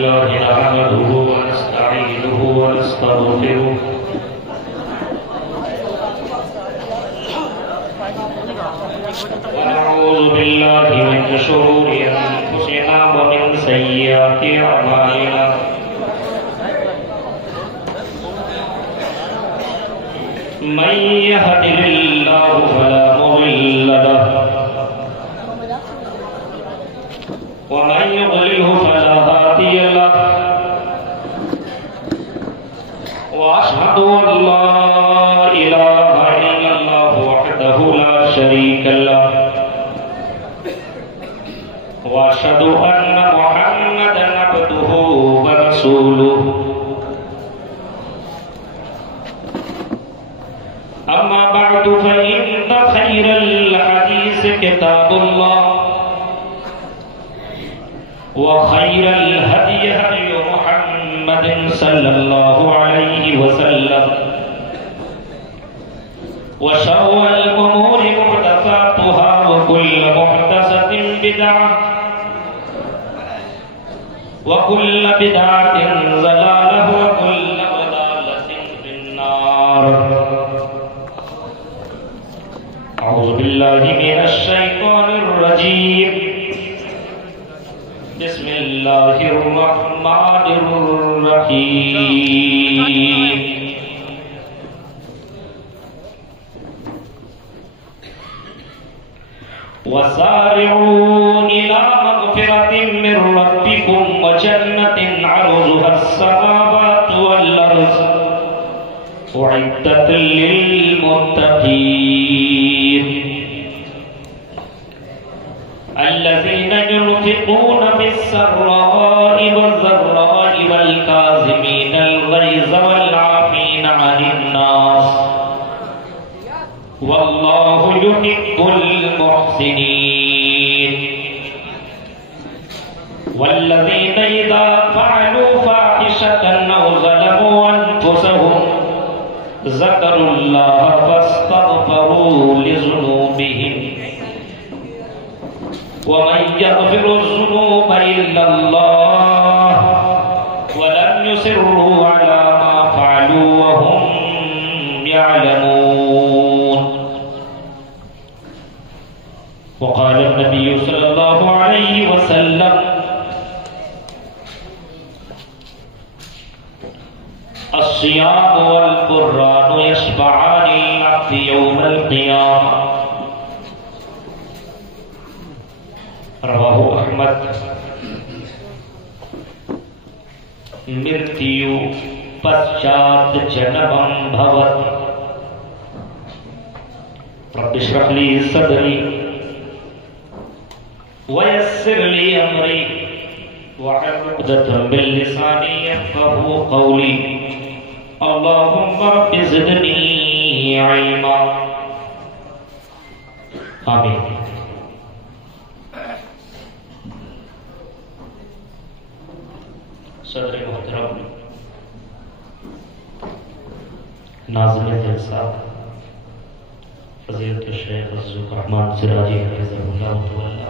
الله نحمده ونستعينه ونستغفره ونعوذ بالله من شرور أنفسنا ومن سيئات أعمالنا من يهده الله فلا مضل له ومن يضلله فلا هادي له وأشهد أن لا إله إلا الله وحده لا شريك له وأشهد أن محمدا عبده ورسوله أما بعد فإن خير الحديث كتاب الله وخير الهدي هدي محمد صلى الله عليه وسلم وشر الأمور محدثاتها وكل محدثة بدعة وكل بدعة ضلالة وكل ضلالة في النار. أعوذ بالله من الشيطان الرجيم. بسم الله الرحمن الرحيم. وسارعوا إلى مغفرة من ربكم وجنة عرضها السماوات والأرض أعدت للمتقين الذين ينفقون في السراء والضراء والكاظمين الغيظ والعافين عن الناس والله يحب المحسنين والذين إذا فعلوا فاحشة أو ظلموا أنفسهم ذكروا الله فاستغفروا لذنوبهم ومن يغفر الذنوب إلا الله ولم يصروا على ما فعلوا وهم يعلمون. وقال النبي صلى الله عليه وسلم الصيام والقرآن يشفعان للعبد يوم القيامة. رواہ احمد. مرتیو پشچات جنبم بھوت رب اشرح لی صدری ویسر لی امری واحلل عقدۃ من لسانی یفقهوا قولی اللهم رب زدنی علما. آمین. صدر محترم ناظم جلسہ فضیلت الشیخ عزیز الرحمن سراجی حفظہ اللہ تعالی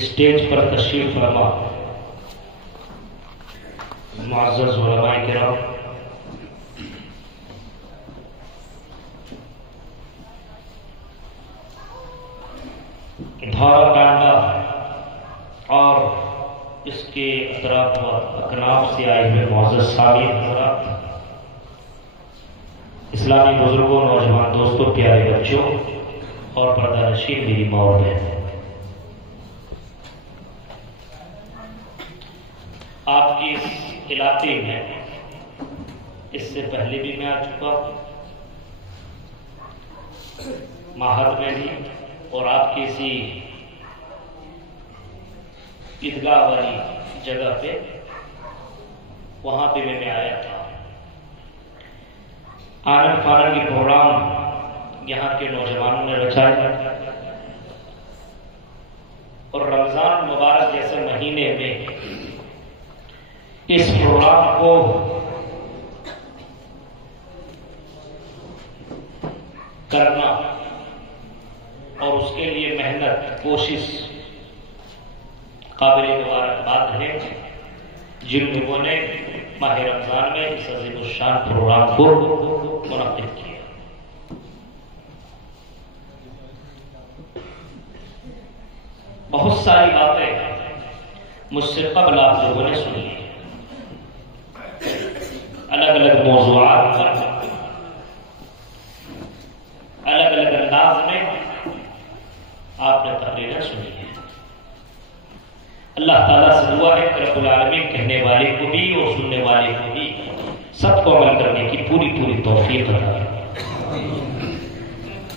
اسٹیج پر تشریف فرما معزز علماء کرام، دھارا کانڈا اور اس کے اطراف و اکناف سے آئے ہوئے معزز سامعین حضرات، اسلامی بزرگوں، نوجوان دوستوں، پیارے بچوں اور پردہ نشین میری ماں اور بہن، آپ کی اس علاقے میں اس سے پہلے بھی میں آ چکا ہوں، ماہر میں بھی، اور آپ کی اسی عیدگاہ والی جگہ پہ وہاں پہ میں آیا تھا. آنن فانن کے پروگرام یہاں کے نوجوانوں نے رچایا اور رمضان مبارک جیسے مہینے میں اس پروگرام کو کرنا اور اس کے لیے محنت کوشش قابل مبارکباد ہے جن لوگوں نے ماہ رمضان میں اس عظیم الشان پروگرام کو منعقد کیا۔ بہت ساری باتیں مجھ سے قبل آپ لوگوں نے سنی ہیں، الگ الگ موضوعات پر الگ الگ انداز میں آپ نے تقریریں سنی ہیں۔ اللہ تعالیٰ سے دعا ہے کہ رب العالمین کہنے والے کو بھی اور سننے والے کو بھی سب کو عمل کرنے کی پوری توفیق عطا فرمائے،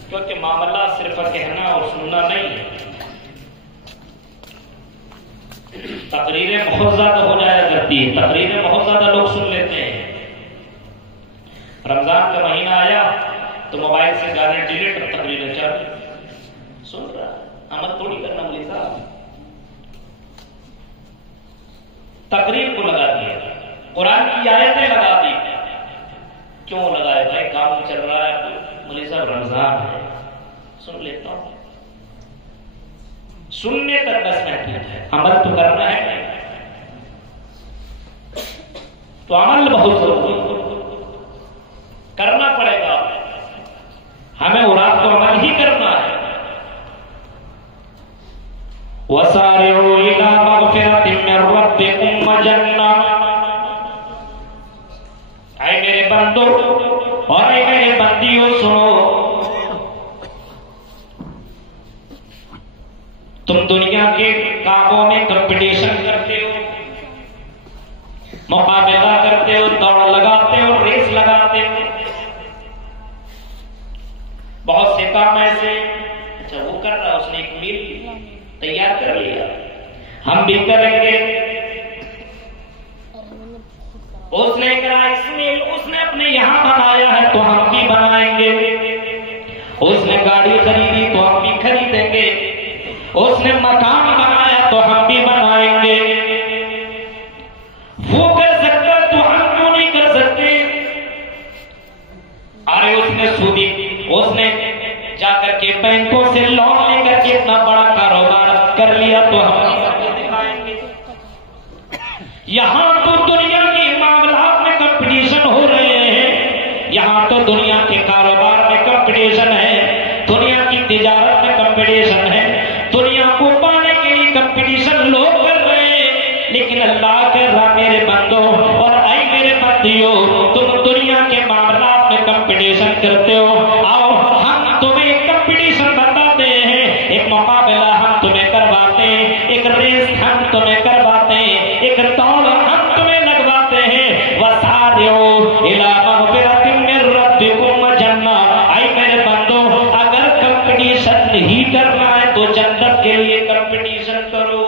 کیونکہ معاملہ صرف کہنا اور سننا نہیں ہے۔ تقریریں بہت زیادہ ہو جایا کرتی ہیں، تقریریں بہت زیادہ لوگ سن لیتے ہیں۔ رمضان کا مہینہ آیا تو موبائل سے گانے ڈیلیٹ اور تقریریں چل سن رہا، عمل تھوڑی کرنا مولوی صاحب، تقریر کو لگا دیا، قرآن کی آیتیں لگا دی۔ کیوں لگائے بھائی؟ کام چل رہا ہے مولوی صاحب، رمضان ہے، سن لیتا ہوں۔ سننے تک بس محدود ہے، عمل تو کرنا ہے، تو عمل بہت ضروری کرنا پڑے گا ہمیں، اور آپ کو عمل ہی کرنا ہے۔ وَسَارِعُوا إِلَىٰ مَغْفِرَةٍ مِّن رَّبِّكُمْ وَجَنَّةٍ، اے میرے بندو اور اے میرے بندیوں سنو، تم دنیا کے کاموں میں کمپٹیشن کرتے ہو، مقابلہ کرتے ہو، دوڑ لگاتے ہو، ریس لگاتے ہو، بہت سے کام ایسے، اچھا وہ کر رہا، اس نے ایک میل تیار کر لیا، ہم بھی کریں گے، اس نے کرا اس میل، اس نے اپنے یہاں بنایا ہے تو ہم بھی بنائیں گے، اس نے گاڑی خریدی تو ہم بھی خریدیں گے، اس نے مکان بنایا تو ہم بھی بنائیں گے، وہ کر سکتا تو ہم کیوں نہیں کر سکتے؟ ارے اس نے سودی، اس نے جا کر کے بینکوں سے لون لے کر کے اتنا بڑا کاروبار کر لیا تو ہم بھی کر کے دکھائیں گے۔ یہاں تو دنیا کے معاملات میں کمپٹیشن ہو رہے ہیں، یہاں تو دنیا کے کاروبار میں کمپٹیشن ہے، دنیا کی تجارت میں کمپٹیشن ہے، دنیا کو پانے کے لیے کمپٹیشن لوگ کر رہے ہیں، لیکن اللہ کہہ رہا میرے بندو اور اے میرے بندیوں، تم دنیا کے معاملات میں کمپٹیشن کرتے ہو، آؤ ہم تمہیں ایک کمپٹیشن بتاتے ہیں، ایک مقابلہ ہم تمہیں کرواتے ہیں، ایک ریس ہم تمہیں کرواتے ہیں، ایک دوڑ ہم تمہیں لگواتے ہیں۔ وَسَارِعُوا إِلَىٰ مَغْفِرَةٍ مِّن رَّبِّكُمْ وَجَنَّةٍ، اے میرے بندو اگر کمپٹیشن نہیں کرنا ہے تو جنت کے لیے کمپٹیشن کرو،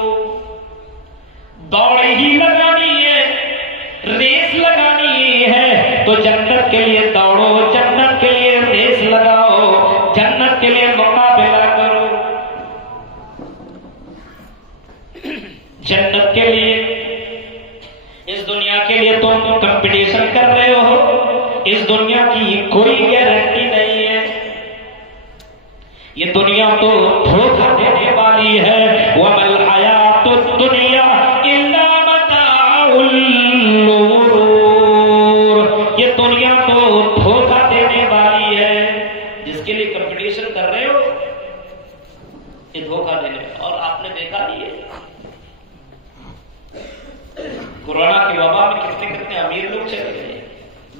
دوڑ ہی لگانی ہے، ریس لگانی ہے تو جنت کے لیے دوڑو، جنت کے لیے ریس لگاؤ، جنت کے لیے مقابلہ کرو، جنت کے لیے۔ اس دنیا کے لیے تم کمپٹیشن کر رہے ہو، اس دنیا کی کوئی گارنٹی نہیں ہے، یہ دنیا تو دھوکہ دینے والی ہے۔ وَمَا الْحَيَاةُ الدُّنْيَا إِلَّا مَتَاعُ الْغُرُورِ، یہ دنیا تو دھوکہ دینے والی ہے۔ جس کے لیے کمپٹیشن کر رہے ہو یہ دھوکہ دینے، اور آپ نے دیکھا ہی ہے کورونا کی وبا میں کتنے امیر لوگ چلے گئے،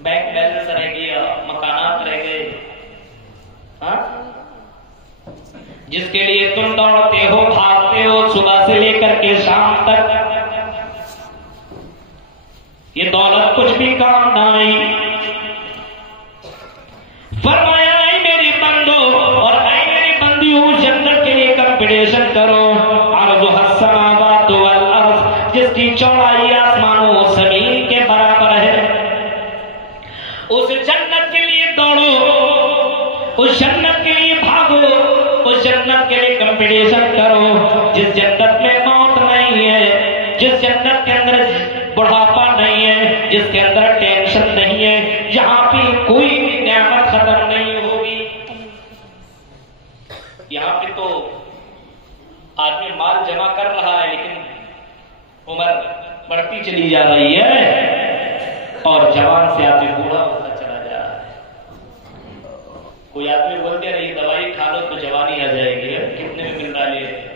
بینک بیلنس رہ گیا، مکانات رہ گئے، ہاں جس کے لیے تم دوڑتے ہو، بھاگتے ہو صبح سے لے کر کے شام تک، یہ دولت کچھ بھی کام نہ آئی۔ فرمایا اے میرے بندو اور اے میری بندیوں، جنت کے لیے کمپٹیشن کرو۔ عرضها السماوات والارض، جس کی چوڑائی آسمانوں و زمین کے برابر ہے، اس جنت کے لیے دوڑو، اس جنت کے لیے بھاگو، اس جنت کے لیے کمپٹیشن کرو جس جنت میں موت نہیں ہے، جس جنت کے اندر بڑھاپا نہیں ہے، جس کے اندر ٹینشن نہیں ہے، جہاں پہ کوئی بھی نعمت ختم نہیں ہوگی۔ یہاں پہ تو آدمی مال جمع کر رہا ہے لیکن بڑھتی چلی جا رہی ہے اور جوان سے آدمی بوڑھا ہوتا چلا جا رہا ہے. کوئی آدمی بولتے نہیں دوائی کھا لو تو جوانی آ جائے گی، کتنے میں مل رہا ہے.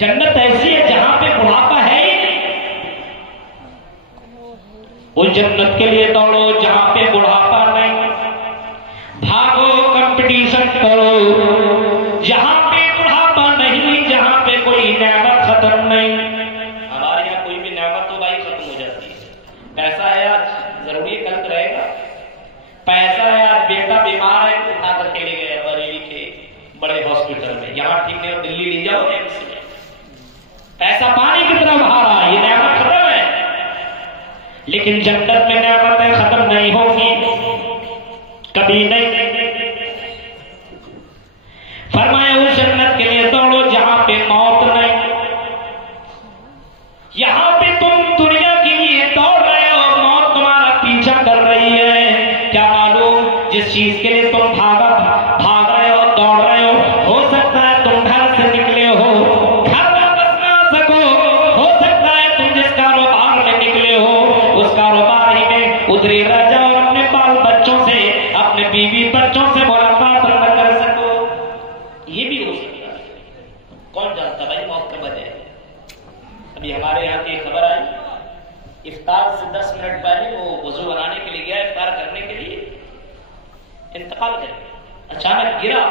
جنت ایسی ہے جہاں پہ بڑھاپا ہے ہی نہیں. اس جنت کے لیے دوڑو جہاں پہ بڑھاپا نہیں، بھاگو کمپٹیشن کرو جہاں پہ بڑھاپا نہیں، جہاں پہ کوئی نعمت ختم نہیں. ہمارے یہاں کوئی بھی نعمت تو بھائی ختم ہو جاتی ہے. پیسہ ہے آج ضروری ہے کل رہے گا. پیسہ ہے آج بیٹا بیمار ہے اٹھا کر کے لے گئے بریلی کے بڑے ہاسپٹل میں، یہاں ٹھیک نہیں ہو دلی لے جاؤ. پیسہ پانی کی طرح بہا رہا ہے، یہ نعمت ختم ہے. لیکن جنت میں نعمتیں ختم نہیں ہوگی کبھی نہیں. فرمایا اس جنت کے لیے دوڑو جہاں پہ موت نہیں. یہاں پہ تم دنیا کے لیے دوڑ رہے ہو، موت تمہارا پیچھا کر رہی ہے. کیا معلوم جس چیز کے لیے تم بھاگ رہے ہو دوڑ رہے ہو سکتا ہے تم گھر سے نکلے ہو گھر واپس نہ آ سکو. ہو سکتا ہے تم جس کاروبار میں نکلے ہو اس کاروبار ہی میں ادھری رہ جاؤ، اپنے بال بچوں سے اپنے بیوی بچوں سے ملاقات نہ کر سکو. یہ بھی ہو سکتا ہے. کون جانتا بھائی موت کب آ جائے. ابھی ہمارے یہاں کی خبر آئی، افطار سے 10 منٹ پہلے وہ وضو بنانے کے لیے گیا افطار کرنے کے لیے، انتقال کر گیا. اچانک گرا،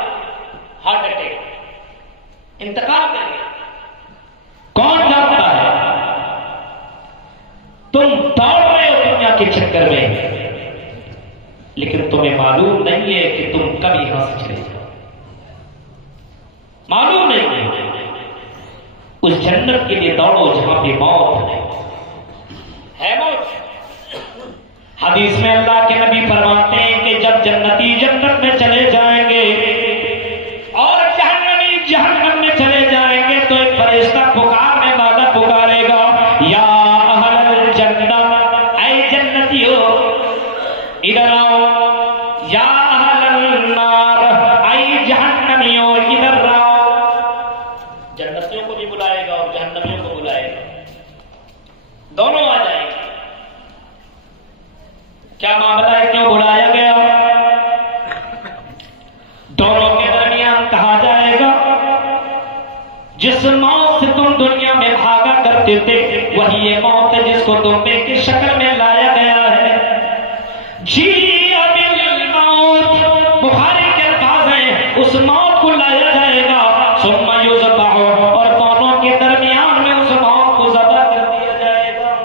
ہارٹ اٹیک، انتقال کر گیا. کون جانتا ہے. تم دوڑ رہے ہو دنیا کے چکر میں لیکن تمہیں معلوم نہیں ہے کہ تم کب یہاں سے چلے جاؤ. معلوم نہیں ہے. اس جنت کے لیے دوڑو جہاں پہ موت ہے. موت حدیث میں اللہ کے نبی فرماتے ہیں کہ جب جنتی جنت میں چلے جائیں گے اور جہنمی جہنم میں چلے جائیں گے تو ایک فرشتہ پکارنے والا پکارے گا، یا اہل الجنہ، اے جنتیو ادھر آؤ. یا اہل النار، اے جہنمیو ادھر آؤ. جنتیوں کو بھی بلائے گا اور جہنمیوں کو بلائے گا، دونوں آ جائیں گے. کیا معاملہ ہے، کیوں بلایا گیا؟ دونوں کے درمیان کہا جائے گا جس موت سے تم دنیا میں بھاگا کرتے تھے وہی یہ موت ہے جس کو تمہیں کی شکل میں لایا گیا ہے. جی اب الموت، بخاری کے الفاظ ہیں، اس موت کو لایا جائے گا. ثم یذبح، اور دونوں کے درمیان میں اس موت کو ذبح کر دیا جائے گا.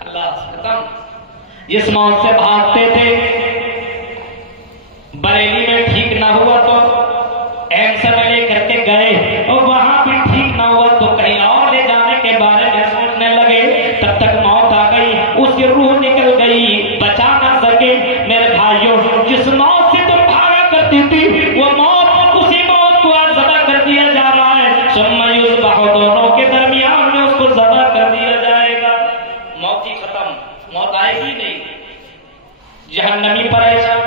خلاص ختم. جس موت سے بھاگتے تھے بریلی میں ٹھیک نہ ہوا تو ایمس میں لے کر کے گئے اور وہاں بھی ٹھیک نہ ہوا تو کہیں اور لے جانے کے بارے میں سوچنے لگے. تب تک موت آ گئی، اس کی روح نکل گئی، بچا نہ سکے. میرے بھائیوں، جس موت سے تم بھاگا کرتی تھی وہ موت، اسی موت کو آج ذبح کر دیا جا رہا ہے. ثم یذبح، دونوں کے درمیان میں اس کو ذبح کر دیا جائے گا. موت ہی ختم، موت آئے گی نہیں. جہنمی پریشان،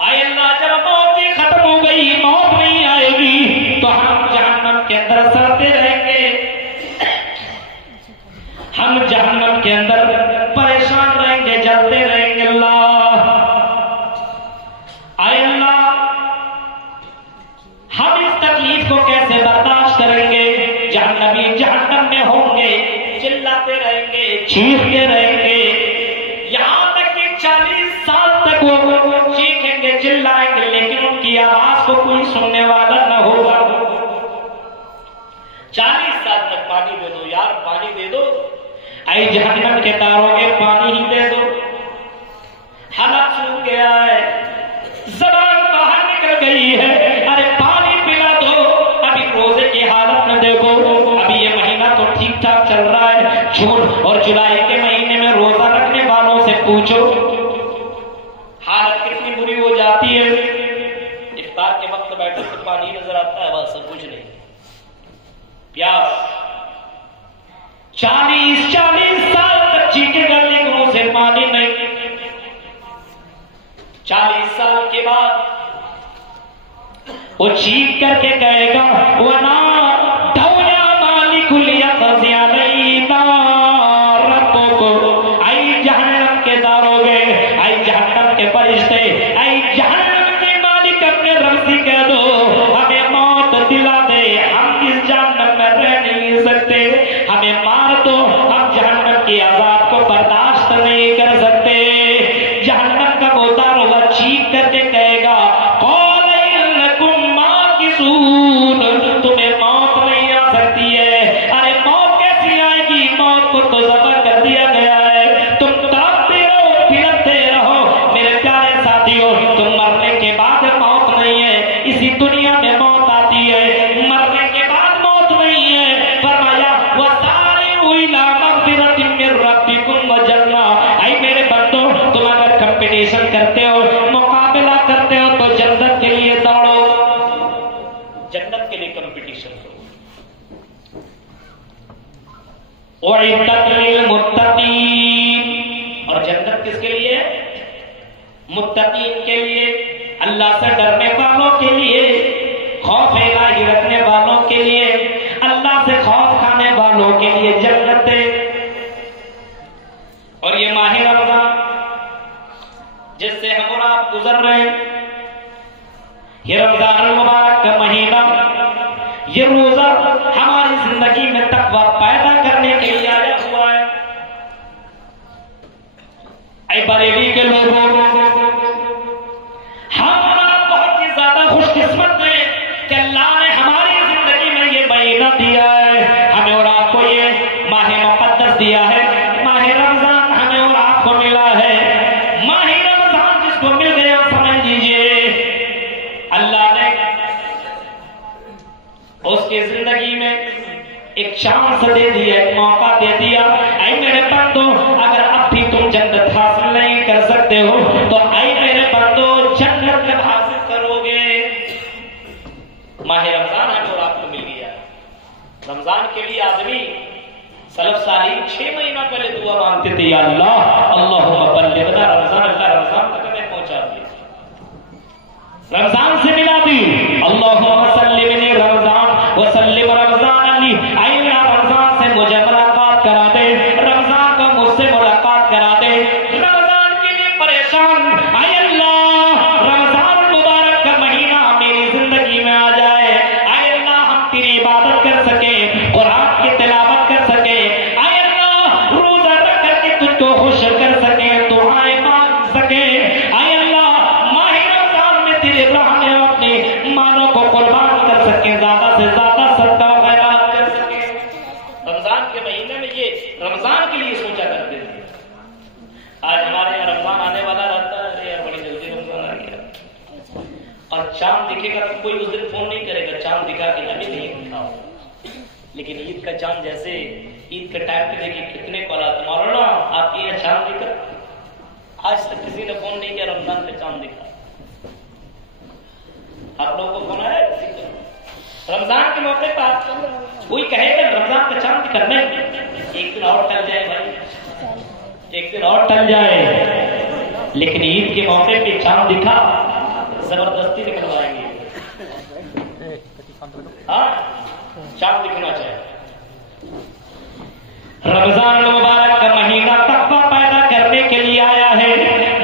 آئے اللہ جب موت ہی ختم ہو گئی، موت نہیں آئے گی تو ہم جہنم کے اندر سڑتے رہیں گے، ہم جہنم کے اندر پریشان رہیں گے، جلتے رہیں گے. اللہ، آئے اللہ ہم اس تکلیف کو کیسے برداشت کریں گے. جہنمی جہنم میں ہوں گے، چلاتے رہیں گے، چیختے رہیں گے، یہاں تک کہ 40 سال تک وہ چیخیں گے، چلائیں گے، لیکن ان کی آواز کو کوئی سننے والا نہ ہوگا. 40 سال تک پانی دے دو یار، پانی دے دو. اے جہنم کے تاروں کے پانی ہی دے دو. حلق سوکھ گیا ہے، زبان باہر نکل گئی ہے، ارے پانی پلا دو. ابھی روزے کی حالت میں دیکھو، ابھی یہ مہینہ تو ٹھیک ٹھاک چل رہا ہے. جون اور جولائی کے مہینے میں روزہ رکھنے والوں سے پوچھو حالت کتنی بری ہو جاتی ہے. افطار کے وقت بیٹھے تو پانی نظر آتا ہے، بس کچھ نہیں. پیاس 40 سال تک چیخے گا لیکن اسے پانی نہیں. 40 سال کے بعد وہ چیخ کر کے کہے گا وَنَا دَوْيَا مَالِكُ اعدت للمتقین، اور جنت کس کے لیے؟ متقین کے لیے، اللہ سے ڈرنے والوں کے لیے، خوف الہی رکھنے والوں کے لیے، اللہ سے خوف کھانے والوں کے لیے جنت ہے۔ اور یہ ماہ رمضان جس سے ہم اور آپ گزر رہے ہیں، یہ رمضان المبارک کا مہینہ، یہ روزہ ہماری زندگی میں تقویٰ پیدا کرنے کے لیے آیا ہوا ہے۔ اے بریلی کے لوگوں، ہم بہت ہی زیادہ خوش قسمت ہیں کہ اللہ نے ہماری زندگی میں یہ مہینہ دیا ہے، ہمیں اور آپ کو یہ ماہ مقدس دیا ہے، ماہ رمضان ہمیں اور آپ کو ملا ہے۔ ماہ رمضان جس کو مل گیا سمجھ لیجئے اللہ نے اس کی زندگی میں ایک چانس دے دیا، ایک موقع دے دیا۔ اے میرے بندو، اگر اب بھی تم جنت حاصل نہیں کر سکتے ہو تو اے میرے بندو جنت کب حاصل کرو گے؟ ماہ رمضان ہمیں اور آپ کو مل گیا۔ رمضان کے لیے آدمی سلف صالحین 6 مہینہ پہلے دعا مانگتے تھے، یا اللہ اللہم بلغنا رمضان، اللہ رمضان تک ہمیں پہنچا دیا، رمضان سے ملا دی۔ اللہم سلمنی رمضان وسلم رمضان علی، اے اللہ رمضان سے مجھے ملاقات کرا دے، رمضان کو مجھ سے ملاقات کرا دے۔ رمضان کے لیے پریشان، اے اللہ رمضان مبارک کا مہینہ میری زندگی میں آ جائے، اے اللہ ہم تیری عبادت کر سکیں، قرآن کی تلاوت کر سکیں، اے اللہ روزہ رکھ کر کے تجھ کو خوش کر سکیں، دعائیں مانگ سکیں، اے اللہ ماہ رمضان میں تیرے راہ میں اپنے مالوں کو قربان کر سکیں، زیادہ سے زیادہ صدقہ و خیرات کر سکیں۔ رمضان کے مہینے میں یہ رمضان کے لیے سوچا کرتے تھے۔ آج ہمارے یہاں رمضان آنے والا رہتا ہے، ارے یار بڑی جلدی رمضان آ گیا، اور چاند دکھے گا تو کوئی اس دن فون نہیں کرے گا چاند دکھا کے ابھی نہیں دکھاؤ، لیکن عید کا چاند جیسے عید کے ٹائم پہ دیکھیے کتنے کال آتے، مولانا آپ کی یہ چاند دکھا، آج تک کسی نے فون نہیں کیا رمضان پہ چاند دکھا۔ آپ لوگوں کو فون آیا کسی کو؟ رمضان کے موقع پر کوئی کہے گا رمضان کا چاند دکھا؟ نہیں، ایک دن اور ٹل جائے بھائی، ایک دن اور ٹل جائے، لیکن عید کے موقع پہ چاند دکھا زبردستی نکلوائیں گے۔ ہاں چاند دکھنا چاہیے۔ رمضان المبارک کا مہینہ تقویٰ پیدا کرنے کے لیے آیا ہے،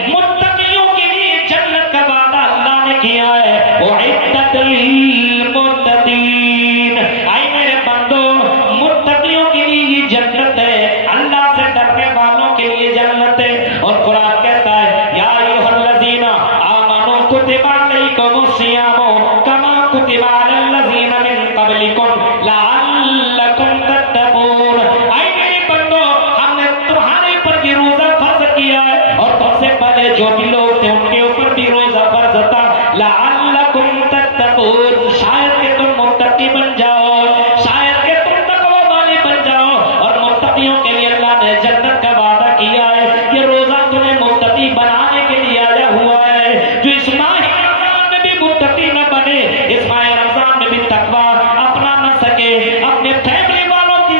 متقیوں کے لیے جنت کا وعدہ اللہ نے کیا ہے، اعدت للمتقین۔ اے میرے بندو متقیوں کے لیے یہ جنت ہے، اللہ سے ڈرنے والوں کے لیے جنت ہے۔ اور قرآن کہتا ہے یا ایھا الذین آمنوا کتب علیکم الصیام کما کتب علی الذین من قبلکم لعلکم تتقون۔ اے میرے بندو ہم نے تمہارے اوپر بھی روزہ فرض کیا ہے، اور تم سے پہلے جو بھی لوگ تھے ان کے اوپر بھی روزہ فرض تھا، لعلکم تتقون، شاید کہ تم متقی بن جاؤ، شاید کہ تم تقوی والے بن جاؤ۔ اور متقیوں کے لیے اللہ نے جنت کا وعدہ کیا ہے، یہ روزہ تمہیں متقی بنانے کے لیے آیا ہوا ہے۔ جو اس ماہ رمضان میں بھی متقی نہ بنے، اس ماہ رمضان میں بھی تقوی اپنا نہ سکے، اپنے فیملی والوں کی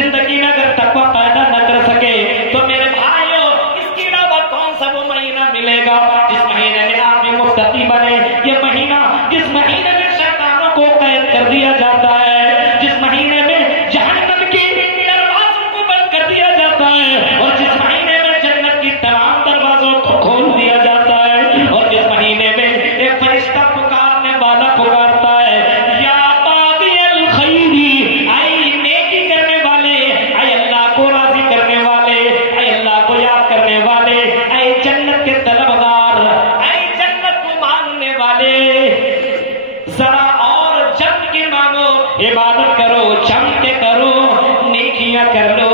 زندگی میں اگر تقوی پیدا نہ کر سکے، تو میرے بھائیوں اس کے علاوہ کون سا وہ مہینہ ملے گا جس مہینے میں آدمی متقی بنے؟ یہ مہینہ جس مہینے میں شیطانوں کو قید کر دیا جاتا ہے، جس مہینے میں جہنم کے دروازوں کو بند کر دیا جاتا ہے، اور جس مہینے میں جنت کی تمام دروازوں کو کھول دیا جاتا ہے، اور جس مہینے میں ایک فرشتہ پکارنے والا پکارتا ہے یا باغی الخیر، اے نیکی کرنے والے، اے اللہ کو راضی کرنے والے، اے اللہ کو یاد کرنے والے، اے جنت کے طلبگار، اے جنت کو مانگنے والے، ذرا اور جم کے مانگو، عبادت کرو، جم کے کرو، نیکیاں کر لو،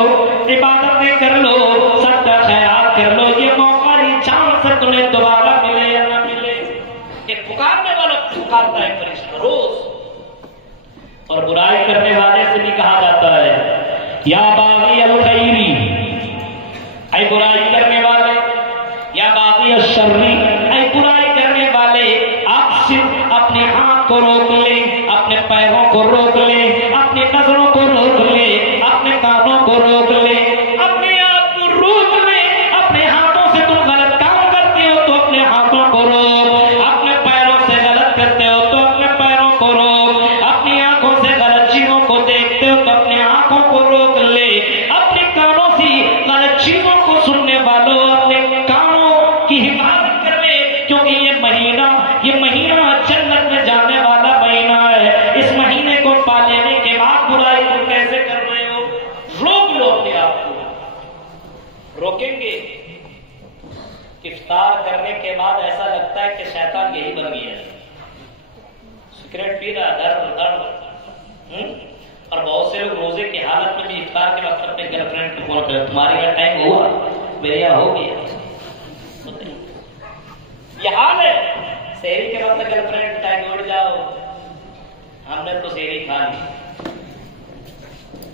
عبادتیں کر لو، صدقہ خیرات کر لو، یہ موقع یہ چانس سے تمہیں دوبارہ ملے یا نہ ملے۔ ایک پکارنے والا پکارتا ہے فرشتہ روز، اور برائی کرنے والے سے بھی کہا جاتا ہے یا باغی الخیری، اے برائی کرنے والے، یا باغی الشری، اے برائی کرنے والے، آپ صرف اپنے ہاتھ کو روک لیں، اپنے پیروں کو روک لیں، اپنی نظروں کو روک لیں، اپنے کانوں کو روک لے, اپنے آپ کو روک لے. اپنے ہاتھوں سے تم غلط کام کرتے ہو تو اپنے ہاتھوں کو روک, اپنے پیروں سے غلط کرتے ہو تو اپنے پیروں کو روک, اپنی آنکھوں سے غلط چیزوں کو دیکھتے ہو تو اپنے آنکھوں کو روک لے, اپنے کانوں سے غلط چیزوں کو سننے والوں اپنے کانوں کی حفاظت کر لے, کیونکہ یہ مہینہ جنت میں جانے والا مہینہ ہے. اس مہینے کو پا لینے کے بعد برائی کو کیسے کر رہے ہو؟ روک لو اپنے آپ کو. روکیں گے. افطار کرنے کے بعد ایسا لگتا ہے کہ شیطان یہی بن گیا ہے, سگریٹ پی رہا دھر, اور بہت سے لوگ روزے کی حالت میں بھی افطار کے وقت اپنے گرل فرینڈ کو فون کرتے, تمہارے یہاں ٹائم ہوا, میرے یہاں ہو گیا. یہ حال ہے. سحری کے وقت گرل فرینڈ ٹائم اٹھ جاؤ, ہم نے تو سحری کھا لی.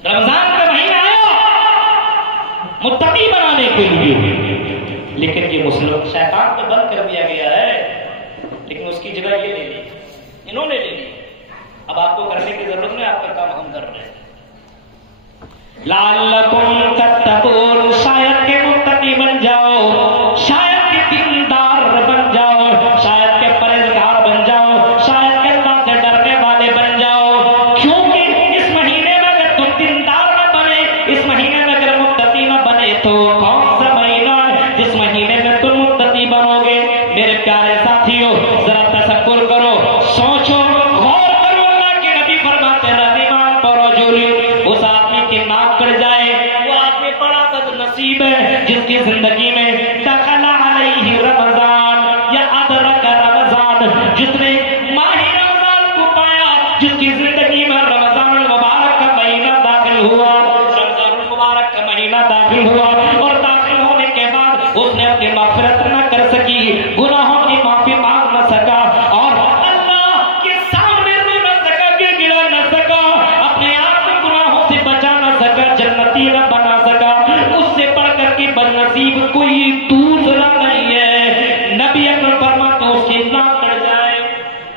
رمضان کا مہینہ آیا متقی بنانے کے لیے, لیکن یہ مسلم شیطان تو بند کر دیا گیا ہے, لیکن اس کی جگہ یہ لے لی, انہوں نے لے لی. اب آپ کو کرنے کی ضرورت نہیں, آپ کا کام ہم کر رہے ہیں. لعلکم تتقون, شاید کہ متقی بن جاؤ, شاید کہ دیندار بن جاؤ, شاید کہ پرہیزگار بن جاؤ, شاید کہ اللہ سے ڈرنے والے بن جاؤ. کیونکہ اس مہینے میں اگر تم دیندار نہ بنے, اس مہینے میں اگر متقی نہ بنے, تو کون سا مہینہ ہے جس مہینے میں تم متقی بنو گے؟ میرے پیارے ساتھیوں, ذرا تصور کرو, سوچو, غور کرو. اللہ کے نبی فرماتے ہیں رحمان پر اس آدمی کی ناک کٹ جائے, وہ آدمی بڑا بد نصیب ہے جس کی زندگی میں دخل علیہ رمضان یا ادرک رمضان, جس نے ماہ رمضان کو پایا, جس کی زندگی میں رمضان المبارک کا مہینہ داخل ہوا, رمضان المبارک کا مہینہ داخل ہوا, اور داخل ہونے کے بعد اس نے اپنی مغفرت نہ کر سکی, گناہوں کی معافی مانگ نہ سکا, اور اللہ کے سامنے رو نہ سکا, کہ گرا نہ سکا, اپنے آپ کو گناہوں سے بچا نہ سکا, جنتی نہ بنا سکا. اس سے بڑھ کر کے بد نصیب کوئی دوسرا نہیں ہے. نبی اکرم فرماتے اس کی ناک کٹ جائے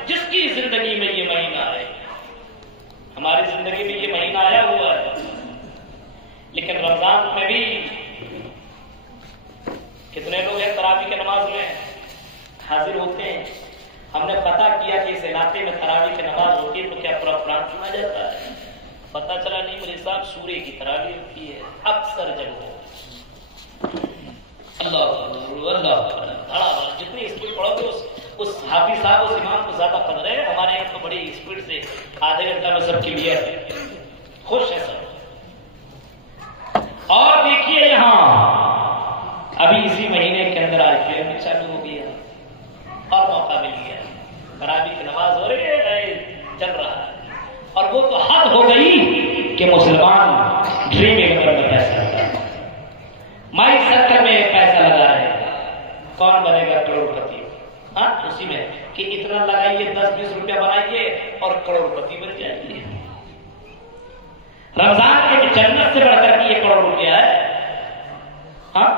جس کی زندگی میں یہ مہینہ ہے. ہماری زندگی میں یہ مہینہ آیا ہوا ہے, لیکن رمضان میں بھی کتنے لوگ ہیں تراویح کی نماز میں حاضر ہوتے ہیں. ہم نے پتہ کیا کہ اس علاقے میں تراویح کی نماز ہوتی ہے تو کیا پورا قرآن سنا جاتا ہے؟ پتہ چلا نہیں, میرے صاحب سورے کی تراویح ہوتی ہے اکثر جگہوں. اللہ جتنی اسپیڈ پڑھو گے اس حافظ صاحب اس امام کو زیادہ قدر ہے. ہمارے یہاں تو بڑی اسپیڈ سے آدھے گھنٹہ میں سب کلیئر, خوش ہے سب. اور دیکھیے یہاں ابھی اسی مہینے کے اندر آج پھر بھی چالو ہو گیا اور موقع مل گیا, تراویح کی نماز ہو رہی ہے, چل رہا ہے. اور وہ تو حد ہو گئی کہ مسلمان ڈریم ایگنر میں پیسہ لگا ہے, مائی سرکل میں پیسہ لگا رہے ہیں, کون بنے گا کروڑ پتی؟ ہاں اسی میں کہ اتنا لگائیے, 10-20 روپیہ بنائیے اور کروڑ پتی بن جائیے. رمضان ایک جنت سے بڑھ کر کے یہ کروڑ روپیہ ہے. ہاں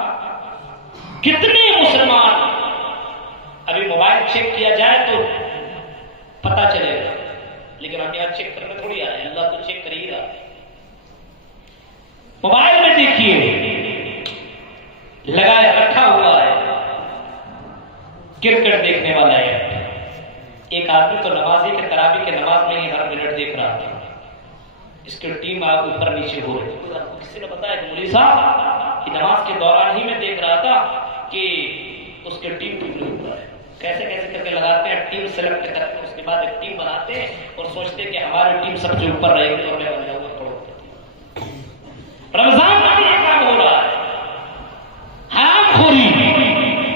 کتنے مسلمان, ابھی موبائل چیک کیا جائے تو پتا چلے گا, لیکن ہم یہاں چیک کرنے تھوڑی آ رہے ہیں, اللہ تو چیک کر ہی رہا ہے. موبائل میں دیکھیے لگائے رکھا ہوا ہے کرکٹ دیکھنے والا ہے. ایک آدمی تو نمازی کے تراویح کے نماز میں ہی ہر منٹ دیکھ رہا تھا, اس کی ٹیم اوپر نیچے ہو رہی تھی. کسی نے بتایا کہ مولوی صاحب کی نماز کے دوران ہی میں دیکھ رہا تھا کہ اس کے ٹیم اوپر ہے. کیسے کیسے کر کے لگاتے ہیں, ٹیم سلیکٹ کرتے ہیں, اس کے بعد ایک ٹیم بناتے ہیں اور سوچتے ہیں کہ ہماری ٹیم سب سے اوپر رہے گی تو ہمیں بن جاؤ گا کروڑ. رمضان میں یہ کام ہو رہا ہے, حرام خوری.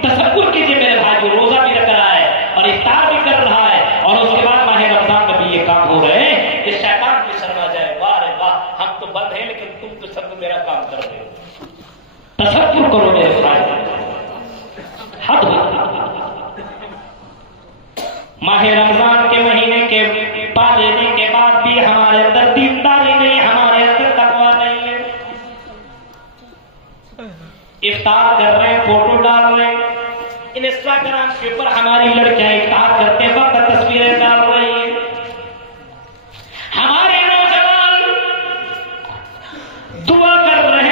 تصور کیجیے میرے بھائی, جو روزہ بھی رکھ رہا ہے اور افطار بھی کر رہا ہے, اور اس کے بعد ماہ رمضان میں بھی یہ کام ہو رہے ہیں, کہ شیطان بھی شرما جائے, واہ رے واہ ہم تو بند ہیں لیکن تم تو سب میرا کام کر رہے ہو. تصور کرو میرے بھائی, حد ماہ رمضان کے مہینے کے پا لینے کے بعد بھی ہمارے اندر دینداری نہیں, ہمارے اندر تقویٰ نہیں ہے. افطار کر رہے ہیں, فوٹو ڈال رہے ہیں, انسٹاگرام کے اوپر ہماری لڑکیاں افطار کرتے وقت تصویریں ڈال رہی ہیں. ہمارے نوجوان دعا کر رہے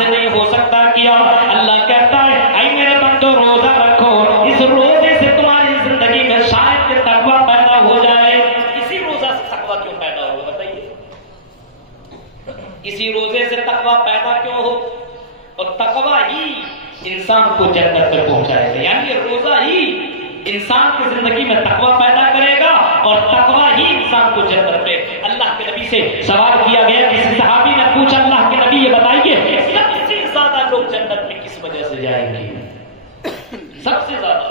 سے نہیں ہو سکتا کیا؟ اللہ کہتا ہے اے میرے بندو روزہ رکھو، اس روزے سے تمہاری زندگی میں شاید کہ تقویٰ پیدا ہو جائے۔ اسی روزہ سے تقویٰ کیوں پیدا ہو بتائیے؟ اسی روزے سے تقویٰ پیدا کیوں ہو؟ اور تقویٰ ہی انسان کو جنت میں پہنچائے گا، یعنی یہ روزہ ہی انسان کی زندگی میں تقویٰ پیدا کرے گا اور تقویٰ ہی انسان کو جنت میں۔ اللہ کے نبی سے سوال کیا گیا، کسی صحابی نے پوچھا اللہ کے نبی یہ بتائیے سب سے زیادہ لوگ جنت میں کس وجہ سے جائیں گے؟ سب سے زیادہ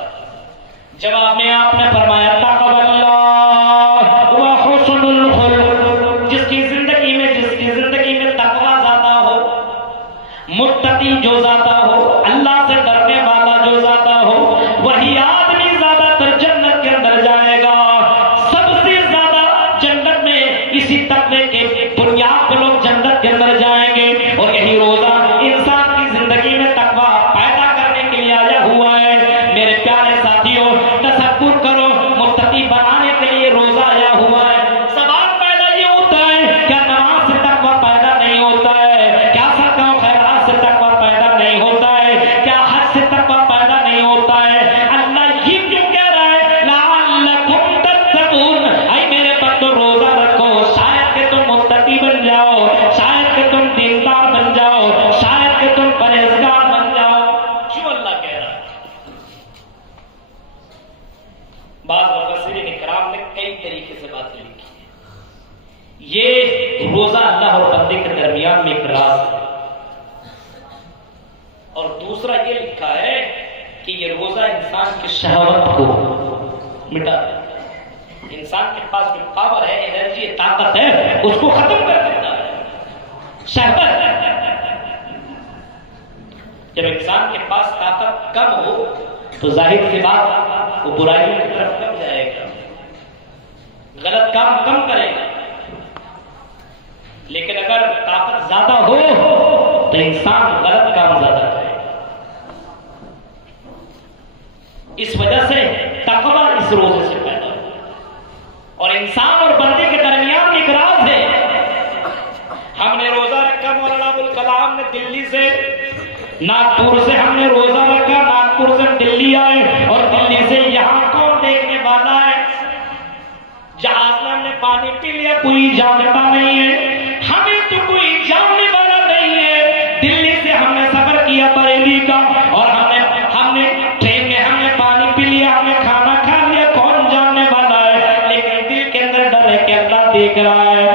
جواب میں آپ نے فرمایا تقوی اللہ و حسن الخلق، جس کی زندگی میں تقویٰ زیادہ ہو، متقی جو زیادہ ہو، اللہ سے ڈرنے والا جو زیادہ ہو، وہی آدمی زیادہ تر جنت کے اندر جائے گا۔ سب سے زیادہ جنت میں اسی تقوی کے بنیاد پہ لوگ جنت کے اندر جائیں گے، اور یہی روزہ انسان کی زندگی میں تقویٰ پیدا کرنے کے لیے آیا ہوا ہے۔ میرے پیارے ساتھیوں تصور کرو، متقی بنانے کے لیے روزہ آیا ہوا ہے۔ سوال پیدا یہ ہوتا ہے کیا نماز سے تقویٰ پیدا نہیں ہوتا ہے؟ کیا صدقہ و خیرات سے تقویٰ پیدا نہیں ہوتا ہے؟ کیا حج سے تقویٰ پیدا نہیں ہوتا ہے؟ اللہ یہ کیوں کہہ رہا ہے لعلکم تتقون، اے میرے بندو روزہ رکھو، شاید کہ تم متقی بن جاؤ، شاید کہ تم دیندار بن جاؤ، شاید کہ تم پرہیزگار بن جاؤ۔ کیوں اللہ کہہ رہا ہے؟ بعض مفسرین اکرام نے کئی طریقے سے باتیں لکھی ہیں۔ یہ روزہ اللہ اور بندے کے درمیان میں ایک راز ہے، اور دوسرا یہ لکھا ہے کہ یہ روزہ انسان کی شہوت کو مٹا دیتا ہے۔ انسان کے پاس جو پاور ہے، انرجی ہے، طاقت ہے، اس کو ختم کر دیتا ہے۔ شہوت جب انسان کے پاس طاقت کم ہو تو ظاہر سی بات وہ برائیوں کی طرف کم جائے گا، غلط کام کم کرے گا۔ لیکن اگر طاقت زیادہ ہو تو انسان غلط کام زیادہ کرے گا۔ اس وجہ سے تقویٰ اس روزے سے پیدا ہو، اور انسان اور بندے کے درمیان ایک راز ہے۔ ہم نے روزہ رکھا، مولانا ابوالکلام نے دلی سے، ناگپور سے ہم نے روزہ رکھا، ناگپور سے دلی آئے، اور دلی سے یہاں کون دیکھنے والا ہے؟ جہاز میں ہم نے پانی پی لیا، کوئی جانتا نہیں ہے، ہمیں تو کوئی جاننے والا نہیں ہے۔ دلی سے ہم نے سفر کیا بریلی کا، اور ہم نے ٹرین میں ہم نے پانی پی لیا، ہم نے کھانا کھا لیا، کون جاننے والا ہے؟ لیکن دل کے اندر ڈر ہے کہ اللہ دیکھ رہا ہے،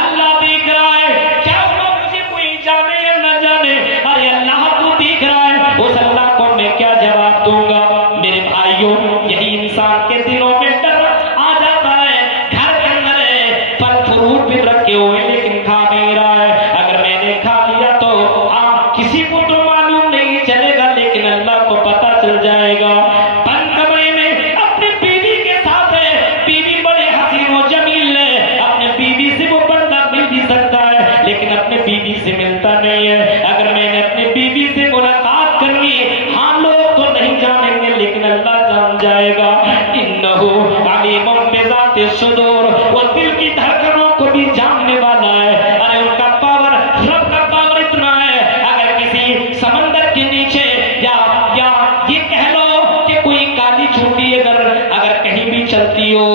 اللہ دیکھ رہا ہے، کیا ہوا مجھے کوئی جانے یا نہ جانے، ارے اللہ تو دیکھ رہا ہے، اس اللہ کو میں کیا جواب دوں گا؟ میرے بھائیوں یہی انسان کے دلوں میں ڈر آ جاتا ہے۔ گھر کے اندر ہے، پھل فروٹ بھی رکھے ہوئے لیکن کھا نہیں رہا ہے، اگر میں نے کھا لیا تو کسی کو تو معلوم نہیں چلے گا لیکن اللہ کو پتا چل جائے گا۔ بند کمرے میں اپنی بیوی کے ساتھ ہے، بیوی بڑے حسین و جمیل ہے، اپنے بیوی سے وہ بندہ مل بھی سکتا ہے لیکن اپنے بیوی سے ملتا نہیں ہے۔ اگر میں نے اپنی بیوی سے ملاقات کر لی، ہاں لوگ تو نہیں جانیں گے لیکن اللہ جان جائے گا۔ انہ علیم بذات الصدور، وہ دل کی دھڑکنوں کو بھی جاننے والا ہے۔ ارے ان کا پاور، رب کا پاور اتنا ہے، اگر کسی سمندر کے نیچے یا یہ کہہ لو کہ کوئی کالی چھوٹی اگر کہیں بھی چلتی ہو،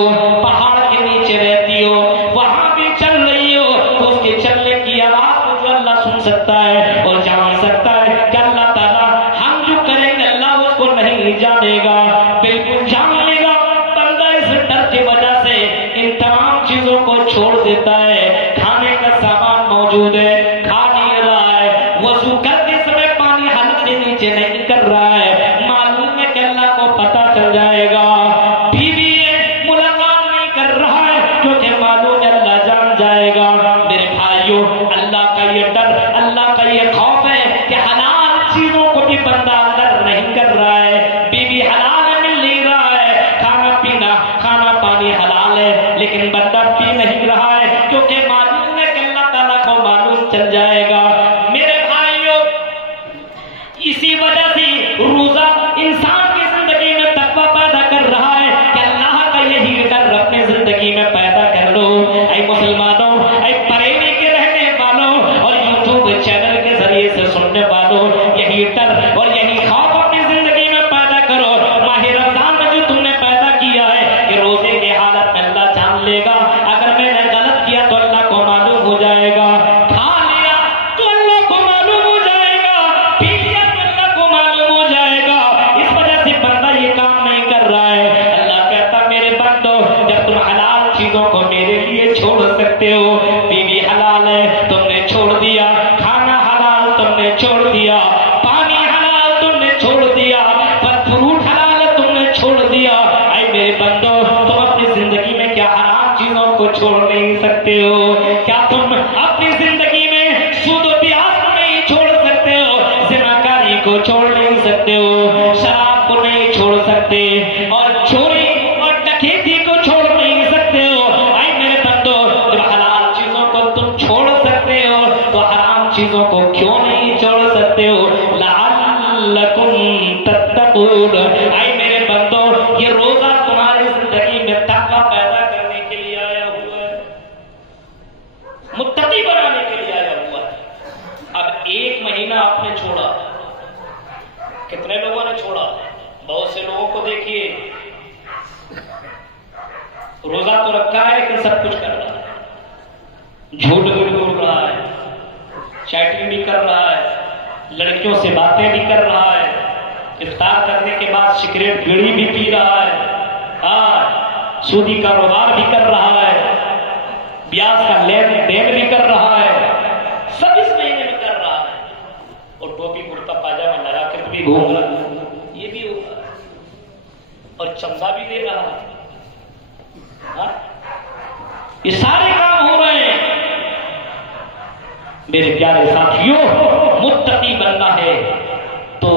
پہاڑ کے نیچے رہتی ہو، وہاں بھی چل رہی ہو، تو اس کے چلنے کی آواز کو جو اللہ سن سکتا ہے اور جان سکتا ہے کہ اللہ تعالیٰ ہم جو کریں گے اللہ اس کو نہیں جانے گا، بالکل جان لے گا۔ بندہ اس ڈر کی وجہ سے ان تمام چیزوں کو چھوڑ دیتا ہے۔ کھانے کا سامان موجود ہے، کھا نہیں رہا ہے، وضو کرتے سمے پانی حلق کے نیچے نہیں کر رہا ہے، معلوم ہے کہ اللہ کو پتا چل جائے گا۔ بیوی ملاقات نہیں کر رہا ہے کیونکہ معلوم ہے اللہ جان جائے گا۔ میرے بھائیوں اللہ کا یہ ڈر، اللہ کا یہ خوف ہے کہ حلال چیزوں کو بھی بندہ اندر نہیں کر رہا ہے، بیوی حلال مل نہیں رہا ہے، کھانا پانی حلال ہے لیکن بندہ پی نہیں رہا ہے کیونکہ معلوم ہے کہ اللہ تعالیٰ کو معلوم چل جائے گا۔ میرے بھائیوں اسی وجہ سے روزہ انسان کی زندگی میں تقویٰ پیدا کر رہا ہے کہ اللہ کا یہی ڈر اپنی زندگی میں پیدا کر لو۔ اے مسلمانوں، اے بریلی کے رہنے والوں اور یوٹیوب چینل کے ذریعے سے سننے والوں، چھوڑ دیا. اے میرے بندو تم اپنی زندگی میں کیا حرام چیزوں کو چھوڑ نہیں سکتے ہو؟ کیا تم اپنی زندگی میں سود و بیاج کو نہیں چھوڑ سکتے ہو؟ زناکاری کو چھوڑ نہیں سکتے ہو؟ شراب کو نہیں چھوڑ سکتے اور چوری اور ڈکیتی کو چھوڑ نہیں سکتے ہو؟ اے میرے بندو جب حلال چیزوں کو تم چھوڑ سکتے ہو تو حرام چیزوں کو کیوں نہیں چھوڑ سکتے ہو؟ لعلکم تتقون. اے میرے بندو یہ روزہ تمہاری زندگی میں تقوی پیدا کرنے کے لیے آیا ہوا ہے، متقی بنانے کے لیے آیا ہوا ہے. اب ایک مہینہ آپ نے چھوڑا، کتنے لوگوں نے چھوڑا؟ بہت سے لوگوں کو دیکھیے روزہ تو رکھا ہے لیکن سب کچھ کر رہا ہے، جھوٹ بھی بول رہا ہے، چیٹنگ بھی کر رہا ہے، لڑکیوں سے باتیں بھی کر رہا ہے، افطار کرنے کے بعد سگریٹ بیڑی بھی پی رہا ہے، سودی کاروبار بھی کر رہا ہے، بیاج کا لین دین بھی کر رہا ہے، سب اس مہینے میں کر رہا ہے، اور ٹوپی کرتا پاجامہ لگا کر بھی گھوم رہا ہے، یہ بھی ہوگا، اور چندہ بھی دے رہا ہے. یہ سارے کام ہو رہے ہیں. میرے پیارے ساتھیوں متقی بننا ہے تو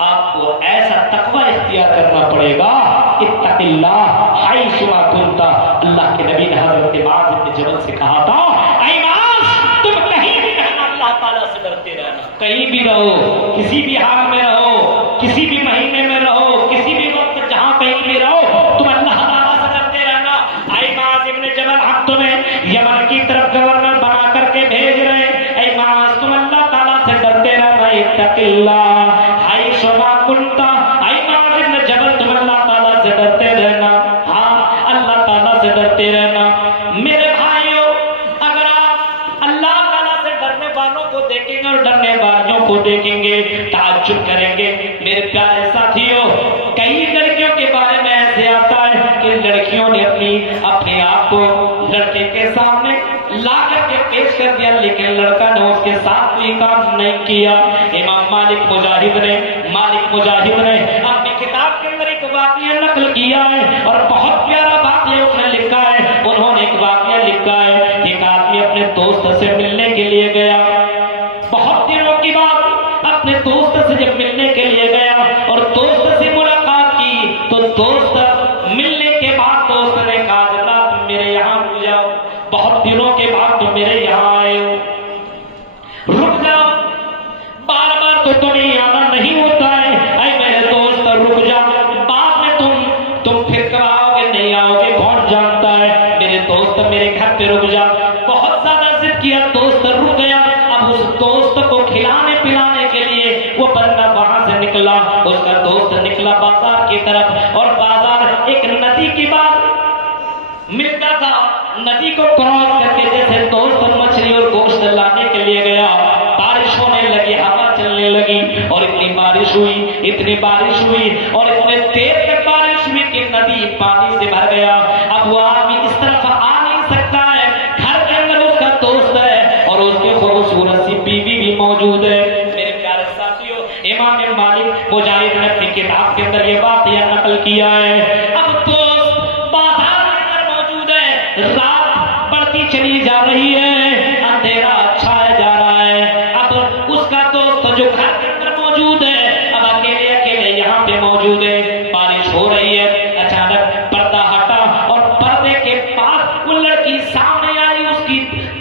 آپ کو ایسا تقوی اختیار کرنا پڑے گا. اتق اللہ حیث ما کنت. اللہ کے نبی نے حضرت معاذ بن جبل سے کہا تھا اے معاذ تم کہیں بھی رہنا اللہ تعالیٰ سے ڈرتے رہنا، کہیں بھی رہو، کسی بھی حال میں رہو، کسی بھی مہینے میں رہو، کسی بھی وقت جہاں کہیں بھی رہو تم اللہ تعالیٰ سے ڈرتے رہنا. اے معاذ بن جبل ہم تمہیں یمن کی طرف گورنر بنا کر کے بھیج رہے ہیں. اے معاذ تم اللہ تعالیٰ سے ڈرتے رہنا. اتق اللہ حیث ما کنت. اے معاذ بن جبل تم اللہ تعالیٰ سے ڈرتے رہنا. ہاں اللہ تعالیٰ سے ڈرتے رہنا. میرے بھائیوں اگر آپ اللہ تعالیٰ سے ڈرنے والوں کو دیکھیں گے اور ڈرنے والیوں کو دیکھیں گے تعجب کریں گے. میرے پیارے ساتھیوں کئی لڑکیوں کے بارے میں ایسے آتا ہے کہ لڑکیوں نے اپنے آپ کو لڑکے کے سامنے لا کر کے پیش کر دیا لیکن لڑکا نے اس کے ساتھ کوئی کام نہیں کیا. امام مالک مجاہد نے اپنی کتاب کے اندر ایک واقعہ نقل کیا ہے اور بہت پیارا واقعہ اس نے لکھا ہے. انہوں نے ایک واقعہ لکھا ہے کہ ایک آدمی اپنے دوست سے ملنے کے لیے گیا. بہت دنوں کے بعد اپنے دوست سے جب ملنے کے لیے گیا اور دوست سے ملاقات کی تو دوست ملنے کے بعد دوست نے کہا جناب تم میرے یہاں رک جاؤ، بہت دنوں کے بعد تم میرے یہاں آئے ہو، رک جاؤ، بار بار تو تمہیں آنا نہیں ہوتا ہے. اے میرے دوست رک جا، بعد میں تم پھر کب آؤ گے نہیں آؤ گے کون جانتا ہے. میرے دوست میرے گھر پہ رک جا. بہت زیادہ ضد کیا، دوست رک گیا. اب اس دوست کو کھلانے پلانے کے لیے وہ بندہ وہاں سے نکلا، اس کا دوست نکلا بازار کی طرف اور بازار ایک ندی کی بات ملتا تھا. ندی کو کراس کر کے جیسے دوست مچھلی اور گوشت لانے کے لیے گیا، بارش ہونے لگی، ہوا چلنے لگی اور اتنی بارش ہوئی اور اتنے دیر تک بارش ہوئی کہ ندی پانی سے بھر گیا. اب وہ آدمی اس طرف آ نہیں سکتا ہے، گھر کے اندر اس کا دوست ہے اور اس کی خوبصورت سی بیوی بھی موجود ہے. میرے پیارے ساتھیوں امام مالک مجاہد نے اپنی کتاب کے اندر یہ واقعہ نقل کیا ہے. اب دوست بازار کے اندر موجود ہے، رات بڑھتی چلی جا رہی ہے، اندھیرا چھایا جا رہا ہے. اب اس کا دوست جو گھر کے اندر موجود ہے اب اکیلے یہاں پہ موجود ہے. بارش ہو رہی ہے، اچانک پردہ ہٹا اور پردے کے پاس وہ لڑکی سامنے آئی، اس کی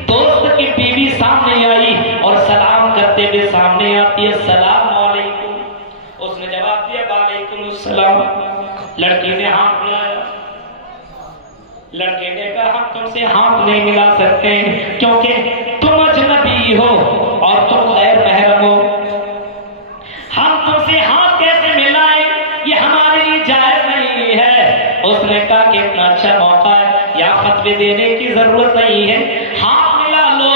دوست کی بیوی سامنے آئی اور سلام کرتے ہوئے سامنے آتی ہے. السلام علیکم. اس نے جواب دیا وعلیکم السلام. لڑکی نے ہاتھ ملایا. لڑکے نے کہا ہم تم سے ہاتھ نہیں ملا سکتے کیونکہ تم اجنبی ہو اور تم غیر محرم ہو. ہم تم سے ہاتھ کیسے ملائیں، یہ ہمارے لیے جائز نہیں ہے. اس نے کہا کہ اتنا اچھا موقع ہے، یا فتوی دینے کی ضرورت نہیں ہے، ہاتھ ملا لو.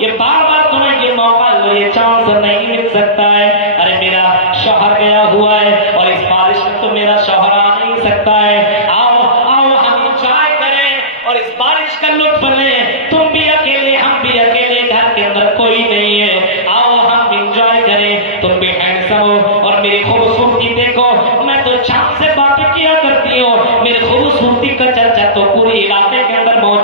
یہ بار بار تمہیں یہ موقع یہ چانس نہیں مل سکتا ہے. ارے میرا شوہر گیا ہوا ہے اور اس بارش میں تو میرا شوہر آ نہیں سکتا ہے. آؤ ہم انجوائے کریں اور اس بارش کا لطف لیں. تم بھی اکیلے ہم بھی اکیلے، گھر کے اندر کوئی نہیں ہے. آؤ ہم انجوائے کریں. تم بھی ہینڈسم ہو اور میری خوبصورتی دیکھو، میں تو چاند سے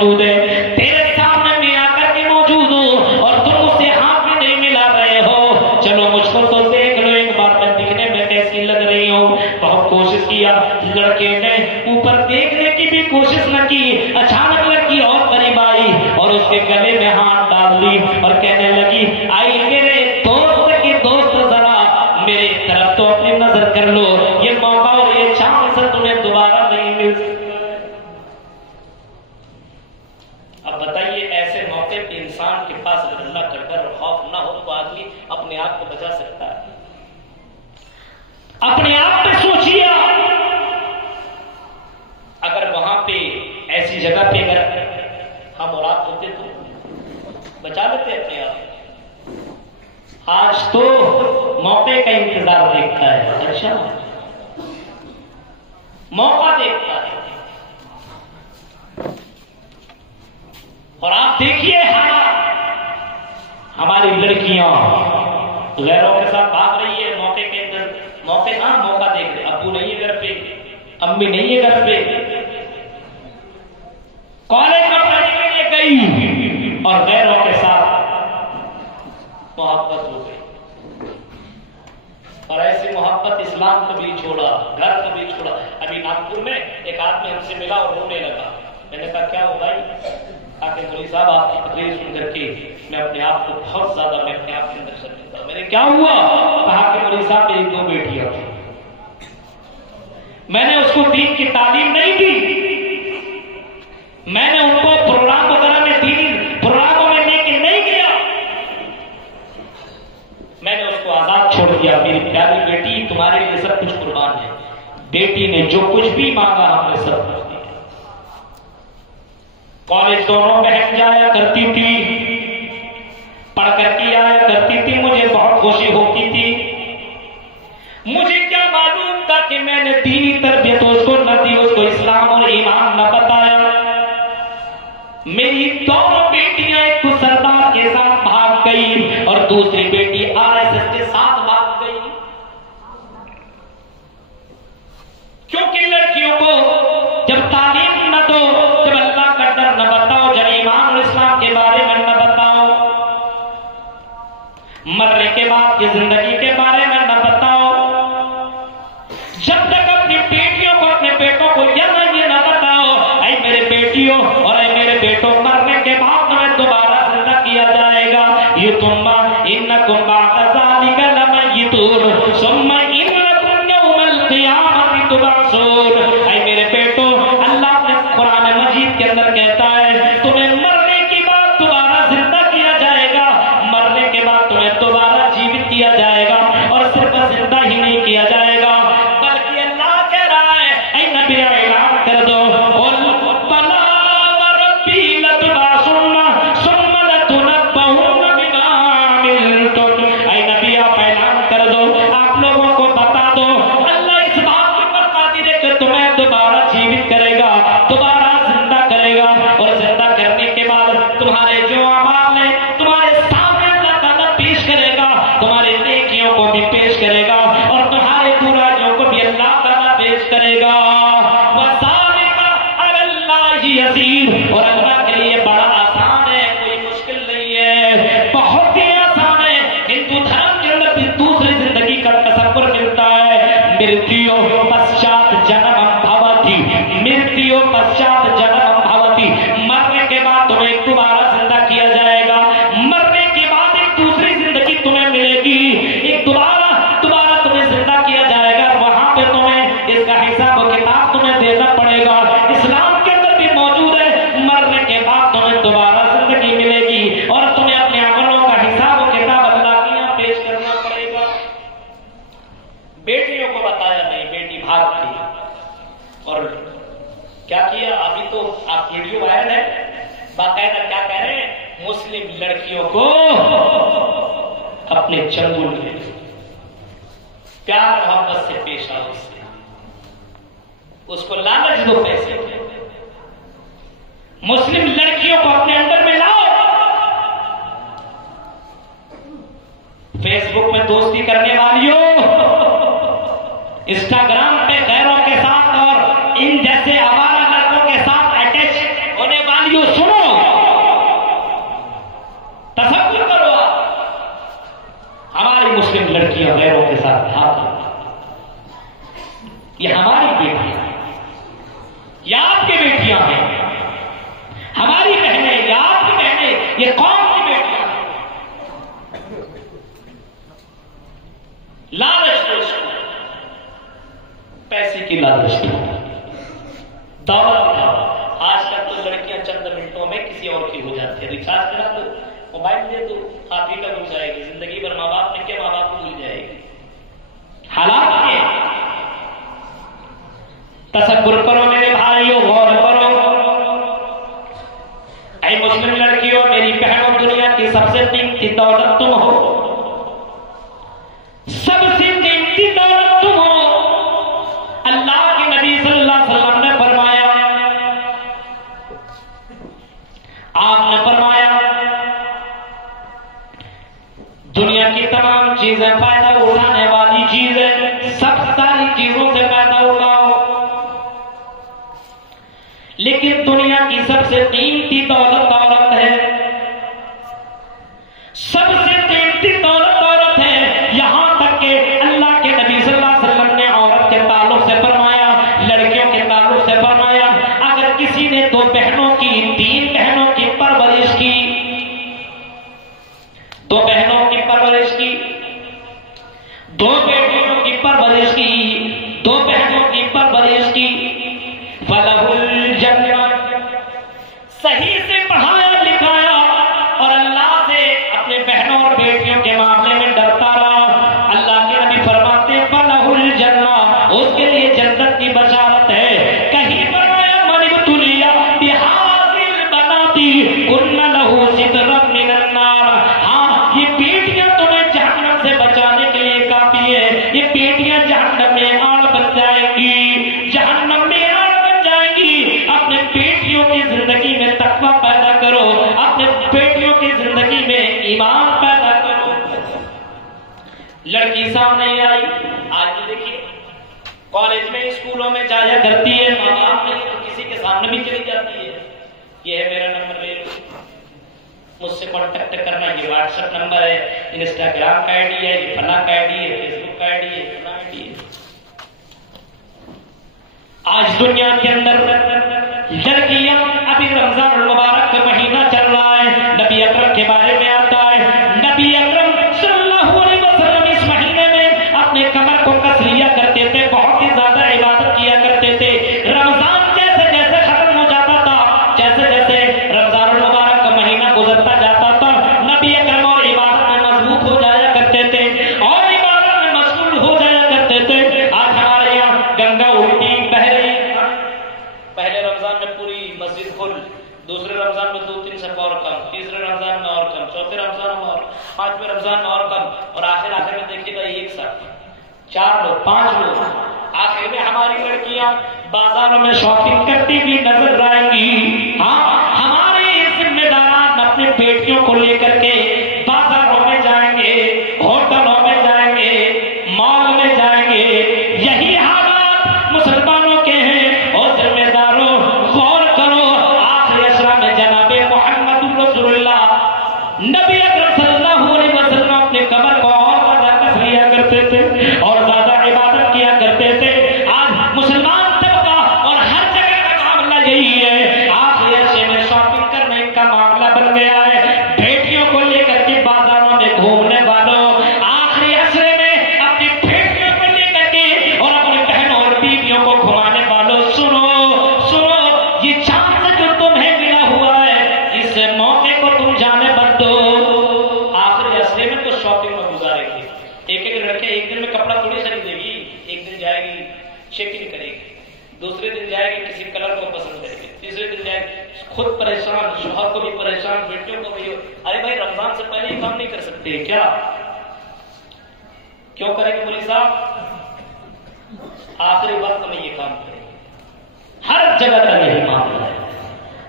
موجود ہے، تیرے سامنے میں آ کر کے موجود ہوں اور تم اسے ہاتھ میں نہیں ملا رہے ہو، چلو مجھ کو تو دیکھ لو ایک بار، میں دکھنے میں کیسی لگ رہی ہوں۔ بہت کوشش کیا، لڑکے نے اوپر دیکھنے کی بھی کوشش نہ کی، اچانک لڑکی اور قریب آئی اور اس کے گلے میں ہاتھ ڈال دی اور کہنے لگی، آئی میرے دوست کی دوست، ذرا میرے طرف تو اپنی نظر کر لو، یہ موقع اور یہ چانس تمہیں دوبارہ نہیں مل سکتا۔ اب بتائیے ایسے موقع پہ انسان کے پاس اگر اللہ کا ڈر اور خوف نہ ہو تو آدمی اپنے آپ کو بچا سکتا ہے؟ اپنے آپ پہ سوچیے، اگر وہاں پہ ایسی جگہ پہ اگر ہم اور آپ ہوتے تو بچا لیتے اپنے آپ۔ آج تو موقع کا انتظار دیکھتا ہے، اچھا موقع دیکھتا ہے۔ اور آپ دیکھیے ہماری لڑکیاں غیروں کے ساتھ بھاگ رہی ہے موقع کے اندر، موقع دیکھ رہے، ابو نہیں ہے گھر پہ، امی نہیں ہے گھر پہ، کالج میں پڑھنے کے لیے گئی اور غیروں کے ساتھ محبت ہو گئی، اور ایسی محبت اسلام کو بھی چھوڑا، گھر کو بھی چھوڑا۔ ابھی ناگپور میں ایک آدمی ہم سے ملا اور رونے لگا، میں نے کہا کیا ہو بھائی؟ کہ مولوی صاحب آپ کی تقریر سن کر کے میں اپنے آپ کو بہت زیادہ، میں اپنے آپ کے اندر شرمندہ ہوں۔ میں نے کیا ہوا؟ کہا کہ مولوی صاحب میری 2 بیٹیاں تھیں، میں نے اس کو دین کی تعلیم نہیں دی، میں نے ان کو پروگرام وغیرہ میں دینی پروگراموں میں لے کے نہیں گیا، میں نے اس کو آزاد چھوڑ دیا۔ میری پیاری بیٹی تمہارے لیے سب کچھ قربان ہے، بیٹی نے جو کچھ بھی مانگا ہم نے سب کچھ دیا۔ کالج دونوں بہن جایا کرتی تھی، پڑھ کر کے آیا کرتی تھی، مجھے بہت خوشی ہوتی تھی۔ مجھے کیا معلوم تھا کہ میں نے دینی تربیت اس کو نہ دی، اس کو اسلام اور ایمان نہ بتایا۔ میری دونوں بیٹیاں، ایک تو سردار کے ساتھ بھاگ گئی اور دوسری بیٹی RSS کے ساتھ بھاگ گئی، کیونکہ لڑکیوں کو جب تعلیم نہ دو، جب اللہ کا ڈر نہ بتاؤ، جب ایمان اور اسلام کے بارے میں نہ بتاؤ، مرنے کے بعد کی زندگی کے بارے میں نہ بتاؤ، جب تک اپنی بیٹیوں کو اپنے بیٹوں کو یہ نہ بتاؤ، اے میرے بیٹیوں اور اے میرے بیٹوں، مرنے کے بعد تمہیں دوبارہ زندہ کیا جائے گا، یہ تم انکم بعد ذالک لمیتون ثم انکم یوم القیامۃ تبعثون۔ اے میرے بیٹوں، اللہ نے قرآن مجید کے اندر کہتا ہے تمہیں مرنے کے بعد دوبارہ زندہ کیا جائے گا، مرنے کے بعد تمہیں دوبارہ جیوت کیا جائے گا، اور صرف زندہ ہی نہیں کیا جائے گا بلکہ اللہ کہہ رہا ہے اے نبی اعلان کر دو، بلا وربی لتبعثن ثم لتنبؤن بما عملتم۔ اے نبی آپ اعلان کر دو، آپ لوگوں کو بتا دو، اللہ اس بات کے اوپر قادر ہے کہ تمہیں دوبارہ جیوت کرے گا، دوبارہ زندہ کرے گا، اور زندہ کرنے کے بعد تمہارے جو اعمال ہیں تمہارے سامنے اللہ تعالیٰ پیش کرے گا، تمہاری نیکیوں کو بھی پیش کرے گا اور تمہارے برائیوں کو بھی اللہ تعالیٰ پیش کرے گا۔ وَذَلِكَ عَلَى اللَّهِ يَسِيرٌ، اور اللہ کے لیے بڑا آسان ہے، کوئی مشکل نہیں ہے، بہت ہی آسان ہے۔ ہندو دھرم کے اندر بھی دوسری زندگی کا تصور ملتا ہے، مرتیو پشچات جنم بھوتی، مرتیو پشچات جنم بھوتی، مرنے کے بعد تمہیں دوبارہ زندہ کیا جائے گا، مرنے کے بعد ایک دوسری زندگی تمہیں ملے گی، ایک دوبارہ تمہیں زندہ کیا جائے گا، وہاں پہ تمہیں اس کا حساب و کتاب تمہیں دینا پڑے گا۔ اسلام کے اندر بھی موجود ہے، مرنے کے بعد تمہیں دوبارہ زندگی ملے گی اور تمہیں اپنے عملوں کا حساب و کتاب اللہ کے یہاں پیش کرنا پڑے گا۔ بیٹیوں کو بتایا نہیں، بیٹی بھاگ گئی، اور کیا کیا؟ ابھی تو آپ ویڈیو وائرل ہے، باقاعدہ کیا کہہ رہے ہیں، مسلم لڑکیوں کو اپنے چنگل میں پیار محبت سے پیش آؤ، اس کو لالچ دو پیسے کے، مسلم لڑکیوں کو اپنے اندر میں لاؤ، فیس بک میں دوستی کرنے والیوں، انسٹاگرام پہ غیروں کے ساتھ اور ان جیسے آوارہ لڑکوں کے ساتھ اٹیچ ہونے والیوں، ہماری مسلم لڑکیاں غیروں کے ساتھ ہاتھ، یہ ہماری بیٹیاں ہیں، یہ آپ کی بیٹیاں ہیں، ہماری بہنیں، یہ آپ کی بہنیں، یہ قوم کی بیٹیاں ہیں۔ لالچ دوست، پیسے کی لالچ، دولت کا۔ آج کل تو لڑکیاں چند منٹوں میں کسی اور کی ہو جاتی ہے، ریچارج کرا دو، موبائل دے دو، آپ ہی کا بھول جائے گی، زندگی بھر ماں باپ نے کیا ماں باپ کو بھول جائے گی۔ حالات یہ تصور کرو میرے بھائیوں، غور کرو، اے مسلم لڑکیوں، میری بہنوں، دنیا کی سب سے قیمتی دولت تم ہو، سب سے قیمتی دولت تم ہو۔ اللہ کے نبی صلی اللہ علیہ وسلم نے فرمایا، آپ نے فرمایا دنیا کی تمام چیزیں فائدہ اٹھانے والی چیزیں، سب ساری چیزوں سے فائدہ اٹھاؤ، لیکن دنیا کی سب سے قیمتی دولت عورت ہے، سب سے قیمتی دولت عورت ہے۔ یہاں تک کہ اللہ کے نبی صلی اللہ علیہ وسلم نے عورت کے تعلق سے فرمایا، لڑکیوں کے تعلق سے فرمایا، اگر کسی نے دو بہنوں کی، تین بہنوں کی پرورش کی، دو بہنوں کی پرورش کی، دو بیٹیوں کی پرورش کی، دو بہنوں کی پرورش کی، فَلَهُ الْجَنَّةُ، صحیح سے پڑھایا لکھایا اور اللہ سے اپنے بہنوں اور بیٹیوں کے معاملے میں ڈرتا رہا، اللہ کے نبی فرماتے ہیں فَلَهُ الْجَنَّةُ، اس کے لیے جنت کی بشارت ہے۔ کہیں فرمایا مَنِ ابْتُلِيَ بِهَٰذِهِ الْبَنَاتِ كُنَّ لَهُ سِتْرًا مِّنَ النَّارِ، ہاں یہ بیٹیاں تمہیں جہنم سے بچانے کے لیے کافی ہے، یہ بیٹیاں جہنم میں آڑ بن جائیں گی، جہنم میں آڑ بن جائیں گی۔ اپنے بیٹیوں کی زندگی میں تقویٰ پیدا کرو، اپنے بیٹیوں کی زندگی میں ایمان پیدا کرو۔ لڑکی سامنے آئی، آج بھی دیکھیے کالج میں، اسکولوں میں جایا کرتی ہے، ماں باپ نہیں تو کسی کے سامنے بھی چلی جاتی ہے، یہ ہے میرا نمبر لے لو، مجھ سے کانٹیکٹ کرنا، یہ واٹس ایپ نمبر ہے، انسٹاگرام کا آئی ڈی ہے، یہ فلاں کا آئی ڈی ہے، فیس بک کا آئی ڈی ہے، فلاں آئی ڈی ہے۔ آج دنیا کے اندر لڑکیاں، ابھی رمضان المبارک کا مہینہ چل رہا ہے، نبی اکرم کے بارے میں آتا ہے، نبی اکرم صلی اللہ علیہ وسلم اس مہینے میں اپنے کمر کو کس لیا کرتے تھے، بہت ہی زیادہ عبادت کیا کرتے تھے۔ رمضان جیسے جیسے ختم ہو جاتا تھا، جیسے جیسے رمضان المبارک کا مہینہ گزرتا جاتا تھا، نبی اکرم اور عبادت میں مضبوط ہو جایا کرتے تھے اور عبادت میں مشغول ہو جایا کرتے تھے۔ آج ہمارے یہاں گنگا الٹی بہ رہی، پہلے رمضان میں پوری مسجد کھل، دوسرے رمضان میں 2-3 صف اور کم، تیسرے رمضان میں اور کم، چوتھے رمضان میں اور، پانچویں رمضان میں اور کم، اور آخر میں دیکھیے گا ایک صف، 4 لوگ 5 لوگ۔ آخر میں ہماری لڑکیاں بازاروں میں شاپنگ کرتی بھی نظر آئیں گی۔ ہاں، ہمارے ذمہ داران اپنے بیٹیوں کو لے کر کے بازاروں میں جائیں گے، ہوٹلوں میں جائیں گے، مال میں جائیں گے، یہی حالات مسلمانوں کے ہیں۔ اور ذمہ داروں غور کرو، آخری اشرا میں جناب محمد رسول اللہ نبی اکرم صلی اللہ علیہ وسلم اپنے کمر کو اور زیادہ کس لیا کرتے تھے اور زیادہ عبادت کیا کرتے تھے۔ آج مسلمان طبقہ اور ہر جگہ کا معاملہ یہی ہے، آخری اشرے میں شاپنگ کرنے کا معاملہ بن گیا ہے۔ بیٹیوں کو لے کر کے بازاروں میں گھومنے والوں، آخری اشرے میں اپنی بیٹیوں کو لے کر کے اور اپنی بہنوں اور بیویوں کو گھمانے والوں، سنو سنو، یہ چانس جو تمہیں ملا ہوا ہے، اس موقع کو تم جانے مت دو۔ آخری اشرے میں تو شاپنگ میں گزارے گی، ایک لڑکے ایک دن میں کپڑا تھوڑی خریدے گی، ایک دن جائے گی چیکنگ کرے گی، دوسرے دن جائے گی کسی کلر کو پسند کرے گی، تیسرے دن جائے گی خود پریشان، شوہر کو بھی پریشان، بیٹیوں کو بھی۔ ارے بھائی رمضان سے پہلے یہ کام نہیں کر سکتے کیا؟ کیوں کریں گے مولوی صاحب؟ آخری وقت میں یہ کام کریں گے۔ ہر جگہ کا یہی معاملہ ہے،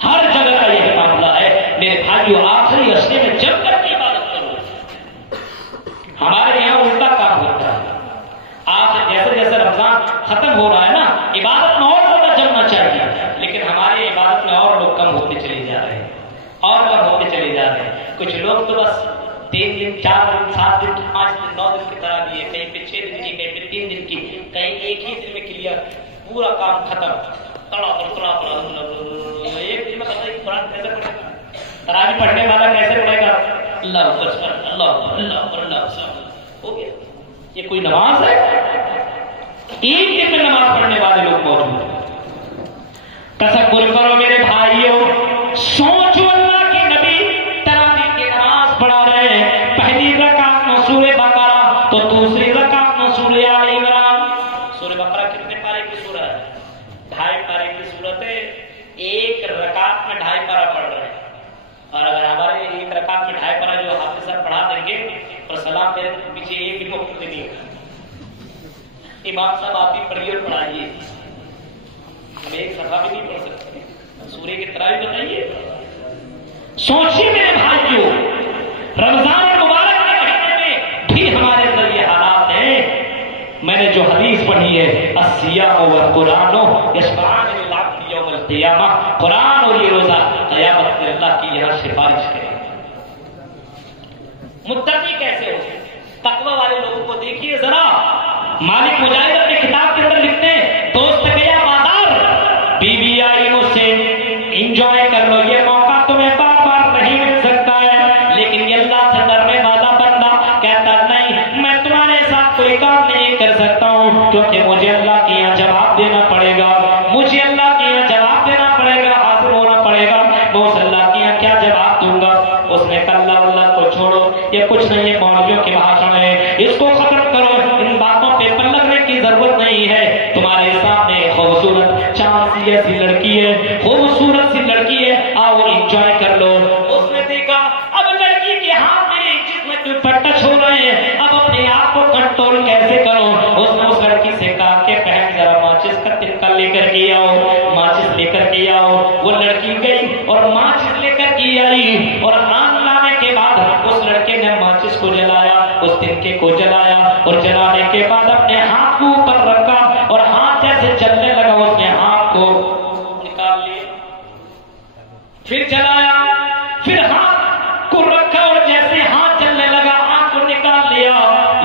ہر جگہ کا یہی معاملہ ہے میرے بھائیو۔ آخری اشرے میں جم کر کے عبادت کرو۔ ہمارے یہاں الٹا کام ہوتا ہے، آخر جیسے جیسے رمضان ختم ہو رہا ہے نا، عبادت میں اور زیادہ جمنا چاہیے، لیکن ہماری عبادت میں اور لوگ کم ہوتے چلے جا رہے ہیں، اور کم ہوتے چلے جا رہے ہیں۔ کچھ لوگ تو بس 3 دن 4 دن 7 دن 5 9 دن کی تراویح ہے، کہیں پہ 6 دن کی، کہیں پہ 3 دن کی، کہیں ایک ہی دن میں کلیئر پورا کام ختم. ایک دن میں پتہ قرآن کیسے پڑھے گا؟ تراویح پڑھنے والا کیسے پڑھے گا؟ اللہ اکبر اللہ اکبر اللہ اکبر اللہ اکبر. ہو گیا. یہ کوئی نماز ہے؟ ایک دن میں نماز پڑھنے والے لوگ موجود ہیں. تصور کرو میرے بھائیوں، سوچو اللہ کے نبی تراویح کی نماز پڑھا رہے ہیں. پہلی رکعت میں سورہ بقرہ تو دوسری رکعت میں سورہ آل عمران. سورہ بقرہ کتنے پارے کی سورہ ہے؟ 2.5 پارے کی سورت ہے. ایک رکعت میں 2.5 پارہ پڑھ رہے ہیں. اور اگر ہمارے ایک رکعت میں 2.5 پارہ جو حافظ صاحب پڑھا دیں گے اور سلام میرے پیچھے ایک بھی وقت نہیں ہوگا. امام صاحب آپ ہی پڑھیے اور پڑھائیے. ہم ایک صفحہ بھی نہیں پڑھ سکتے. سورہ کی تراویح بتائیے. سوچیے میرے بھائیوں، رمضان مبارک کے مہینے میں بھی ہمارے اندر یہ حالات ہیں. میں نے جو حدیث پڑھی ہے، الصیام والقرآن یشفعان للعبد یوم القیامہ، قرآن اور یہ روزہ قیامت میں اللہ کی یہاں سفارش کرے. متقی کیسے ہو؟ تقوی والے لوگوں کو دیکھیے ذرا. مالک مجاہد اپنے کتاب کے اندر لکھتے ہیں، دوست گیا بازار، بیوی آئی مجھ سے، انجوائے کر لو، یہ موقع تمہیں بار بار نہیں مل سکتا ہے. لیکن یہ اللہ سے ڈرنے والا بندہ کہتا نہیں، میں تمہارے ساتھ کوئی کام نہیں کر سکتا ہوں کیونکہ مجھے اللہ کے یہاں جواب دینا پڑے گا. مجھے اللہ کے یہاں جواب دینا پڑے گا، حاضر ہونا پڑے گا. میں اس اللہ کے یہاں کیا جواب دوں گا؟ اس نے کہا اللہ کو چھوڑو، یہ کچھ نہیں ہے، مولویوں کے بھاشن ہے، اس کو ختم کرو. ان باتوں پہ پلٹنے کی ضرورت نہیں ہے. تمہارے سامنے خوبصورت چاند سی ایسی لڑکی ہے، خوبصورت سی لڑکی ہے، آؤ انجوائے کر لو. اس نے دیکھا اب لڑکی کے ہاتھ میں جسم کے اوپر ٹچ ہو رہے ہیں، اب اپنے آپ کو کنٹرول کیسے کرو؟ اس نے اس لڑکی سے کہا کہ بہن ذرا ماچس کا تنکا لے کر کے آؤ، ماچس لے کر کے آؤ. وہ لڑکی گئی اور ماچس لے کر کے آئی، اور آن لانے کے بعد اس لڑکے نے ماچس کو جلایا، اس تنکے کو جلایا، اور جلانے کے بعد اپنے ہاتھ کو اوپر رکھا اور ہاتھ جیسے چلنے لگا اس نے ہاتھ کو نکال لیا. پھر جلایا، پھر ہاتھ کو رکھا اور جیسے ہاتھ چلنے لگا ہاتھ کو نکال لیا.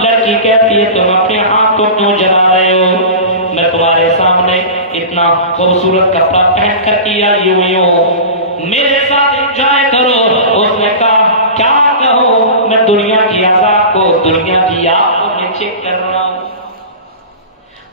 لڑکی کہتی ہے تم اپنے ہاتھ کو کیوں جلا رہے ہو؟ میں تمہارے سامنے اتنا خوبصورت کپڑا پہن کر کے آئی ہوئی ہوں، میرے ساتھ انجوائے کرو. اس نے کہا کیا کہوں، میں دنیا کی عذاب کو، دنیا کی آگ کو میں چیک کر رہا ہوں،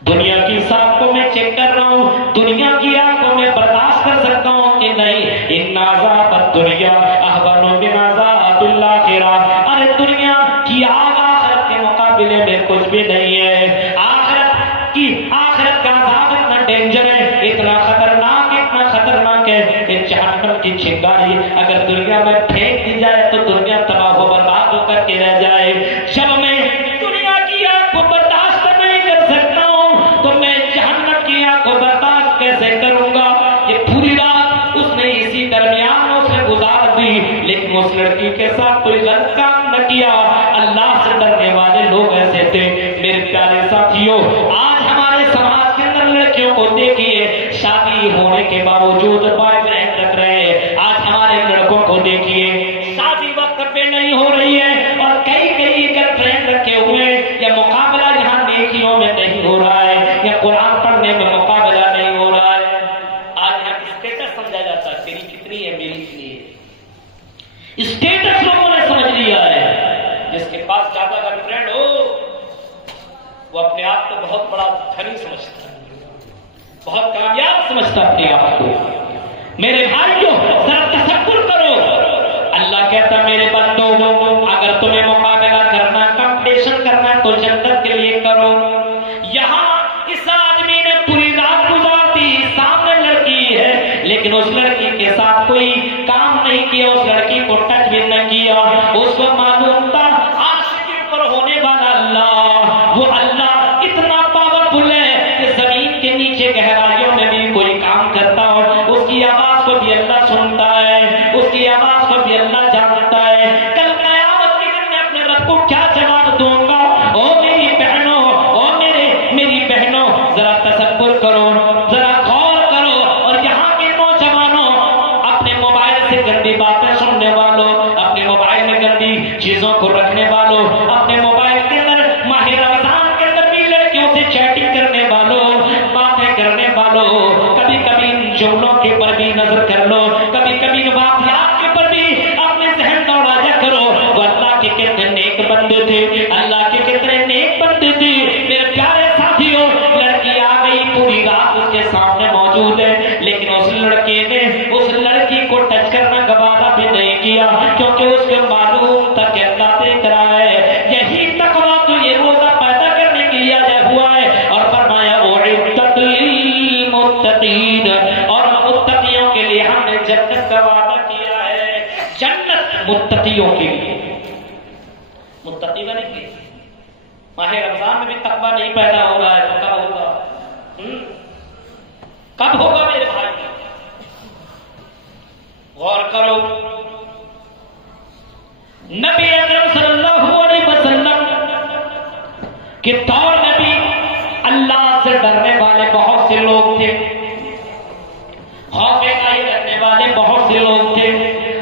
دنیا کی ساتھ کو میں چیک کر رہا ہوں، دنیا کی آگ کو میں برداشت کر سکتا ہوں کہ نہیں. ان عذاب الدنیا احون من عذاب الاخرہ. ارے دنیا کی آگ آخرت کے مقابلے میں کچھ بھی نہیں ہے. آخرت کا عذاب اتنا ڈینجر ہے، اتنا خطرناک ہے. جہنم کی چنگاری اگر دنیا میں پھینک دی جائے تو دنیا تباہ و برباد ہو کر کے رہ جائے. جب میں دنیا کی آگ کو برداشت نہیں کر سکتا ہوں تو میں جہنم کی آگ کو برداشت کیسے کروں گا؟ یہ پوری رات اس نے اسی درمیان اس نے گزار دی، لیکن اس لڑکی کے ساتھ کوئی غلط کام نہ کیا. اللہ سے ڈرنے والے لوگ ایسے تھے. میرے پیارے ساتھیوں، آج ہمارے سماج کے اندر لڑکیوں کو دیکھیے، شادی ہونے کے باوجود بوائے فرینڈ رکھ رہے ہیں. آج ہمارے لڑکوں کو دیکھیے، شادی وقت پہ نہیں ہو رہی ہے اور کئی گرل فرینڈ رکھے ہوئے ہیں. یا مقابلہ یہاں نیکیوں میں نہیں ہو رہا ہے، یا قرآن پڑھنے میں مقابلہ نہیں ہو رہا ہے. آج یہاں اسٹیٹس سمجھا جاتا ہے، تیری کتنی ہے میری کتنی ہے. اسٹیٹس لوگوں نے سمجھ لیا ہے. جس کے پاس زیادہ گرل فرینڈ ہو وہ اپنے آپ کو بہت بڑا دھنی سمجھتا ہے، بہت کامیاب سمجھتا اپنے آپ کو. میرے بھائیوں ذرا تصور کرو، اللہ کہتا میرے بندوں اگر تمہیں مقابلہ کرنا، کمپٹیشن کرنا تو جنت کے لیے کرو. یہاں اس آدمی نے پوری رات گزار دی، سامنے لڑکی ہے لیکن اس لڑکی کے ساتھ کوئی کام نہیں کیا، اس لڑکی کو ٹچ بھی نہ کیا. اس کو معلوم تھا عاشقی پر ہونے والا اللہ، وہ اللہ اتنا پاورفل ہے کہ زمین کے نیچے گہرائیوں میں بھی کوئی کام کرتا ہو اس کی آواز کو بھی اللہ سنتا ہے، اس کی آواز کو بھی اللہ جانتا ہے. کل قیامت کے دن میں اپنے رب کو کیا جواب دوں گا؟ او میری بہنوں، او میری بہنوں، ذرا تصور کرو، ذرا غور کرو. اور یہاں کے نوجوانوں، اپنے موبائل سے گندی باتیں سننے والوں، اپنے موبائل میں گندی چیزوں کو رکھنے والوں، اپنے موبائل کے اندر کیونکہ اس کے معلوم تھا کہ اللہ دیکھ رہا ہے. یہی تقویٰ تو یہ روزہ پیدا کرنے کے لیے آیا ہوا ہے. اور فرمایا اعدت للمتقین، اور متقیوں کے لیے ہم نے جنت کا وعدہ کیا ہے. جنت متقیوں کے لیے. متقی بنیں گے. ماہ رمضان میں بھی تقویٰ نہیں پیدا ہو رہا ہے تو کب ہوگا؟ کب ہوگا میرے بھائی؟ غور کرو. نبی اکرم صلی اللہ علیہ وسلم کے دور میں بھی اللہ سے ڈرنے والے بہت سے لوگ تھے، خوف الہی رکھنے والے بہت سے لوگ تھے.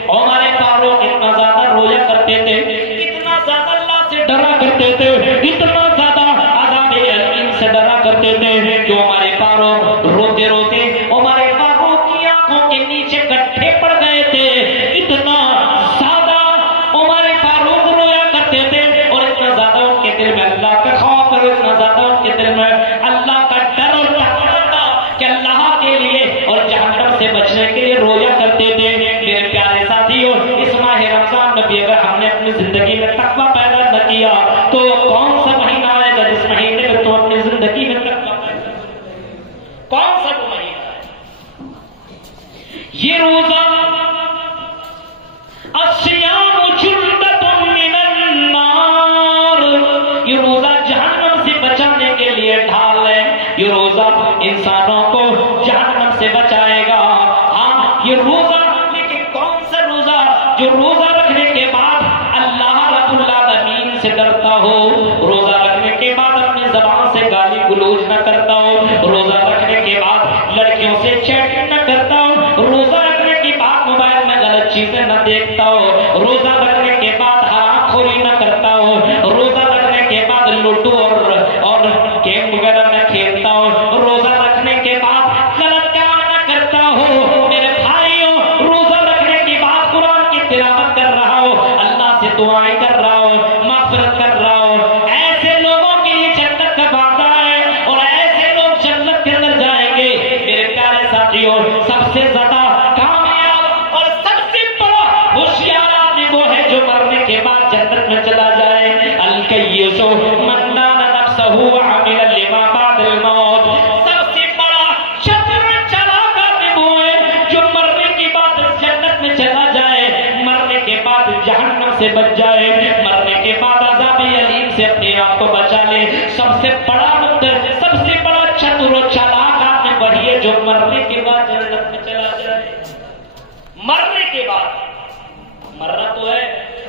عمر فاروق اتنا زیادہ روزہ کرتے تھے، اتنا زیادہ اللہ سے ڈرا کرتے تھے، اتنا زیادہ عذاب الیم سے ڈرا کرتے تھے کہ عمر فاروق روتے روتے عمر فاروق کی آنکھوں کے نیچے گڈھے پڑ گئے تھے. اتنا زیادہ عمر فاروق رویا کرتے تھے، اور اتنا زیادہ ان کے دل میں اللہ کا خوف، اور اتنا زیادہ ان کے دل میں اللہ کا ڈر اور تقویٰ تھا کہ اللہ کے لیے اور جہنم سے بچنے کے لیے رویا کرتے تھے. میرے پیارے ساتھیوں، اس ماہ رمضان میں بھی اگر ہم نے اپنی زندگی میں تقویٰ پیدا نہ کیا تو کون سا مہینہ آئے گا جس مہینے میں تو اپنی زندگی میں تقویٰ پیدا؟ کون سا وہ مہینہ ہے؟ یہ روزہ الصیام جنۃ من النار، یہ روزہ جہنم سے بچانے کے لیے ڈھال ہے. یہ روزہ انسانوں کو جہنم سے بچائے گا. ہاں یہ روزہ، لیکن کون سا روزہ؟ جو روزہ رکھنے کے بعد اللہ رب العالمین سے ڈرتا ہو، روزہ رکھنے کے بعد اپنی زبان سے گالی گلوچ نہ کرتا ہو، روزہ رکھنے کے بعد لڑکیوں سے چیٹنگ نہ کرتا ہو، روزہ رکھنے کے بعد موبائل میں غلط چیزیں نہ دیکھتا ہو، روزہ رکھنے کے بعد حرام خوری نہ کرتا ہو، روزہ رکھنے کے بعد لوڈو اور گیم وغیرہ نہ کھیلتا ہو، روزہ رکھنے کے بعد غلط کام نہ کرتا ہو. میرے بھائیوں، روزہ رکھنے کے بعد قرآن کی تلاوت کر رہا ہو، اللہ سے دعائیں کر رہا ہو، مغفرت کر رہا ہو، ایسے لوگوں کے لیے جنت کا وعدہ ہے، اور ایسے لوگ جنت کے اندر جائیں گے. میرے پیارے ساتھیوں، سب سے زیادہ کامیاب اور سب سے بڑا ہوشیار آدمی وہ ہے جو مرنے کے بعد جنت میں چلا جائے. الکیس من دان نفسہ وعمل لما بعد الموت. سب سے بڑا چتر چلاک آدمی وہ ہے جو مرنے کے بعد جنت میں چلا جائے، مرنے کے بعد جہنم سے بچ جائے، مرنے کے بعد عذاب الیم سے اپنے آپ کو بچا لے. سب سے بڑا چتر و چلاک آدمی وہی ہے جو مرنے کے بعد جنت میں چلا جائے. مرنے کے بعد، مرنا تو ہے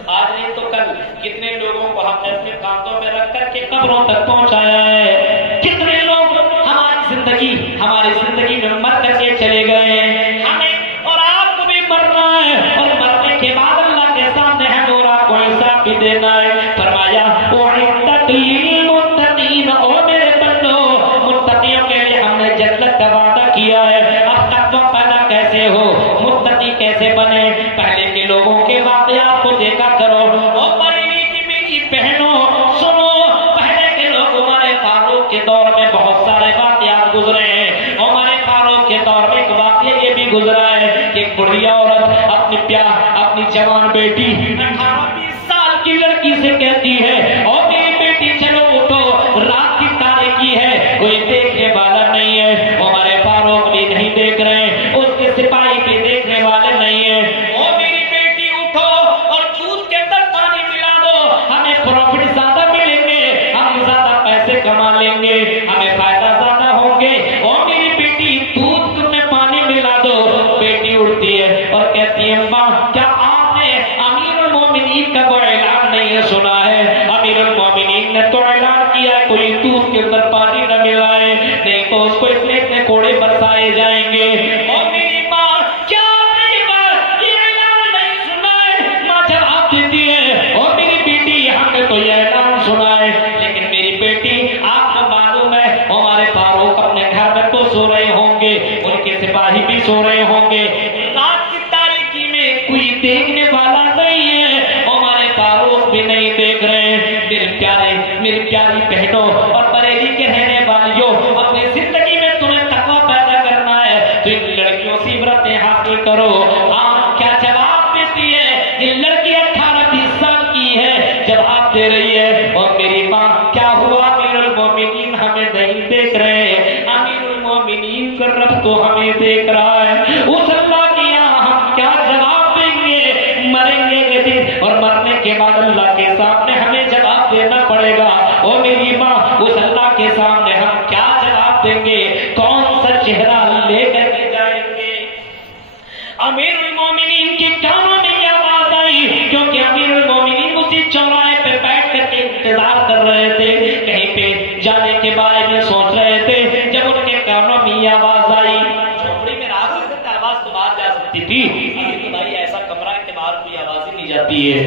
آج نہیں تو کل. کتنے لوگوں کو ہم نے اپنے کاندھوں میں رکھ کر کے قبروں تک پہنچایا ہے. کتنے لوگ ہماری زندگی میں مر کر کے چلے گئے ہیں. ہمیں اور آپ کو بھی مرنا ہے، اور مرنے کے بعد اللہ کے سامنے ہم اور آپ کو حساب بھی دینا ہے. فرمایا اعدت للمتقین، او میرے بندو، متقیوں کے لیے ہم نے جنت کا وعدہ کیا ہے. اب تقویٰ پیدا کیسے ہو، متقی کیسے بنے؟ پہلے کے لوگوں کے واقعات کو دیکھا کرو. اور بریلی کی میری بہنوں سنو، پہلے کے لوگ عمر فاروق کے دور میں بہت سارے واقعات گزرے ہیں. عمر فاروق کے دور میں ایک واقعہ یہ بھی گزرا ہے کہ ایک بڑھیا عورت اپنی جوان بیٹی 18-20 سال کی لڑکی سے کہتی ہے، اور میری بیٹی چلو اٹھو، رات کی تاریکی ہے، کوئی دیکھنے والا نہیں ہے. عمر فاروق بھی نہیں دیکھ رہے، اس کے سپاہی بھی دیکھنے والے نہیں ہیں. اور میری بیٹی اٹھو اور دودھ کے اندر پانی ملا دو، ہمیں پروفٹ زیادہ ملیں گے، ہم زیادہ پیسے کما لیں گے، ہمیں فائدہ زیادہ ہوں گے. اور میری بیٹی دودھ میں پانی ملا دو. بیٹی اٹھتی ہے اور کہتی ہے، ماں کیا آپ نے امیر المومنین کا کوئی اعلان نہیں سنا ہے؟ امیر المومنین نے تو اعلان کیا ہے کوئی دودھ کے اندر پانی نہ ملائے، نہیں تو اس کو اتنے کوڑے برسائے جائیں گے. اور میری ماں، کیا آپ نے یہ اعلان نہیں سنا ہے؟ ماں جواب دیتی ہے، اور میری بیٹی ہم نے تو یہ اعلان سنا ہے، لیکن میری بیٹی آپ کو معلوم ہے عمر فاروق اپنے گھر میں تو سو رہے ہوں گے، ان کے سپاہی بھی سو رہے ہوں گے، رات کی تاریکی میں کوئی دیکھنے والا نہیں ہے، عمر فاروق بھی نہیں دیکھ رہے. میری پیاری بہنوں اور بریلی کے رہنے والیوں، اپنی زندگی میں تمہیں تقویٰ پیدا کرنا ہے تو ان لڑکیوں سے عبرتیں حاصل کرو. آپ کیا جواب دیتی ہے؟ یہ لڑکی دے رہی ہے اور میری ماں کیا ہوا امیر المومنین ہمیں نہیں دیکھ رہے، امیر المومنین کا رب تو ہمیں دیکھ رہا ہے، اس اللہ کی یہاں ہم کیا جواب دیں گے؟ مریں گے کے دن اور مرنے کے بعد اللہ کے سامنے ہمیں جواب دینا پڑے گا، اور میری ماں اس اللہ کے سامنے ہم کیا جواب دیں گے؟ کون سا چہرہ لے کر کے جائیں گے؟ امیر المومنین کی کانوں میں یہ آواز آئی، کیونکہ امیر المومنین اسی چوراہے پہ بیٹھ کر کے انتظار کر رہے تھے، کہیں پہ جانے کے بارے میں سوچ رہے تھے، جب ان کے کانوں میں یہ آواز آئی، جھوپڑی میں رہا کرتے آواز تو باہر جا سکتی تھی، ابھی تو بھائی ایسا کمرہ ہے کہ باہر کوئی آواز ہی نہیں جاتی ہے،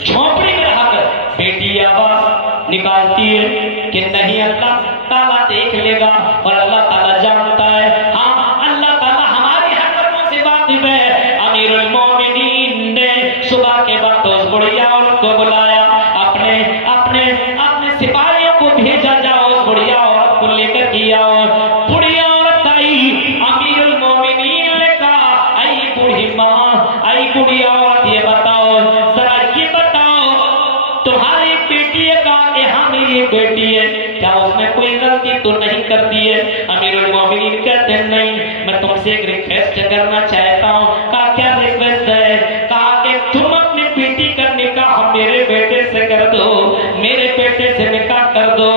جھوپڑی میں رہا کر بیٹی آواز نکالتی ہے کہ نہیں اللہ تعالیٰ دیکھ لے گا اور اللہ تعالیٰ جانتا ہے، ہاں اللہ تعالیٰ ہماری حرکتوں سے واقف ہے۔ امیر المومنین نے صبح کے وقت اس بڑھیا عورت کو بلایا، اپنے سپاہیوں کو بھیجا، جاؤ اس بڑھیا عورت کو لے کر کے آؤ۔ بڑھیا عورت آئی، امیر المومنین نے کہا اے بوڑھی ماں، اے بڑھیا عورت یہ بتاؤ، ذرا یہ بتاؤ تمہاری بیٹی ہے؟ کہا کہ ہاں میری بیٹی ہے، کیا اس نے کوئی غلطی تو نہیں کرتی ہے؟ امیر المومنین کہتے ہیں نہیں، میں تم سے ایک ریکویسٹ کرنا چاہتا ہوں۔ کہا کیا ریکویسٹ ہے؟ کہا کہ تم اپنی بیٹی کا نکاح میرے بیٹے سے کر دو، میرے بیٹے سے نکاح کر دو۔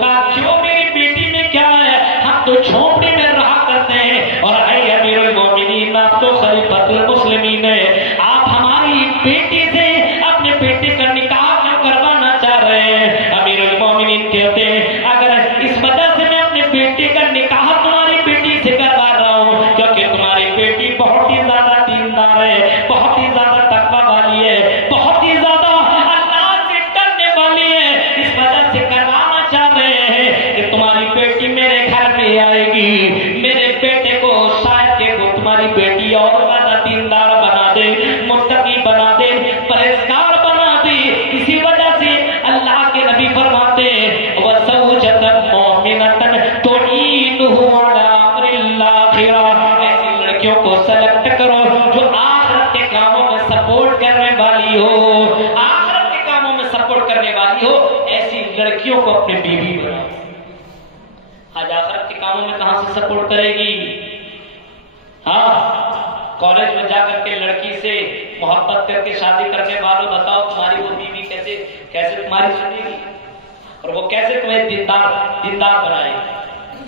کہا کیوں؟ میری بیٹی میں کیا ہے؟ ہم تو جھونپڑی میں رہا کرتے ہیں، اور اے امیر المومنین آپ تو خلیفۃ المسلمین ہیں، آپ ہماری بیٹی سے اپنے بیٹے کا نکاح کیوں کروانا چاہ رہے ہیں؟ امیر المومنین کہتے ہیں اگر اس وجہ سے میں اپنے بیٹے کا نکاح تمہاری بیٹی سے کروا رہا ہوں کیونکہ تمہاری بیٹی بہت ہی زیادہ دیندار ہے، بہت ہی زیادہ تقویٰ والی ہے، بہت ہی زیادہ اللہ سے ڈرنے والی ہے، اس وجہ سے کروانا چاہ رہے ہیں کہ تمہاری بیٹی میرے گھر میں آئے گی، میرے بیٹے کو شاید کہ وہ تمہاری بیٹی اور زیادہ دیندار بنا دے، متقی بنا دے، پرہیزگار بنا دے۔ اسی وجہ سے اللہ کے نبی فرماتے وَزَوْجَةً مُؤْمِنَةً تُعِينُهُ عَلَىٰ أَمْرِ الْآخِرَةِ، ایسی لڑکیوں کو سلیکٹ کرو جو آخرت کے کاموں میں سپورٹ کرنے والی ہو، آخرت کے کاموں میں سپورٹ کرنے والی ہو، ایسی لڑکیوں کو اپنے بیوی بناؤ۔ آج آخرت کے کاموں میں کہاں سے سپورٹ کرے گی؟ ہاں کالج میں جا کر کے لڑکی سے محبت کر کے شادی کرنے والوں بتاؤ تمہاری وہ بیوی کیسے تمہاری سنے گی، اور وہ کیسے تمہیں دیندار بنائے گی؟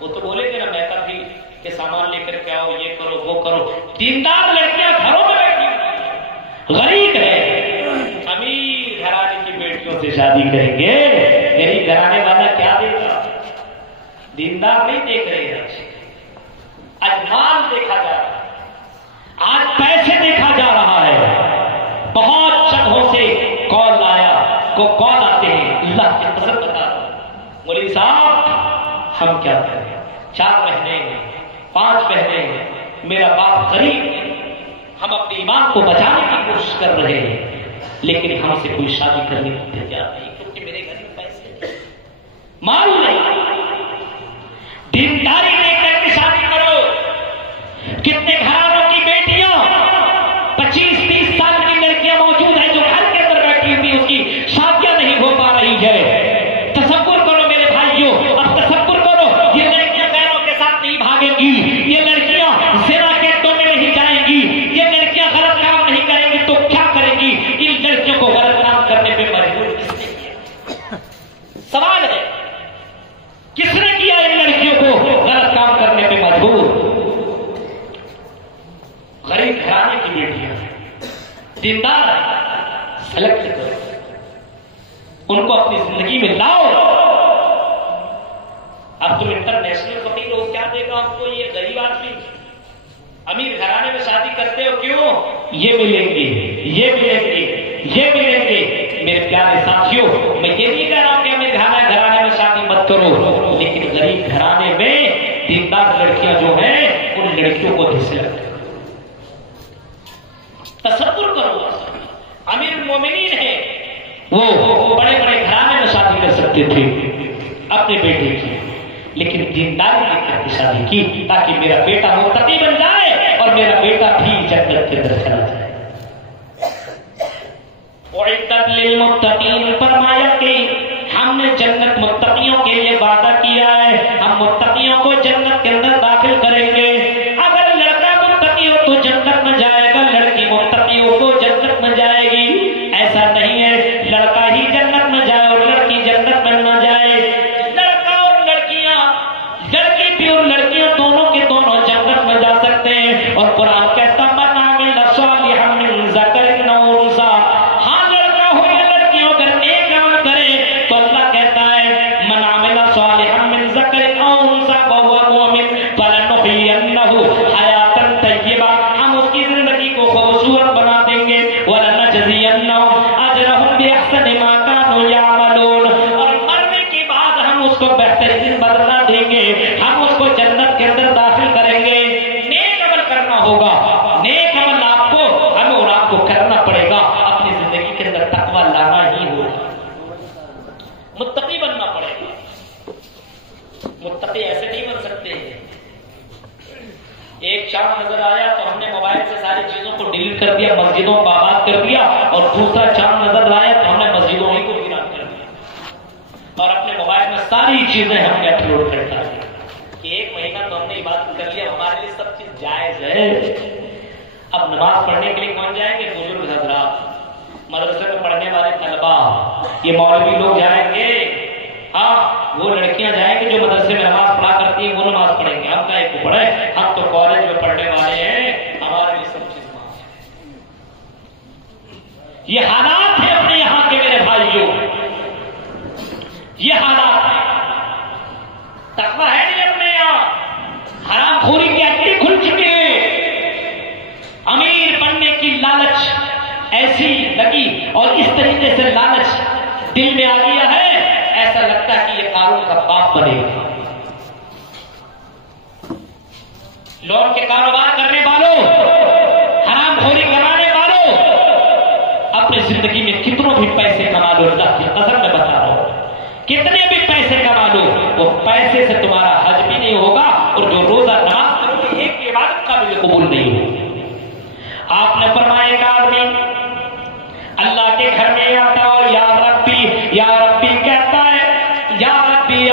وہ تو بولے گے نا میں کبھی کہ سامان لے کر کے آؤ، یہ کرو وہ کرو۔ دیندار لڑکیاں گھروں میں بیٹھی غریب ہے، امیر گھرانے کی بیٹیوں سے شادی کریں گے، غریب گھرانے والا کیا دے گا؟ دیندار نہیں دیکھ رہے ہیں، آج مال دیکھا جا رہا ہے، آج پیسے دیکھا جا رہا ہے۔ بہت جگہوں سے کال آتے ہیں، اللہ کے قسم بتا مولوی صاحب ہم کیا کریں، 4 بہنیں ہیں، 5 بہنیں ہیں، میرا باپ غریب ہے، ہم اپنے ایمان کو بچانے کی کوشش کر رہے ہیں، لیکن ہم سے کوئی شادی کرنے کو تیار نہیں کیونکہ میرے گھر میں پیسے نہیں، مال نہیں۔ دینداری لے کر کے شادی کرو۔ کتنے گھرانوں کی بیٹیاں 25-30 سال کی لڑکیاں موجود ہیں جو گھر کے اندر بیٹھی ہوئی، اس کی شادیاں نہیں ہو پا رہی ہے۔ تصور کرو میرے بھائیوں، اب تصور کرو یہ لڑکیاں غیروں کے ساتھ نہیں بھاگیں گی، یہ لڑکیاں زنا کے ٹو میں نہیں جائیں گی، یہ لڑکیاں غلط کام نہیں کریں گی تو کیا کریں گی؟ ان لڑکیوں کو غلط کام کرنے پہ مجبور کس نے کیا؟ سوال ہے کس نے کیا ان لڑکیوں کو غلط کام کرنے پہ مجبور؟ غریب گھرانے کی بیٹیاں دیندار سلیکٹ کرو، ان کو اپنی زندگی میں لاؤ۔ اب تم انٹرنیشنل فقیر ہو، کیا دے گا ہم کو یہ غریب آدمی؟ امیر گھرانے میں شادی کرتے ہو کیوں؟ یہ ملیں گے، یہ ملیں گے، یہ ملیں گے۔ میرے پیارے ساتھیوں، میں یہ نہیں کہہ رہا ہوں کہ امیر گھرانے میں شادی مت کرو، لیکن غریب گھرانے میں دیندار لڑکیاں جو ہیں ان لڑکیوں کو بھی سلیکٹ کرو۔ تصور کرو امیر المومنین ہے، وہ بڑے بڑے گھرانے میں شادی کر سکتے تھے اپنے بیٹے کی، لیکن دینداری لے کر کے شادی کی تاکہ میرا بیٹا متقی بن جائے اور میرا بیٹا بھی جنت کے اندر چلا جائے۔ اعدت للمتقین، فرمایا کہ ہم نے جنت متقیوں کے لیے وعدہ کیا ہے، ہم متقیوں کو جنت کے اندر داخل کریں گے۔ اگر لڑکا متقی ہو تو جنت میں جائے گا، لڑکی متقی ہو تو جنت میں جائے گی۔ ایسا نہیں ہے لڑکا ہی جنت میں جائے اور لڑکی جنت میں نہ جائے، لڑکا اور لڑکیاں، لڑکی بھی اور لڑکیاں دونوں کے دونوں جنت میں جا سکتے ہیں۔ اور قرآن کہتا من عمل صالحا من ذکر او انثی، ہاں لڑکا ہو یا لڑکی ہو اگر نیک عمل کرے تو اللہ کہتا ہے من عمل صالحا من ذکر او انثی وهو مؤمن فلنحيينه حیاتا طیبہ، ہم اس کی زندگی کو خوبصورت بنا دیں گے، ولنجزینهم اجرهم باحسن ما كانوا يعملون، اور مرنے کے بعد ہم اس کو بہترین بدلہ دیں گے، ہم اس کو جنت کے اندر داخل کریں گے۔ نیک عمل کرنا ہوگا، نیک عمل آپ کو ہمیں اور آپ کو کرنا پڑے گا، اپنی زندگی کے اندر تقوی لانا ہی ہوگا، متقی بننا پڑے گا۔ متقی ایسے نہیں بن سکتے۔ ایک چاند نظر آیا تو ہم نے موبائل سے ساری چیزوں کو ڈیلیٹ کر دیا، مسجدوں کو آباد کر دیا، اور دوسرا چاند نظر آیا تو ہم نے مسجدوں ہی کو ویران کر دیا، اور اپنے موبائل میں ساری چیزیں ہم نے اپلوڈ کر ڈالی کہ ایک مہینہ تو ہم نے عبادت کر لیا، ہمارے لیے سب چیز جائز ہے۔ اب نماز پڑھنے کے لیے کون جائیں گے؟ بزرگ حضرات، مدرسے میں پڑھنے والے طلبا، یہ مولوی لوگ جائیں گے، ہاں وہ لڑکیاں جائیں گے جو مدرسے میں نماز پڑھا کرتی ہیں، وہ نماز پڑھیں گے، ہم کا ایک پڑھے، ہم تو کالج میں پڑھنے والے ہیں، ہمارے لیے سب چیز معاف ہے۔ یہ حالات ہے اپنے یہاں کے میرے بھائیوں، یہ حالات ہے، تقویٰ ہے نہیں اپنے یہاں، حرام خوری کی ہڈی کھل چکی ہے، امیر بننے کی لالچ ایسی لگی اور اس طریقے سے لالچ دل میں آ گیا ہے، ایسا لگتا ہے کہ یہ قارون کا باپ بنے گا۔ لون کے کاروبار کرنے والوں، حرام خوری کمانے والوں، اپنی زندگی میں کتنوں بھی پیسے کما لو، اللہ کی قسم میں بتا رہا ہوں، کتنے بھی پیسے کما لو، وہ پیسے سے تمہارا حج بھی نہیں ہوگا، اور جو روزہ نماز کرو گے ایک عبادت قابل قبول نہیں ہوگا۔ آپ نے فرمایا ایک آدمی اللہ کے گھر میں آتا اور یا ربی کہتا ہے، یا ربی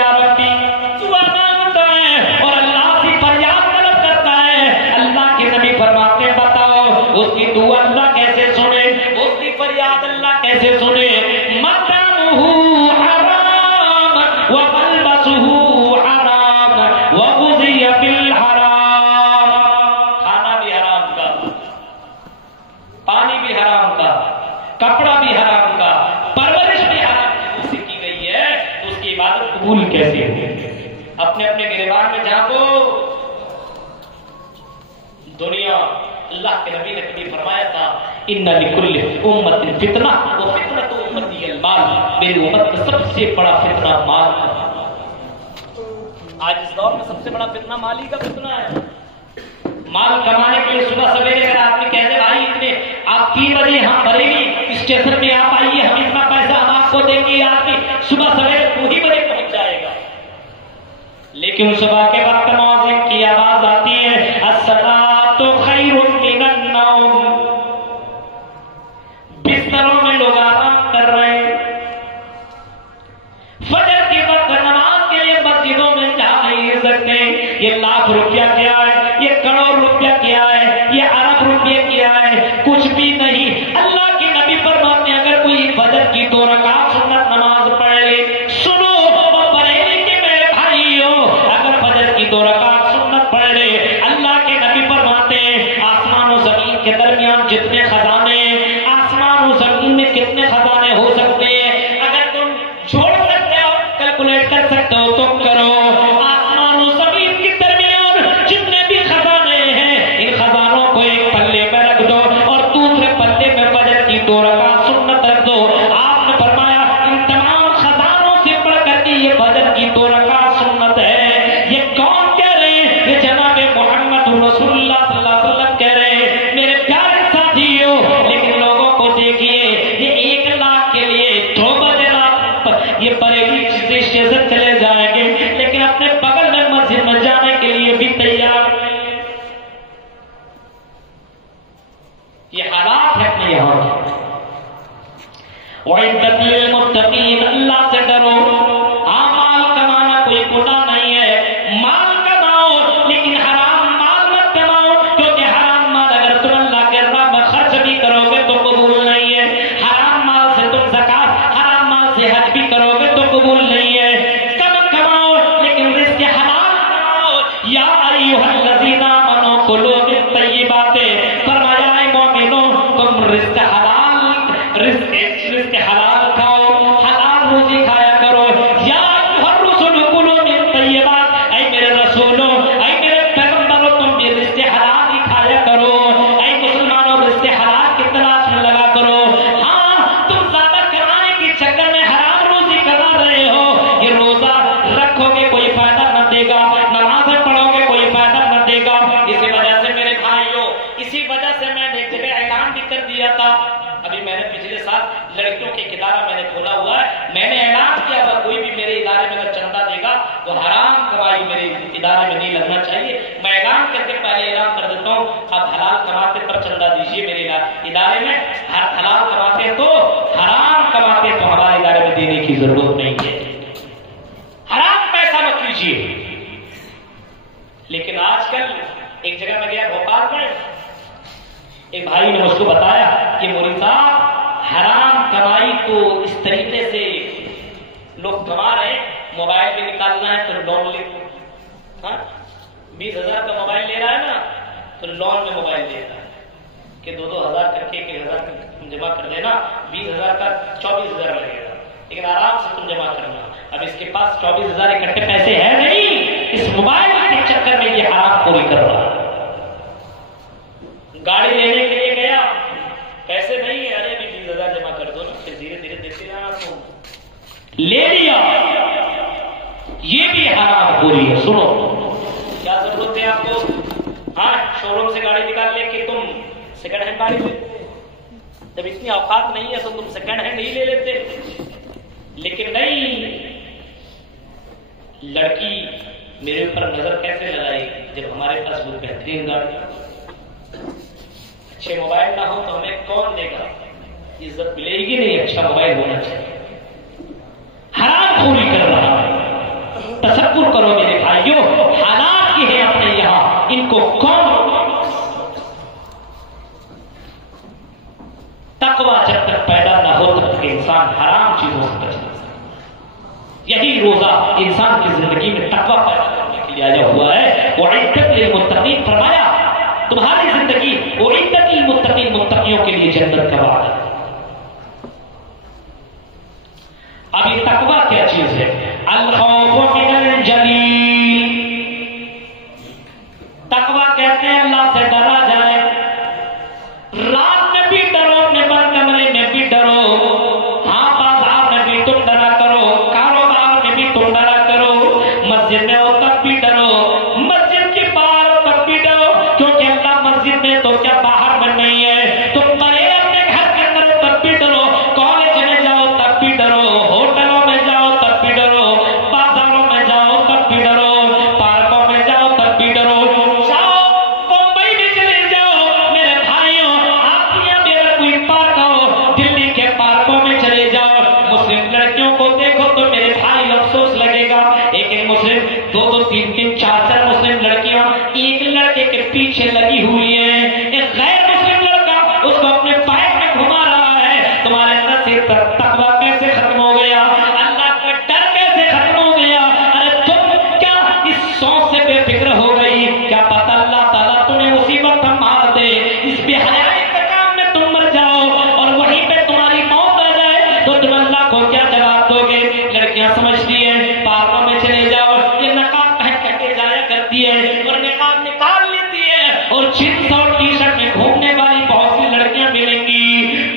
دعا مانگتا ہے اور اللہ سے فریاد طلب کرتا ہے۔ اللہ کے نبی فرماتے بتاؤ اس کی دعا اللہ کیسے سنے، اس کی فریاد اللہ کیسے سنے؟ مطعمہ حرام وملبسہ حرام وغذی بالحرام، کھانا بھی حرام کا، پانی بھی حرام کا، کپڑا بھی حرام کا، پرورش بھی حرام سے کی گئی ہے، تو اس کی عبادت قبول کیسے ہوگی؟ اپنے اپنے گریبان میں جھانکو۔ دنیا، اللہ کے نبی نے کبھی فرمایا تھا ان لکل امت فتنہ وفتنۃ امتی المال، میری امت کا سب سے بڑا فتنہ مال ہے۔ آج اس دور میں سب سے بڑا فتنہ مالی کا فتنہ ہے۔ مال کمانے کے لیے صبح سویرے اگر آدمی کہہ دے بھائی اتنے آپ 3 بجے ہم بریلی اسٹیشن پہ آپ آئیے، ہم اتنا پیسہ ہم آپ کو دیں گے، آدمی صبح سویرے 2 ہی بجے پہنچ جائے گا، لیکن صبح کے وقت مؤذن کی آواز آتی ہے الصلاۃ خیر من النوم، بستروں میں لوگ آرام کر رہے ہیں، فجر کے وقت نماز کے لیے مسجدوں میں جا نہیں سکتے۔ یہ لاکھ روپیہ کیا ہے، یہ کروڑ روپیہ کیا ہے، یہ ارب روپیہ کیا ہے، کچھ بھی نہیں۔ اللہ کے نبی فرماتے ہیں اگر کوئی فجر کی 2 رکعت سنت نماز پڑھ لے، سنو بریلی کے میرے بھائیوں، اگر فجر کی 2 رکعت سنت پڑھ لے، اللہ کے نبی فرماتے ہیں آسمان و زمین کے درمیان جتنے خزانے، آسمان و زمین میں کتنے خزانے ہو سکتے ہیں، اگر تم چھوڑ سکتے ہو کیلکولیٹ کر سکتے ہو تو کرو، آسمان و زمین کے درمیان جتنے بھی خزانے ہیں ان خزانوں کو ایک پلے میں رکھ دو اور دوسرے پلے میں فجر کی 2 رکعت سنت رکھ دو۔ آپ نے فرمایا ان تمام خزانوں سے بڑھ کر کے یہ فجر کی 2 رکعت سنت ہے۔ یہ کون کہہ رہے ہیں؟ یہ جناب محمد رسول اللہ صلی اللہ علیہ وسلم کہہ رہے ہیں میرے پیارے ساتھیوں۔ لیکن لوگوں کو دیکھیے یہ 1 لاکھ کے لیے 2 بجے رات یہ بریلی اسٹیشن چلے جائیں گے، لیکن رسول نہیں ہے. کم کماؤ لیکن رزق حلال کماؤ. یا ایھا الذین آمنوا کلوا من طیبات، فرمایا اے مومنوں تم رزق حلال کھاؤ، حلال روزی کھایا کرو. یا ایھا الرسل کلوا من طیبات، اے میرے رسولوں، اے میرے پیغمبروں، تم بھی رزق حلال ہی کھایا کرو. اے مسلمانوں رزق حلال کی تلاش میں لگا کرو. ہاں تم زیادہ کمانے کے چکر میں حرام روزی کرا رہے ہو. یہ روزہ رکھو گے کوئی فائدہ نہ دے گا، نمازیں پڑھو گے کوئی فائدہ نہ دے گا. اسی وجہ سے میرے بھائیوں، اسی وجہ سے میں نے ایک جگہ اعلان بھی کر دیا تھا. ابھی میں نے پچھلے سال لڑکیوں کے ادارہ میں نے کھولا ہوا ہے. میں نے اعلان کیا تھا کوئی بھی میرے ادارے میں اگر چندہ دے گا تو حرام کمائی میرے ادارے میں نہیں لگنا چاہیے. میں اعلان کر کے پہلے اعلان کر دیتا ہوں، اب حلال کماتے پر چندہ دیجیے میرے ادارے میں. حلال کماتے تو حرام کماتے تو ہمارے ادارے میں دینے کی ضرورت نہیں ہے. حرام پیسہ مت لیجیے. لیکن آج کل ایک جگہ میں گیا بھوپال میں، ایک بھائی نے مجھ کو بتایا کہ مولوی صاحب حرام کمائی تو اس طریقے سے لوگ کما رہے ہیں، موبائل بھی نکالنا ہے تو لون لے، 20,000 کا موبائل لے رہا ہے نا تو لون میں موبائل لے رہا ہے کہ 2,000 کر کے 1,000 جمع کر دینا، 20,000 کا 24,000 لگے گا، لیکن آرام سے تم جمع کرنا. اب اس کے پاس 24,000 اکٹھے پیسے ہیں نہیں، اس موبائل کے چکر میں یہ حرام پوری کر رہا ہے. گاڑی لینے کے لیے گیا، پیسے نہیں ہے، ارے بھی 20,000 جمع کر دو نا، پھر دھیرے دھیرے دیتے جانا. تو لے لیا، یہ بھی حرام پوری ہے. سنو کیا ضرورت ہے آپ کو؟ ہاں شو روم سے گاڑی نکال لے کے تم سیکنڈ ہینڈ گاڑی لیتے، جب اتنی اوقات نہیں ہے تو تم سیکنڈ ہینڈ ہی لے لیتے. لیکن نہیں، لڑکی میرے اوپر نظر کیسے لگائے جب ہمارے پاس وہ بہترین گاڑی، اچھے موبائل نہ ہو تو ہمیں کون دے گا؟ عزت ملے گی نہیں. اچھا موبائل ہونا چاہیے. حرام پوری کر رہا ہے. تصور کرو میرے بھائیوں، حالات یہ ہیں اپنے یہاں، ان کو کون؟ تقویٰ جب تک پیدا نہ ہو تب تک انسان حرام چیزوں سے بچنا. یہی روزہ انسان کی زندگی میں تقویٰ پیدا کرنے کے لیے آیا ہوا ہے. وعدت للمتقین، فرمایا تمہاری زندگی وعدت للمتقین، متقیوں کے لیے جنت کا وعدہ ہے. اب یہ تقویٰ کیا چیز ہے؟ الخوف من الجلیل. تقویٰ کہتے ہیں اللہ سے ڈرا جائے. رات میں بھی ڈرو، اپنے بند کمرے میں بھی ڈرو، ہاں بازار میں بھی تم ڈرا کرو، کاروبار میں بھی تم ڈرا کرو، مسجد میں ہو تب بھی ڈرو، مسجد کے باہر ہو تب بھی ڈرو، کیونکہ اللہ مسجد میں تو کیا باہر میں نہیں ہے. تم پڑے اپنے گھر کے اندر ہو تب بھی ڈرو، کالج میں جاؤ تب بھی ڈرو، ہوٹلوں میں جاؤ تب بھی ڈرو، بازاروں میں جاؤ تب بھی ڈرو، پارکوں میں جاؤ تب بھی ڈرو. جاؤ ممبئی میں چلے جاؤ میرے بھائیوں، آپ یہاں میرا کوئی پارک ہو، دلی کے پارکوں میں چلے جاؤ. مسلم لڑکیوں کو دیکھو تو میرے بھائی افسوس لگے گا. ایک مسلم 2 3 3 4 4 مسلم لڑکیاں ایک لڑکے کے پیچھے لگی ہوئی ہیں. ایک غیر مسلم لڑکا اس کو اپنے پائپ میں گھما رہا ہے. تمہارے اندر سے تقویٰ کیسے ختم ہو گیا؟ اللہ کا ڈر کیسے ختم ہو گیا؟ ارے تم کیا اس سوچ سے بے فکر ہو گئی؟ کیا پتہ اللہ تعالیٰ تمہیں اسی وقت مار دے، اس بے حیائی کے کام میں تم مر جاؤ اور وہیں پہ تمہاری موت آ جائے تو تم اللہ کو کیا جواب دو گے؟ لڑکیاں سمجھتی ہیں پارکوں میں چلے جاؤ، یہ نقاب پہن کر کے جایا کرتی ہے اور نقاب نکال لیتی ہے اور جینس اور ٹی شرٹ میں گھومنے والی بہت سی لڑکیاں ملیں گی،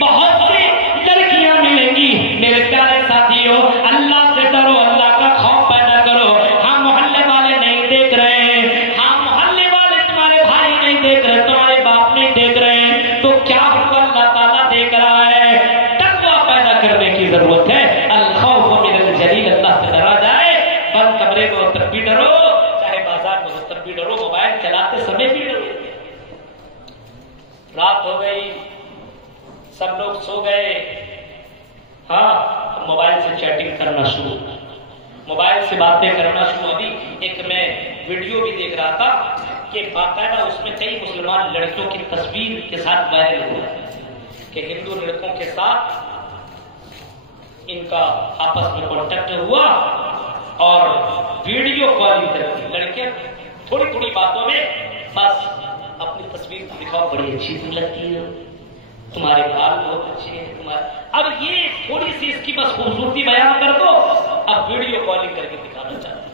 بہت سی لڑکیاں ملیں گی. میرے پیارے ساتھیوں، اللہ سے ڈرو، اللہ کا خوف پیدا کرو. ہاں محلے والے نہیں دیکھ رہے ہیں، ہاں محلے والے تمہارے بھائی نہیں دیکھ رہے، تمہارے باپ نہیں دیکھ رہے ہیں، تو کیا ہوا؟ اللہ تعالیٰ دیکھ رہا ہے. تقویٰ پیدا کرنے کی ضرورت ہے. الخوف من الجلیل، اللہ سے ڈرا جائے. بند کمرے میں ہو تب بھی ڈرو، چاہے بازار میں ہو تب بھی ڈرو، موبائل چلاتے سمے بھی ڈرو. رات ہو گئی، سب لوگ سو گئے، ہاں موبائل سے چیٹنگ کرنا شروع، موبائل سے باتیں کرنا شروع. ابھی ایک میں ویڈیو بھی دیکھ رہا تھا کہ باقاعدہ اس میں کئی مسلمان لڑکیوں کی تصویر کے ساتھ وائرل ہوا ہے کہ ہندو لڑکوں کے ساتھ ان کا آپس میں کانٹیکٹ ہوا اور ویڈیو کالنگ کرتی. لڑکیاں تھوڑی تھوڑی باتوں میں بس اپنی تصویر دکھاؤ، بڑی اچھی لگتی ہے، تمہارے بال بہت اچھے ہیں، تمہارے. اب یہ تھوڑی سی اس کی بس خوبصورتی بیان کر دو، اب ویڈیو کالنگ کر کے دکھانا چاہتے ہیں.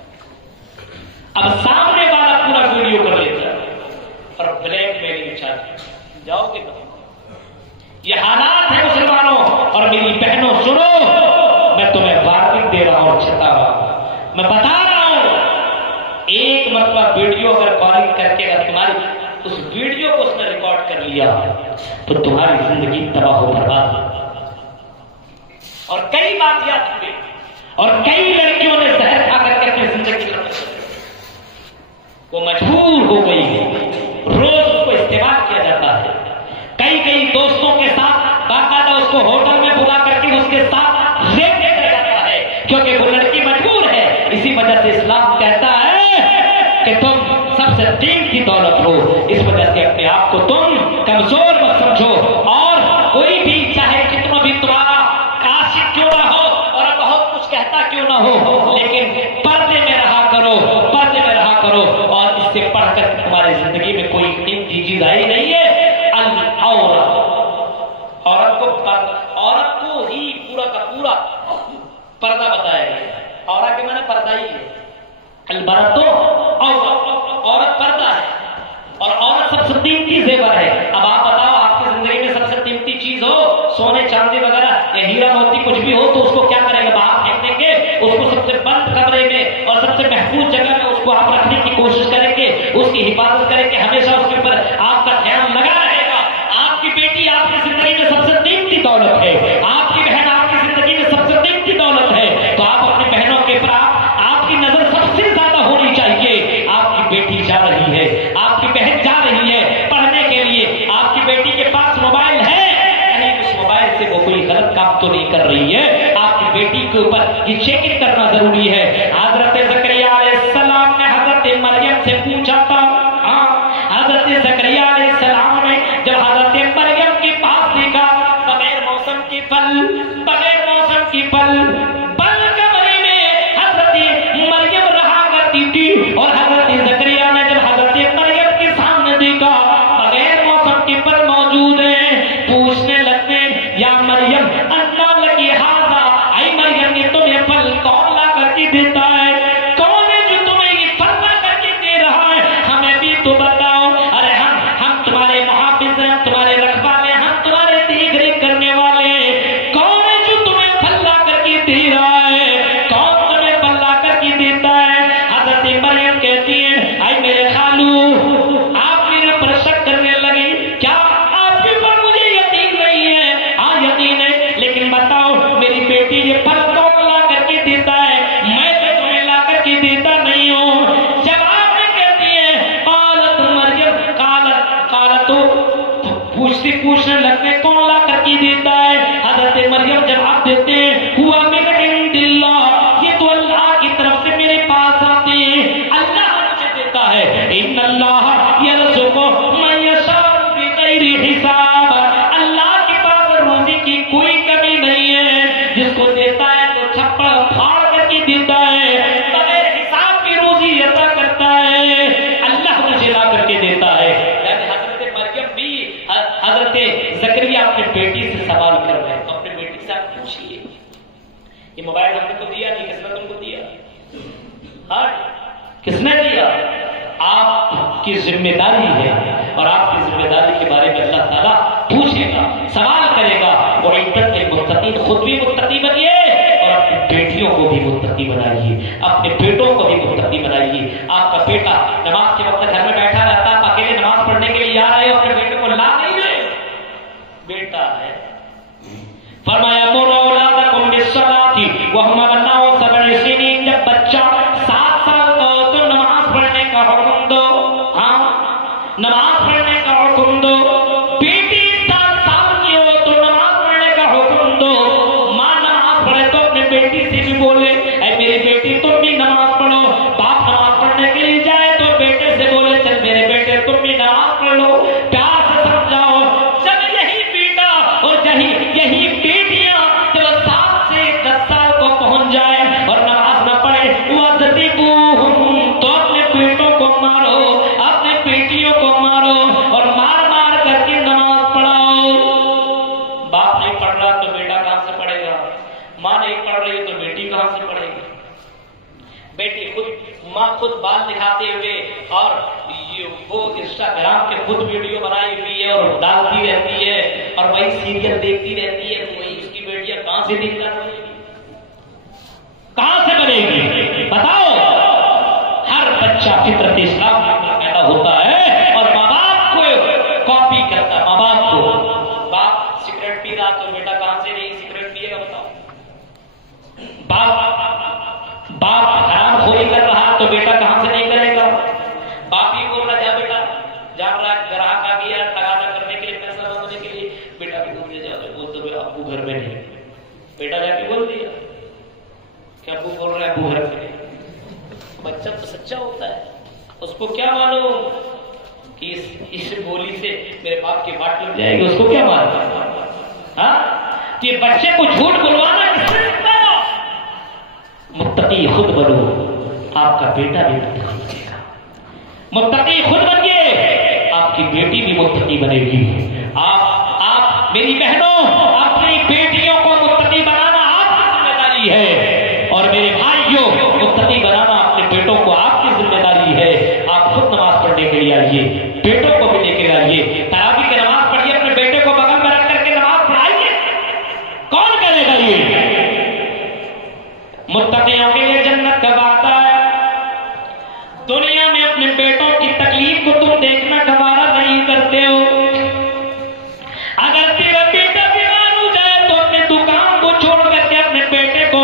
اب سامنے والا پورا ویڈیو کر لیتا ہے اور بلیک میلنگ چاہتے. جاؤ گے تو یہ حالات ہے مسلمانوں. اور میری بہنوں سنو، میں تمہیں وارننگ دے رہا ہوں، چتا رہا، میں بتا رہا ہوں. ایک مرتبہ ویڈیو اگر کالنگ کر کے اگر تمہاری اس ویڈیو کو اس نے ریکارڈ کر لیا تو تمہاری زندگی تباہ و برباد. اور کئی واقعات ہوئے اور کئی لڑکیوں نے زہر کھا کر کے اپنی زندگی ختم کر دی. وہ مجبور ہو گئی، روز اس کو استعمال کیا جاتا ہے. کئی دوستوں کے ساتھ باقاعدہ اس کو ہوٹل میں بلا کر کے اس کے ساتھ ریپ کیا جاتا ہے کیونکہ وہ لڑکی مجبور ہے. اسی وجہ سے اسلام کہتا ہے کہ تم سب سے دین کی دولت ہو، اس وجہ سے اپنے آپ کو تم کمزور مت سمجھو. اور کوئی بھی چاہے کتنا بھی تمہارا عاشق کیوں نہ ہو اور بہت کچھ کہتا کیوں نہ ہو، لیکن پردے میں رہا کرو، پردے میں رہا کرو. اور اس سے پڑھ کر تمہاری زندگی میں کوئی قیمتی چیز آئی نہیں ہے. عورت کو ہی پورا کا پورا پردہ بتایا گیا. عورت کے معنی پردہ ہی ہے. البرت تو عورت پردہ ہے اور عورت سب سے قیمتی زیور ہے. اب آپ بتاؤ، آپ کی زندگی میں سب سے قیمتی چیز ہو، سونے چاندی وغیرہ یا ہیرا موتی کچھ بھی ہو، تو اس کو کیا کریں گے؟ باہر پھینک دیں گے. اس کو سب سے بند کمرے میں اور سب سے محفوظ جگہ میں اس کو آپ رکھنے کی کوشش کریں گے، اس کی حفاظت کریں گے، ہمیشہ اس کے اوپر آپ کا دھیان لگا رہے گا. آپ کی بیٹی آپ کی زندگی میں سب سے قیمتی دولت ہے، آپ کی بہن آپ کی زندگی میں سب سے قیمتی دولت ہے. تو آپ اپنی بہنوں کے اوپر آپ کی نظر سب سے زیادہ ہونی چاہیے. آپ کی بیٹی جا رہی ہے، آپ کی بہن جا رہی ہے پڑھنے کے لیے، آپ کی بیٹی کے پاس موبائل ہے، کہیں اس موبائل سے وہ کوئی غلط کام تو نہیں کر رہی ہے. آپ کی بیٹی کے اوپر یہ چیکنگ کرنا ضروری ہے. حضرت زکریا علیہ السلام نے حضرت مریم سے پوچھا تھا، حضرت زکریا علیہ السلام نے جب حضرت مریم کے پاس دیکھا، بغیر موسم کی پھل، بغیر موسم کی پھل کمرے میں حضرت مریم رہا کرتی تھی. اور حضرت زکریا نے جب حضرت مریم کے سامنے دیکھا بغیر موسم کے پھل موجود ہیں، پوچھنے لگتے، یا مریم انا لکی ھذا، اے مریم یہ تمہیں پھل کون لا کر کے دیتا ہے؟ کون ہے جو تمہیں یہ پھل لا کر کے دے رہا ہے؟ ہمیں بھی تو بتاؤ. ارے ہم تمہارے محافظ ہیں، تمہارے رکھوالے، ہم تمہارے دیکھ ریکھ کرنے والے ہیں. کون ہے جو تمہیں پھل لا کر کے دے رہا ہے؟ کون تمہیں پھل لا کر کے دیتا ہے؟ حضرت مریم کہتی ہیں، اے میرے خالو، آپ میرے پر شک کرنے لگی، کیا آپ کے پر مجھے یقین نہیں ہے؟ ہاں یقین ہے، لیکن بتاؤ میری بیٹی یہ پھل کون لا کر کے دیتا ہے؟ میں تو تمہیں لا کر کے دیتا نہیں ہوں. جواب میں کہتی ہے، قالت مریم، قالت تو پوچھنے لگتے کون لا کر کے دیتا ہے؟ حضرت مریم جواب دیتے ہیں، ہوا من عند اللہ، یہ تو اللہ کی طرف سے میرے پاس آتے ہیں، اللہ مجھے دیتا ہے. ان اللہ یرزق من یشاء بغیر حساب، اللہ کے پاس روزی کی کوئی کمی نہیں ہے، جس کو دیتا ہے تو چھپڑ پھاڑ کر کے دیتا ہے، بغیر حساب کی روزی عطا کرتا ہے، اللہ مجھے لا کر کے دیتا ہے. یعنی حضرت مریم بھی حضرت زکریا اپنے بیٹی سے سوال کر رہے ہیں. اپنے بیٹی سے آپ پوچھیے، یہ موبائل ہم نے تو دیا نہیں، کس نے تم کو دیا؟ ہاں کس نے دیا؟ آپ کی ذمہ داری ہے اور آپ کی ذمہ داری کے بارے میں اللہ تعالیٰ پوچھے گا، سوال کرے گا. اور عدت المتقین، خود بھی متقی بنیے اور اپنی بیٹیوں کو بھی متقی بنائیے، اپنے بیٹوں کو بھی متقی بنائیے. آپ کا بیٹا نماز کے وقت گھر میں بیٹھا رہتا، آپ اکیلے نماز پڑھنے کے لیے آ رہے ہو، اپنے بیٹے کو لا نہیں رہے، بیٹا ہے. فرمایا مروا اولادکم بالصلاۃ وهم ابناء 7 سنین، جب بچہ 7 سال کا ہو تو نماز پڑھنے کا حکم دو. ہاں نماز پڑھنے کا حکم دو. بیٹی 7 سال کی ہو تو نماز پڑھنے کا حکم دو. ماں نماز پڑھے تو اپنے بیٹی سے بھی بولے، اے میری بیٹی تم بھی نماز پڑھو. باپ نماز پڑھنے کے لیے جائے تو بیٹے بیٹی خود ماں خود بال دکھاتے ہوئے اور وہ انسٹاگرام کے خود ویڈیو بنائی ہوئی ہے اور ڈالتی رہتی ہے اور وہی سیریل دیکھتی رہتی ہے، تو وہی اس کی بیٹیاں کہاں سے دیکھنا بنے گی، کہاں سے بنے گی بتاؤ؟ ہر بچہ فطرت اسلام میں پیدا ہوتا ہے اور ماں باپ کو کاپی کرتا ہے۔ ماں باپ کو، باپ سگریٹ پی رہا تو بیٹا کہاں سے نہیں سگریٹ پیے گا بتاؤ؟ باپ حرام خوری کر رہا تو بیٹا کہاں سے نہیں کرے گا؟ باپ ہی بول رہا جا بیٹا، جا رہا گراہک آ گیا تقاضا کرنے کے لیے، پیسہ مانگنے کے لیے، بیٹا بھی بول دیا جا بول تو ابو گھر میں نہیں، بیٹا جا کے بول دیا کہ ابو بول رہے ابو گھر میں نہیں۔ بچہ تو سچا ہوتا ہے، اس کو کیا معلوم کہ اس بولی سے میرے باپ کی بات لگ جائے گی، اس کو کیا معلوم؟ ہاں کہ بچے کو جھوٹ بلوانا کس سے سکھایا؟ متقی خود بنو، آپ کا بیٹا بھی متقی بنے گا۔ متقی خود بنیے، آپ کی بیٹی بھی متقی بنے گی۔ آپ میری بہنوں، اپنی بیٹیوں کو متقی بنانا آپ کی ذمہ داری ہے، اور میرے بھائیوں، متقی بنانا اپنے بیٹوں کو آپ کی ذمہ داری ہے۔ آپ خود نماز پڑھنے کے لیے آئیے، بیٹوں کو بھی لے کے آئیے، تراویح کی نماز پڑھیے، اپنے بیٹے کو بغل میں رکھ کر کے نماز پڑھائیے۔ کون کرے گا یہ؟ متقیوں کے لیے جنت کا وعدہ ہے۔ دنیا میں اپنے بیٹوں کی تکلیف کو تم دیکھنا گوارا نہیں کرتے ہو۔ اگر تیرا بیٹا بیمار ہو جائے تو اپنے دکان کو چھوڑ کر کے اپنے بیٹے کو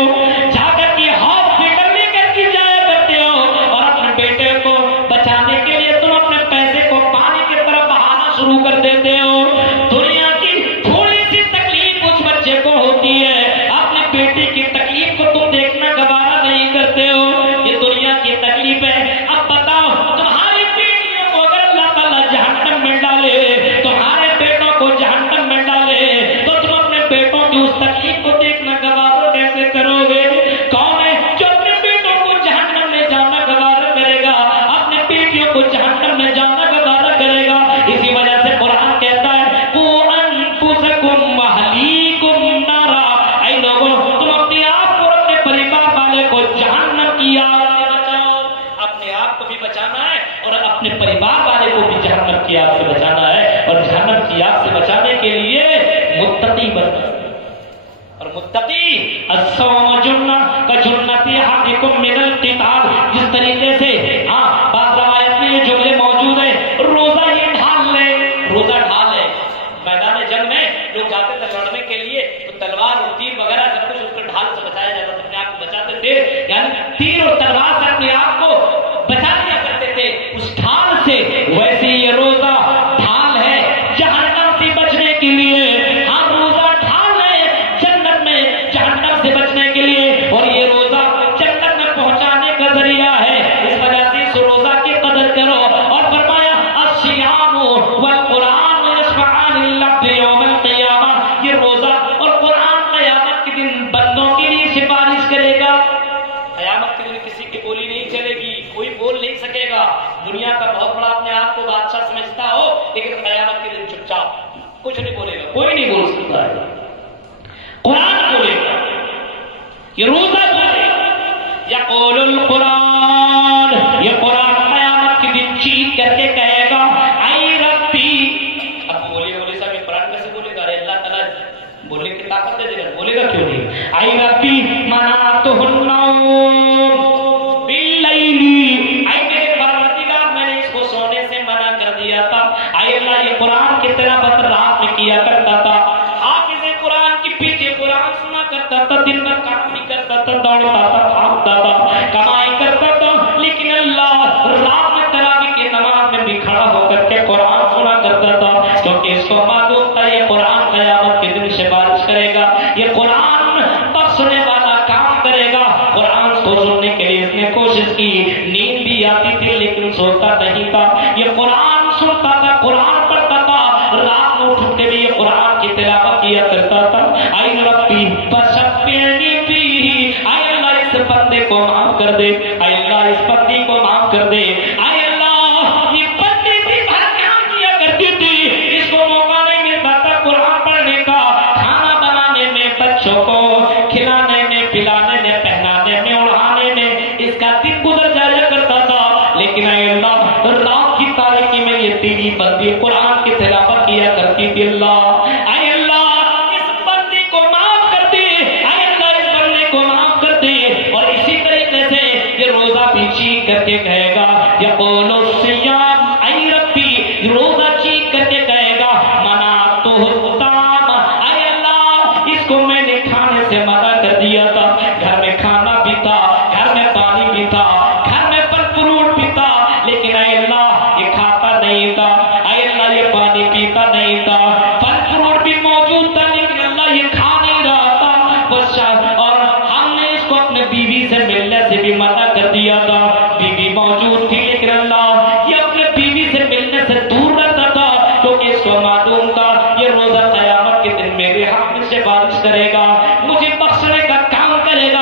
جا کر کے ہاسپٹل لے کر کے جایا کرتے ہو، اور اپنے بیٹے کو بچانے کے لیے تم اپنے پیسے کو پانی کی طرف بہانا شروع کر دیتے ہو۔ دنیا کی تھوڑی سی تکلیف اس بچے کو ہوتی ہے، اپنے بیٹے کی تکلیف کو تم دیکھنا گوارا نہیں کرتے ہو۔ یہ دنیا کی تکلیف ہے۔ اب بتاؤ، تمہاری بیٹیوں کو اگر اللہ تعالیٰ جہنم میں ڈالے، تمہارے بیٹوں کو جہنم میں ڈالے، تو تم اپنے بیٹوں کی اس تکلیف کو دیکھنا گوارا کیسے کرو گے؟ کون ہے جو اپنے بیٹوں کو جہنم میں جانا گوارا کرے گا، اپنے بیٹیوں کو جہنم میں جانا گوارا کرے گا؟ اسی وجہ سے قرآن کہتا ہے قُوْ أَنفُسَكُمْ وَأَهْلِيكُمْ نَارًا، اے لوگوں، تم اپنے آپ کو اور اپنے پریوار والے کو جہنم کی آگ سے بچاؤ۔ اپنے آپ کو بھی بچانا ہے اور اپنے پریوار والے کو بھی جہنم کی آگ سے بچانا ہے، اور جہنم کی آگ سے بچانے کے لیے متقی بننا ہے۔ اور متقی الصوم جنہ کجنۃ احدکم من القتال، جس طریقے سے بعض روایت میں یہ جملے موجود ہیں، روزہ ہی ڈھال لے، روزہ ڈھال لے۔ میدان جنگ میں لوگ جاتے تھے لڑنے کے لیے، تو تلوار اور تیر وغیرہ سب کچھ اس کو ڈھال سے بچایا جاتا تھا، اپنے آپ کو بچاتے تھے، یعنی تیر اور تلوار سے اپنے آپ کو بچا لیا کرتے تھے اس ڈھال سے۔ ویسے یہ روزہ ڈھال ہے جہنم سے بچنے کے لیے۔ ہاں، روزہ ڈھال ہے جنت میں جہنم سے بچنے کے لیے، اور یہ روزہ جنت میں پہنچانے کا ذریعہ ہے۔ اس وجہ سے اس روزہ کی قدر کرو، اور فرمایا الصیام والقرآن یشفعان للعبد یوم القیامہ، یہ روزہ اور قرآن قیامت کے دن بندوں کے لیے سفارش کرے گا۔ قیامت کے دن کسی کی بولی نہیں چلے گی، کوئی بول نہیں سکے گا۔ دنیا کا بہت بڑا اپنے آپ کو بادشاہ سمجھتا ہو، لیکن قیامت کے دن چپ چاپ، کچھ نہیں بولے گا، کوئی نہیں بول سکتا ہے۔ قرآن بولے گا، یہ روزہ بولے گا۔ یقول القرآن، یہ قرآن قیامت کے دن چیخ کر کے کہے گا اے ربی۔ اب بولے صاحب یہ قرآن کیسے بولے گا؟ ارے اللہ تعالیٰ بولنے کی طاقت دے دے گا، بولے گا کیوں نہیں؟ اے ربی منعتہ النوم باللیل، اے میرے پروردگار میں نے اس کو سونے سے منع کر دیا تھا۔ اے اللہ، یہ قرآن کی تلاوت رات میں کیا کرتا تھا، حافظ قرآن کے پیچھے قرآن سنا کرتا تھا، دن بھر کام نہیں کرتا تھا، دوڑتا تھا، بھاگتا تھا، کمائی کرتا تھا، لیکن اللہ رات میں تراویح کی نماز میں بھی کھڑا ہو کر کے قرآن سنا کرتا تھا، کیونکہ اس کو معلوم تھا یہ قرآن قیامت کے دن سفارش کرے گا، یہ قرآن بخشنے والا کام کرے گا۔ قرآن کو سننے کے لیے اس نے کوشش کی، نیند بھی آتی تھی لیکن سوتا نہیں تھا، یہ قرآن سنتا تھا، قرآن پڑھتا تھا، رات میں اٹھ کے بھی یہ قرآن کی تلاوت کیا کرتا تھا۔ اے ربی فشفعنی فیہ، اے اللہ اس بندے کو معاف کر دے، اے اللہ اس بندی کو معاف کر دے، اے اللہ یہ بندی بھی بھر کام کیا کرتی تھی، اس کو موقع نہیں ملتا تھا قرآن پڑھنے کا، کھانا بنانے میں، بچوں کو کھلانے میں، پلانے میں، پہنانے میں، اڑانے میں، اس کا رات کی تاریکی میں یہ تیری بندی قرآن کی تلاوت کیا کرتی تھی. اللہ اے اللہ اس بندی کو معاف کر دے, اے اللہ اس بندے کو معاف کر دے. اور اسی طریقے سے یہ روزہ بھی چیخ کر کے کہے گا یقول الصیام اے ربی, روزہ چیخ کر کے کہے گا منعتہ الطعام, اے اللہ اس کو میں نے کھانے سے منع کر دیا تھا. گھر میں کھانا بھی تھا, گھر میں پانی بھی تھا, گھر میں پھل فروٹ بھی تھا, لیکن اے اللہ یہ کھاتا نہیں تھا, اے اللہ یہ پانی پیتا نہیں تھا, پھل فروٹ بھی موجود تھا لیکن اللہ یہ کھا نہیں رہا تھا. اور ہم نے اس کو اپنے بیوی سے ملنے سے بھی منع کر دیا تھا. بیوی موجود تھی لیکن اللہ یہ اپنے بیوی سے ملنے سے دور رہتا تھا, کیونکہ اس کو معلوم تھا یہ روزہ قیامت کے دن میرے حق میں سے بارش کرے گا, مجھے بخشنے کا کام کرے گا.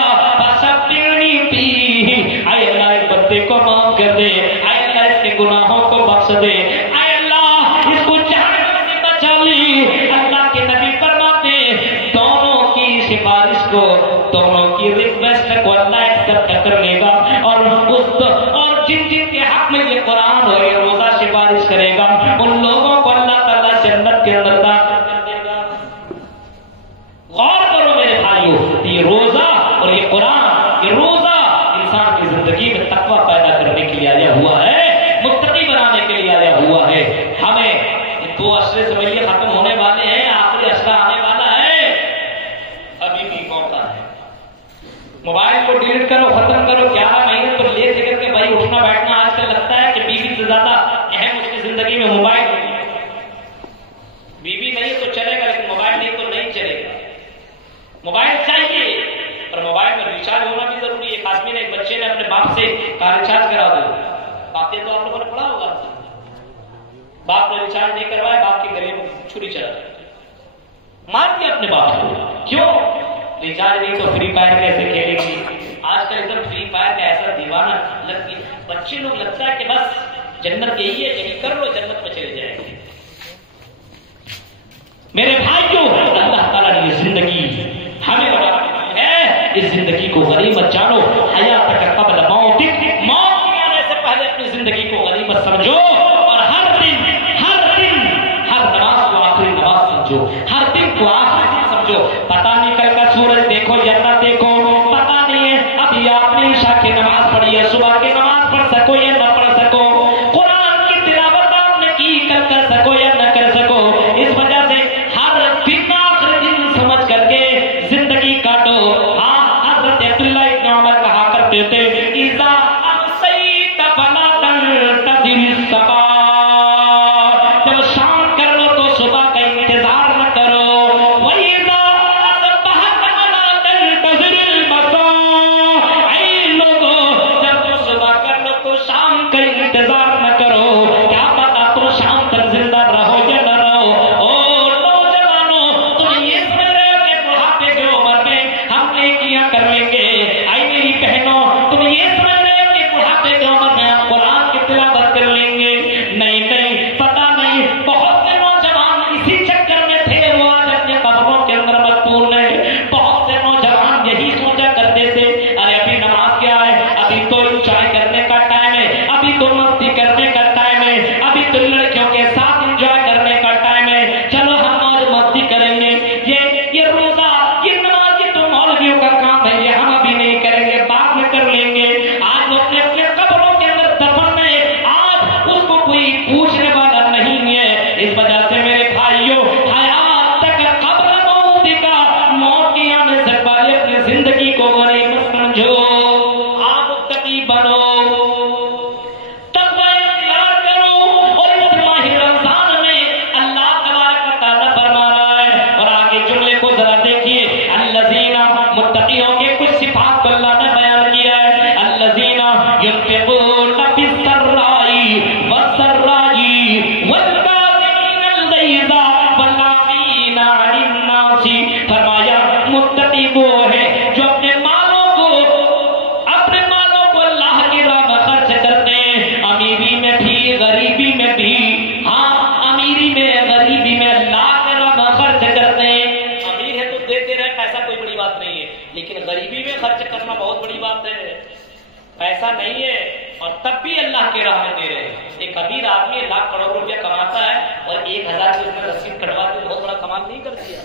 اے اللہ اس بندے کو معاف کر دے, اے اللہ اس کے گناہوں کو بخش دے, اے اللہ اس کو جہنم سے بچا لے. اللہ کے نبی فرماتے دونوں کی سفارش کو, دونوں کی ریکویسٹ کو اللہ ایکسپٹ کر لے گا. اور جن جن کے حق میں یہ قرآن اور یہ روزہ سفارش کرے گا ان لوگوں کو اللہ تعالیٰ جنت کے اندر داخل کر دے گا. غور کرو میرے بھائیو, یہ روزہ اور یہ قرآن, یہ روزہ انسان کی زندگی میں تقوی پیدا کرنے کے لیے آیا ہوا ہے, متقی بنانے کے لیے آیا ہوا ہے. ہمیں 2 عشرے سمجھیے ختم ہونے والے ہیں, آخری عشرہ آنے والا ہے, ابھی بھی موقع ہے. موبائل کو ڈیلیٹ کرو, ختم کرو. 11 مہینے تو لے کے کر کے بھائی اٹھنا بیٹھنا آج کل لگتا ہے کہ بیوی سے زیادہ اہم اس کی زندگی میں موبائل. بیوی نہیں تو چلے گا لیکن موبائل نہیں تو نہیں چلے گا. موبائل چاہیے پر موبائل میں ریچارج ہونا بھی ضروری ہے. ایک آدمی نے, ایک بچے نے اپنے باپ سے کہا ریچارج کرا دو. باپ تو آپ لوگوں نے پڑھا ہوگا, باپ نے ریچارج نہیں کروایا, باپ کے گلے میں چھری چلا مار دیا اپنے باپ کو. کیوں؟ ریچارج نہیں تو فری فائر کیسے کھیلے گی. آج کل ادھر فری فائر کا ایسا دیوانہ لگتی, بچے لوگ لگتا ہے کہ بس جنت یہی ہے, یہی کر لو جنت میں چلے جائیں گے. میرے بھائیوں, اللہ تعالیٰ نے یہ زندگی ہمیں ہے, اس زندگی کو غنیمت جانو. حیات قبل موت, موت آنے سے پہلے اپنی زندگی کو غنیمت سمجھو. اور ہر دن ہر نماز کو آخری نماز سمجھو, ہر دن کو آخری دن سمجھو. پتہ نہیں کل کا سورج دیکھو یا نہ دیکھو, پتہ نہیں ہے ابھی آپ نے عشاء کی نماز پڑھی ہے, صبح کی نماز پڑھ سکو یا نہ پڑھ سکو, قرآن کی تلاوت آپ نے کی کر سکو یا نہ کر سکو. اس وجہ سے ہر دن آخری دن سمجھ کر کے زندگی کاٹو. ہاں, حضرت عبداللہ ابن عمر کہا کرتے تھے اذا امسیت فلا تنتظر الصباح, جب شام کر لو تو صبح کا انتظار نہ کرو. وَإِذَا أَصْبَحْتَ فَلَا تَنتَظِرِ الْمَسَاءَ, اے لوگوں جب تم صبح کر لو تو شام کا انتظار نہ کرو. کیا پتا تم شام تک زندہ رہو یا نہ رہو. او نوجوانوں, تم یہ سمجھ رہے ہو کہ بڑھاپے کی عمر میں ہم نیکیاں کر لیں گے. اے میری بہنوں, تم یہ سمجھ رہے ہو کہ بڑھاپے کی عمر میں ہم قرآن کی تلاوت کر لیں گے. نہیں نہیں, پتہ نہیں. بہت سے نوجوان اسی چکر میں تھے, وہ آج اپنے قبروں کے اندر مدفون ہیں. بہت سے نوجوان یہی سوچا کرتے تھے ارے ابھی نماز کیا ہے, ابھی تو انجوائے کرنے کا ٹائم ہے, ابھی تو مستی کرنے کا ٹائم ہے, ابھی تو لڑکیوں کے ساتھ انجوائے کرنے کا ٹائم ہے, چلو ہم اور مستی کریں گے. یہ روزہ, یہ نماز, یہ تو مولویوں کا کام ہے, یہ ہم ابھی نہیں کریں گے, بعد میں کر لیں گے. آج وہ اپنے اپنے قبروں کے اندر دفن ہے, آج اس کو کوئی پوچھنے والا نہیں ہے. اس وجہ سے میرے بھائیوں, حیات تک قبل موت کا, موت کے آنے سے پہلے اپنی زندگی کو غنیمت سمجھو. آپ متقی بنو, تقوی اختیار کرو. اور اس ماہ رمضان میں اللہ تبارک و تعالیٰ فرما رہا ہے, اور آگے جملے کو ذرا دیکھیے, الذین, متقیوں کے کچھ صفات کو اللہ نے بیان کیا ہے. الذین ينفقون فی السراء والضراء والکاظمین الغیظ والعافین عن الناس. فرمایا متقی وہ ہے جو اپنے مالوں کو اللہ کی راہ میں خرچ کرتے ہیں, امیری میں بھی غریبی میں بھی. ہاں, امیری میں غریبی میں اللہ کی راہ میں خرچ کرتے ہیں. امیر ہے تو دیتے رہے, پیسہ کوئی بڑی بات نہیں ہے, لیکن غریبی میں خرچ کرنا بہت بڑی بات ہے. پیسہ نہیں ہے اور تب بھی اللہ کے راہ میں دے رہے ہیں. ایک امیر آدمی لاکھ کروڑ روپیہ کماتا ہے اور 1000 کی اس نے رسید کٹوا کے بہت بڑا کمال نہیں کر دیا.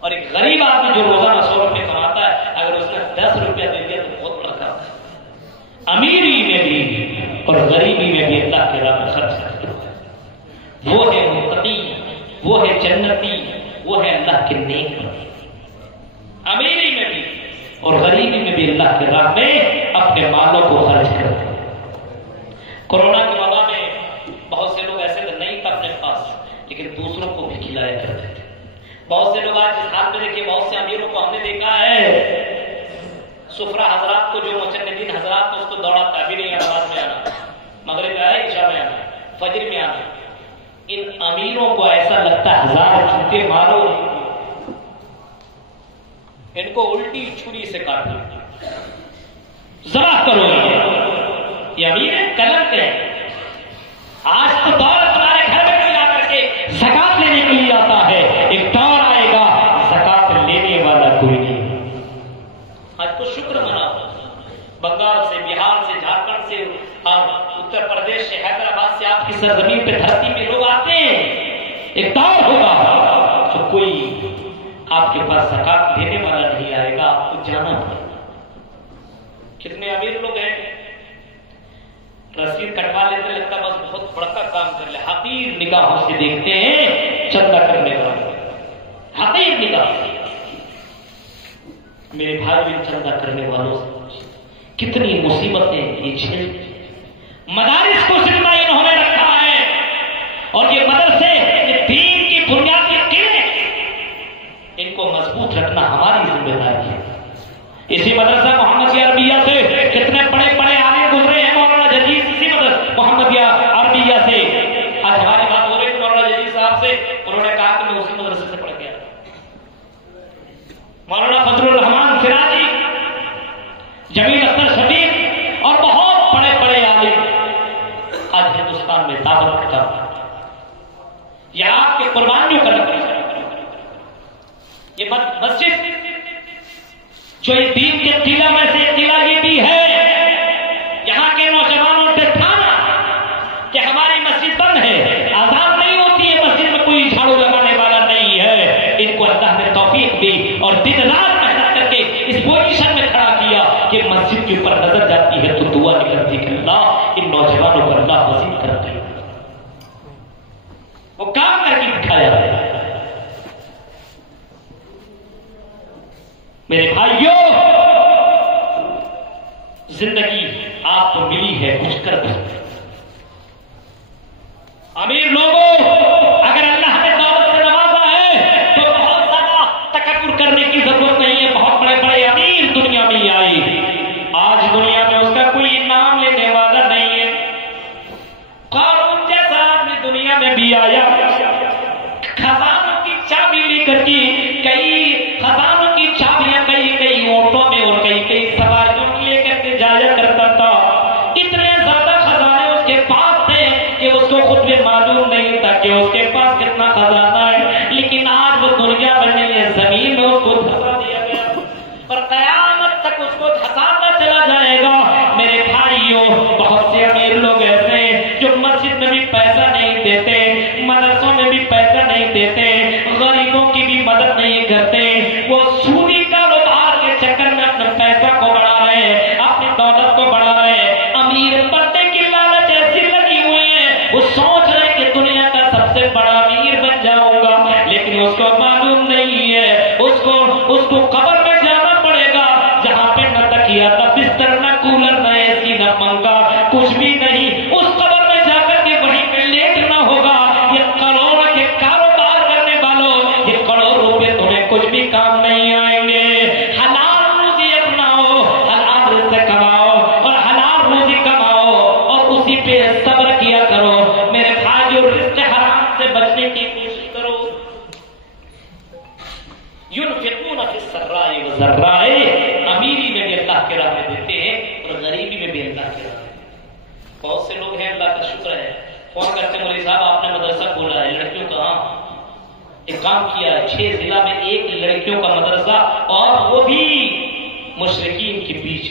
اور ایک غریب آدمی جو روزانہ 100 روپے کماتا ہے اگر اس نے 10 روپیہ دے دیا تو بہت بڑا کام ہے. امیری میں بھی اور غریبی میں بھی اللہ کے راہ میں خرچ کرتے ہیں. وہ ہے متقی, وہ ہے جنتی, وہ ہے اللہ کے نیک بندے. امیری میں بھی اور غریبی میں بھی اللہ کے راہ میں اپنے مالوں کو خرچ کرتے ہیں. کورونا کے وبا میں بہت سے لوگ ایسے تو نہیں تھے اپنے پاس, لیکن دوسروں کو بھی کھلایا کرتے تھے. بہت سے لوگ آج اس حال میں دیکھیے, بہت سے امیروں کو ہم نے دیکھا ہے سفرہ حضرات کو, جو مچندین حضرات کو, اس کو دوڑاتا ہے, ابھی نہیں نماز میں آنا, مغرب میں آئے, عشاء میں آنا, فجر میں آنا. ان امیروں کو ایسا لگتا ہے 1000 جوتے مارو, ان کو الٹی چھری سے کاٹ دو, ذبح کرو. یہ امیر ہے, کلنک ہے. آج تو دور تمہارے گھر میں کوئی آ کر کے زکات لینے کے لیے آتا ہے, ایک دور آئے گا زکات لینے والا کوئی نہیں. آج تو شکر مناؤ, بنگال سے, بہار سے, جھارکھنڈ سے اور اتر پردیش سے, حیدرآباد سے, آپ کی سرزمین پہ دھرتی پہ لوگ آتے ہیں. ایک دور ہوگا تو کوئی آپ کے پاس زکات لینے والا نہیں آئے گا, آپ کو جانا پڑے گا. کتنے امیر لوگ ہیں رسید کٹوا لیتے, لگتا بس بہت بڑا کام کر لے, حقیر نگاہوں سے دیکھتے ہیں چندہ کرنے والے, حقیر نگاہ سے. میرے بھائی بھی چندہ کرنے والوں سے کتنی مصیبتیں یہ جھیل. مدارس کو زندہ انہوں نے رکھا ہے, اور یہ مدرسے یہ دین کی بنیادی قلعے, ان کو مضبوط رکھنا ہماری ذمہ داری ہے. اسی مدرسہ محمدیہ عربیہ سے کتنے بڑے بڑے عالم گزرے ہیں. مولانا جدید اسی مدرسہ محمدیہ عربیہ سے, آج ہماری بات ہو رہی ہے مولانا جدید صاحب سے, انہوں نے کہا کہ میں اسی مدرسے سے پڑھ گیا. مولانا فضل الرحمان سراجی, جمیل اختر شفیق اور بہت بڑے بڑے عالم آج ہندوستان میں دعوت کرتا ہے. یہ آپ کی قربانیوں کا نتیجہ ہے. یہ مسجد جو اس دین کے قلعہ میں سے قلعہ یہ بھی ہے, یہاں کے نوجوانوں نے ٹھانا کہ ہماری مسجد بند ہے, آزاد نہیں ہوتی ہے, مسجد میں کوئی جھاڑو لگانے والا نہیں ہے. ان کو اللہ نے توفیق دی اور دن رات محنت کر کے اس پوزیشن میں کھڑا کیا کہ مسجد کے اوپر نظر جاتی ہے تو دعا نکلتی کہ اللہ ان نوجوانوں کو اللہ مزید کرتا ہے. وہ کام کر کے دکھایا ہے. میرے بھائیوں, زندگی آپ کو ملی ہے کچھ کر دو. امیر لوگوں, اگر اللہ نے دولت سے نوازا ہے تو بہت زیادہ تکبر کرنے کی ضرورت نہیں ہے. بہت بڑے بڑے امیر دنیا میں آئے, آج دنیا میں اس کا کوئی نام لینے والا نہیں ہے. قارون جیسا آدمی دنیا میں بھی آیا, خزانوں کی چابی لے کر کے, کئی خزانوں کی چابیاں کئی اونٹوں میں اور کئی سواریوں میں لے کر کے جایا کرتا تھا. اتنے زیادہ خزانے اس کے پاس تھے کہ اس کو خود بھی معلوم نہیں تھا کہ اس کے پاس کتنا خزانہ ہے. لیکن آج وہ دنیا میں نہیں ہے, زمین میں اس کو دھسا دیا گیا اور قیامت تک اس کو دھساتا چلا جائے گا. میرے بھائیوں, بہت سے امیر لوگ ایسے ہیں جو مسجد میں بھی پیسہ نہیں دیتے, مدرسوں میں بھی پیسہ نہیں دیتے, غریبوں کی بھی مدد نہیں کرتے. وہ سودی کاروبار کے چکر میں اپنے پیسہ کو بڑھا رہے ہیں, اپنی دولت کو بڑھا رہے ہیں. امیر بننے کی لالچ ایسی لگی ہوئی ہے, وہ سوچ رہے ہیں کہ دنیا کا سب سے بڑا امیر بن جاؤں گا, لیکن اس کو معلوم نہیں ہے اس کو قبر میں جانا پڑے گا جہاں پہ نہ تکیا نہ بستر نہ کولر نہ اے سی نہ پنکھا, کچھ بھی نہیں. اس قبر میں جا کر کے وہیں پہ لیٹنا ہوگا. یہ کروڑ کے کاروبار کرنے والوں, یہ کروڑ روپے تمہیں کچھ بھی کام نہیں آئیں گے. حلال روزی اپناؤ, حلال رزق کماؤ اور حلال روزی کماؤ اور اسی پہ صبر کیا کرو. میرے بھائیو, رزق حرام سے بچنے کی کوشش کرو. ينفقون في السراء والضراء, امیری میں بھی اللہ کے راہ میں دیتے ہیں اور غریبی میں بھی اللہ کے راہ میں. بہت سے لوگ ہیں, اللہ کا شکر ہے, فون کرتے ہیں مولوی صاحب آپ نے مدرسہ کھولا ہے لڑکیوں کا. ایک کام کیا ہے, 6 ضلع میں ایک لڑکیوں کا مدرسہ, اور وہ بھی مشرکین کے بیچ.